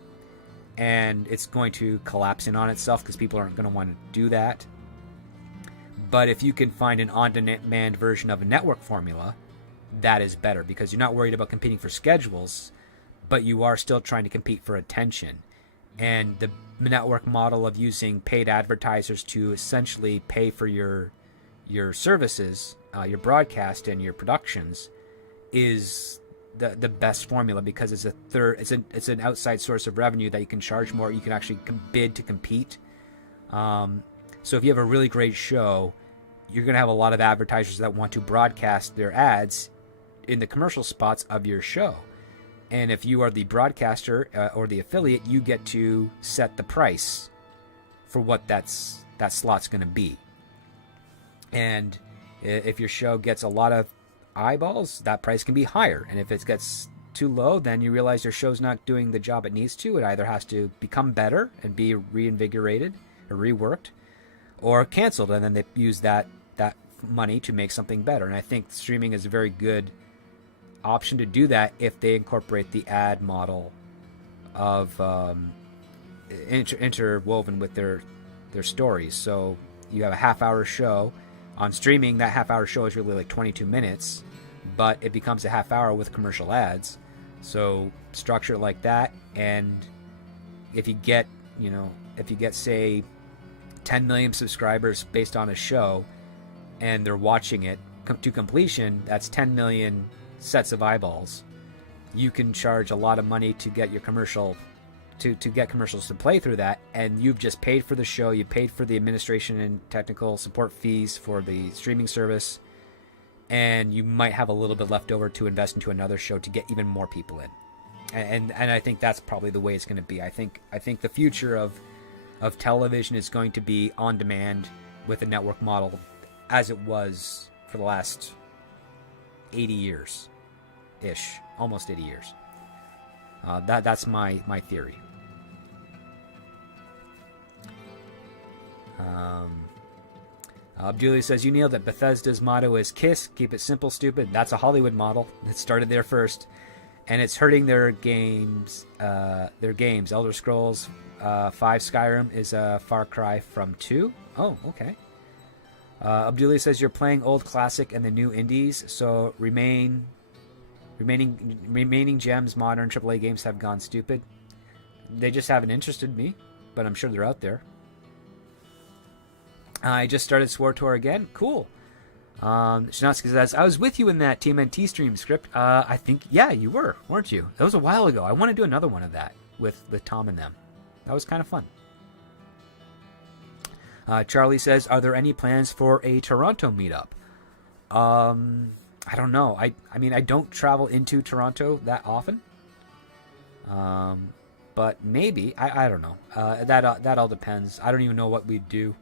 And it's going to collapse in on itself because people aren't going to want to do that. But if you can find an on-demand version of a network formula, that is better, because you're not worried about competing for schedules, but you are still trying to compete for attention. And the network model of using paid advertisers to essentially pay for your services, your broadcast and your productions, is the best formula, because it's an outside source of revenue that you can charge more. You can actually bid to compete. So if you have a really great show, you're going to have a lot of advertisers that want to broadcast their ads in the commercial spots of your show. And if you are the broadcaster or the affiliate, you get to set the price for what that slot's going to be. And if your show gets a lot of eyeballs, that price can be higher. And if it gets too low, then you realize your show's not doing the job it needs to. It either has to become better and be reinvigorated or reworked, or canceled, and then they use that money to make something better. And I think streaming is a very good option to do that if they incorporate the ad model of interwoven with their stories. So you have a half-hour show. On streaming, that half-hour show is really like 22 minutes, but it becomes a half hour with commercial ads. So structure it like that, and if you get say 10 million subscribers based on a show, and they're watching it to completion, that's 10 million sets of eyeballs. You can charge a lot of money to get your commercial to get commercials to play through that, and you've just paid for the show, you paid for the administration and technical support fees for the streaming service, and you might have a little bit left over to invest into another show to get even more people in. And I think that's probably the way it's going to be. I think the future of television is going to be on demand with a network model, as it was for the last 80 years ish, almost 80 years. That's my theory. Abdulia says, you nailed it. Bethesda's motto is KISS, keep it simple, stupid. That's a Hollywood model. It started there first, and it's hurting their games. Elder Scrolls 5 Skyrim is a far cry from 2. Oh, okay. Abdulia says, you're playing old classic and the new indies, so remaining gems, modern AAA games have gone stupid. They just haven't interested me, but I'm sure they're out there. I just started SWTOR again. Cool. Shinotsky says, I was with you in that TMNT stream script. I think, yeah, you were, weren't you? That was a while ago. I want to do another one of that with Tom and them. That was kind of fun. Charlie says, are there any plans for a Toronto meetup? I don't know. I mean, I don't travel into Toronto that often. But maybe. I don't know. That all depends. I don't even know what we'd do.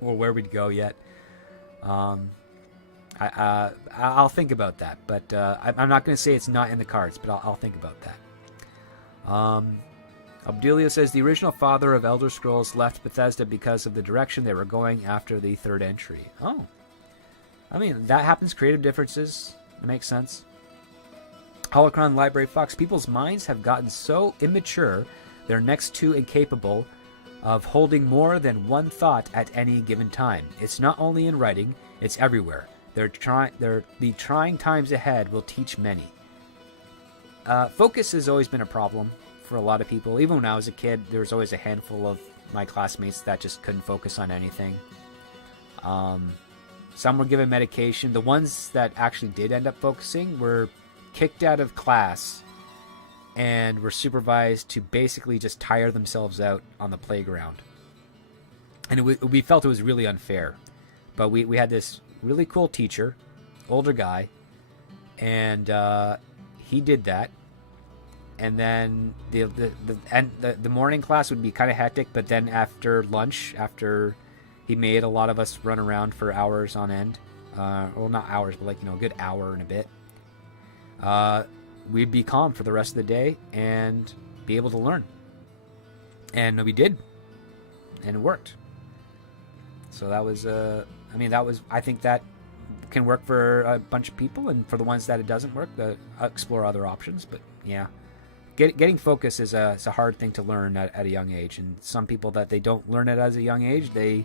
Or where we'd go yet. I'll think about that. But I'm not going to say it's not in the cards, but I'll think about that. Abdulia says, the original father of Elder Scrolls left Bethesda because of the direction they were going after the third entry. Oh. I mean, that happens. Creative differences. It makes sense. Holocron Library Fox. People's minds have gotten so immature, they're next to incapable of holding more than one thought at any given time. It's not only in writing, it's everywhere. The trying times ahead will teach many. Focus has always been a problem for a lot of people. Even when I was a kid, there was always a handful of my classmates that just couldn't focus on anything. Some were given medication. The ones that actually did end up focusing were kicked out of class and were supervised to basically just tire themselves out on the playground. And we felt it was really unfair. But we had this really cool teacher, older guy, and he did that. And then the morning class would be kind of hectic, but then after lunch, after he made a lot of us run around for hours on end, well, not hours, but like, a good hour and a bit, we'd be calm for the rest of the day and be able to learn. And we did, and it worked. So that was, I think that can work for a bunch of people, and for the ones that it doesn't work, explore other options. But yeah, getting focus is a hard thing to learn at a young age, and some people that they don't learn it as a young age, they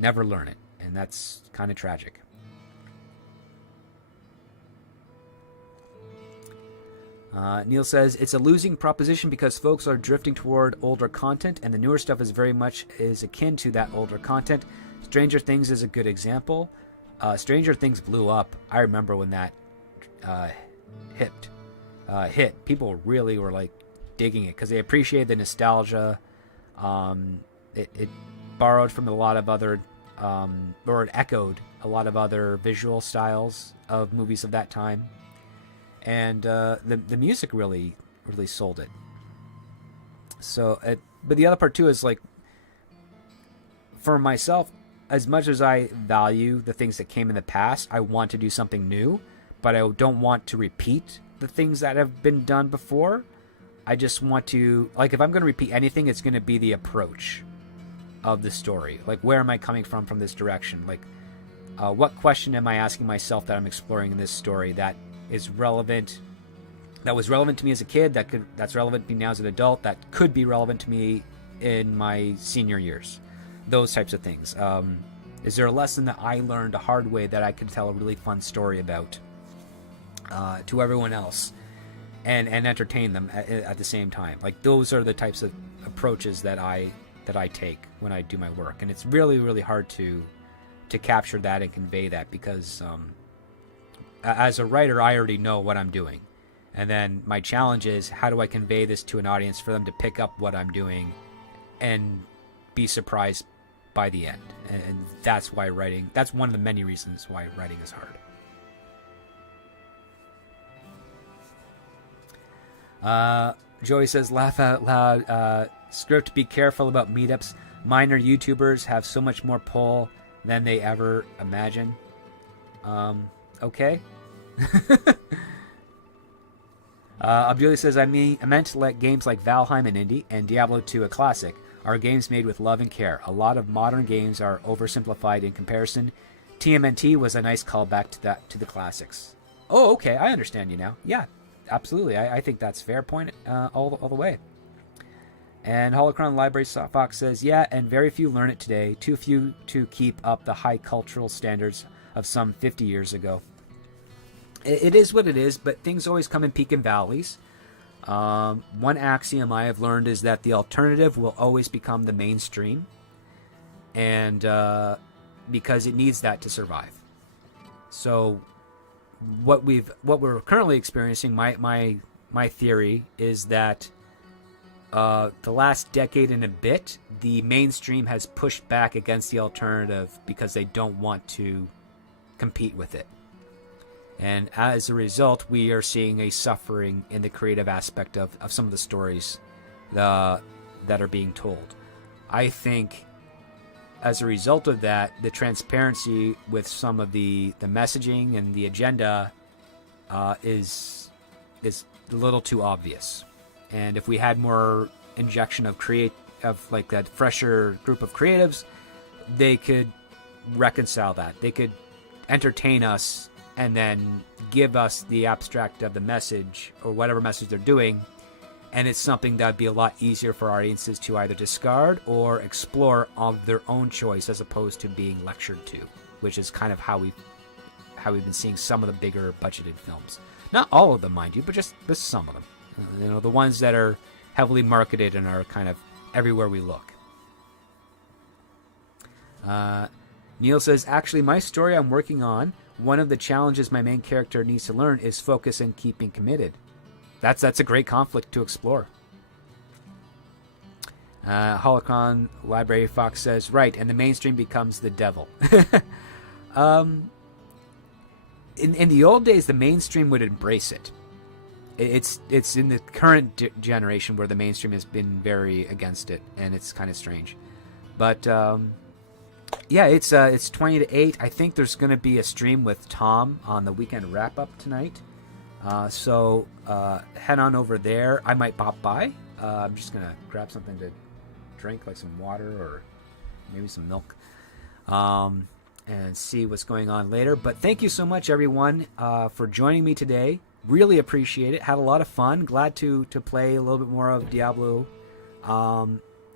never learn it, and that's kind of tragic. Neil says, it's a losing proposition because folks are drifting toward older content, and the newer stuff is very much is akin to that older content. Stranger Things is a good example. Stranger Things blew up. I remember when that hit. People really were like digging it because they appreciated the nostalgia. It borrowed from a lot of other, or it echoed a lot of other visual styles of movies of that time. And the music really sold it. So, but the other part too is like, for myself, as much as I value the things that came in the past, I want to do something new, but I don't want to repeat the things that have been done before. I just want to, like, if I'm going to repeat anything, it's going to be the approach of the story. Like, where am I coming from this direction? Like, what question am I asking myself that I'm exploring in this story that is relevant, that was relevant to me as a kid, that's relevant to me now as an adult, that could be relevant to me in my senior years. Those types of things. Is there a lesson that I learned a hard way that I could tell a really fun story about to everyone else and entertain them at the same time? Like, those are the types of approaches that I take when I do my work, and it's really, really hard to capture that and convey that because as a writer, I already know what I'm doing. And then my challenge is, how do I convey this to an audience for them to pick up what I'm doing and be surprised by the end? And that's why writing, that's one of the many reasons why writing is hard. Joey says, laugh out loud. Script, be careful about meetups. Minor YouTubers have so much more pull than they ever imagine. Okay. Abdullah says, I meant to let games like Valheim an indie and Diablo 2 a classic are games made with love and care. A lot of modern games are oversimplified in comparison. TMNT was a nice callback to the classics. Oh, okay, I understand you now. Yeah, absolutely. I think that's fair point all the way. And Holocron Library Fox says, yeah, and very few learn it today. Too few to keep up the high cultural standards of some 50 years ago. It is what it is, but things always come in peaks and valleys. One axiom I have learned is that the alternative will always become the mainstream, and because it needs that to survive. So, what we're currently experiencing, my theory is that the last decade and a bit, the mainstream has pushed back against the alternative because they don't want to compete with it. And as a result, we are seeing a suffering in the creative aspect of some of the stories that are being told. I think as a result of that, the transparency with some of the messaging and the agenda is a little too obvious. And if we had more injection of like that fresher group of creatives, they could reconcile that. They could entertain us and then give us the abstract of the message or whatever message they're doing, and it's something that'd be a lot easier for audiences to either discard or explore of their own choice as opposed to being lectured to, which is kind of how we've been seeing some of the bigger budgeted films. Not all of them, mind you, but just some of them. The ones that are heavily marketed and are kind of everywhere we look. Neil says, actually, my story I'm working on, one of the challenges my main character needs to learn is focus and keeping committed. That's a great conflict to explore. Holocron Library Fox says, right, and the mainstream becomes the devil. In the old days, the mainstream would embrace it. It's in the current generation where the mainstream has been very against it, and it's kind of strange. But yeah, it's 20 to 8. I think there's going to be a stream with Tom on the weekend wrap up tonight. So head on over there. I might pop by. I'm just going to grab something to drink, like some water or maybe some milk, and see what's going on later. But thank you so much, everyone, for joining me today. Really appreciate it. Had a lot of fun. Glad to play a little bit more of Diablo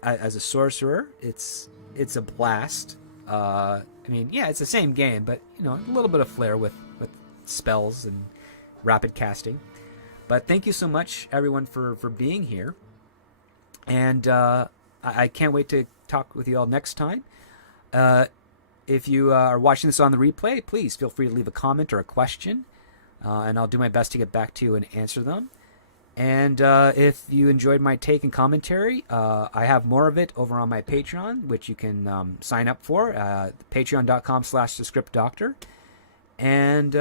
as a sorcerer. It's a blast. I mean, yeah, it's the same game, but a little bit of flair with spells and rapid casting. But thank you so much, everyone, for being here. And I can't wait to talk with you all next time. If you are watching this on the replay, please feel free to leave a comment or a question, and I'll do my best to get back to you and answer them. And if you enjoyed my take and commentary, I have more of it over on my Patreon, which you can sign up for, patreon.com/thescriptdoctor. And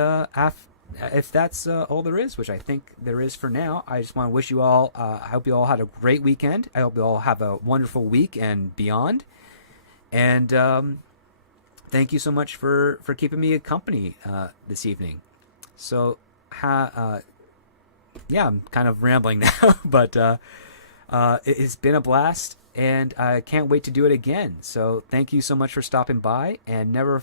if that's all there is, which I think there is for now, I just want to wish you all, I hope you all had a great weekend. I hope you all have a wonderful week and beyond. And thank you so much for keeping me company this evening. So, yeah, I'm kind of rambling now, but it's been a blast, and I can't wait to do it again. So thank you so much for stopping by, and never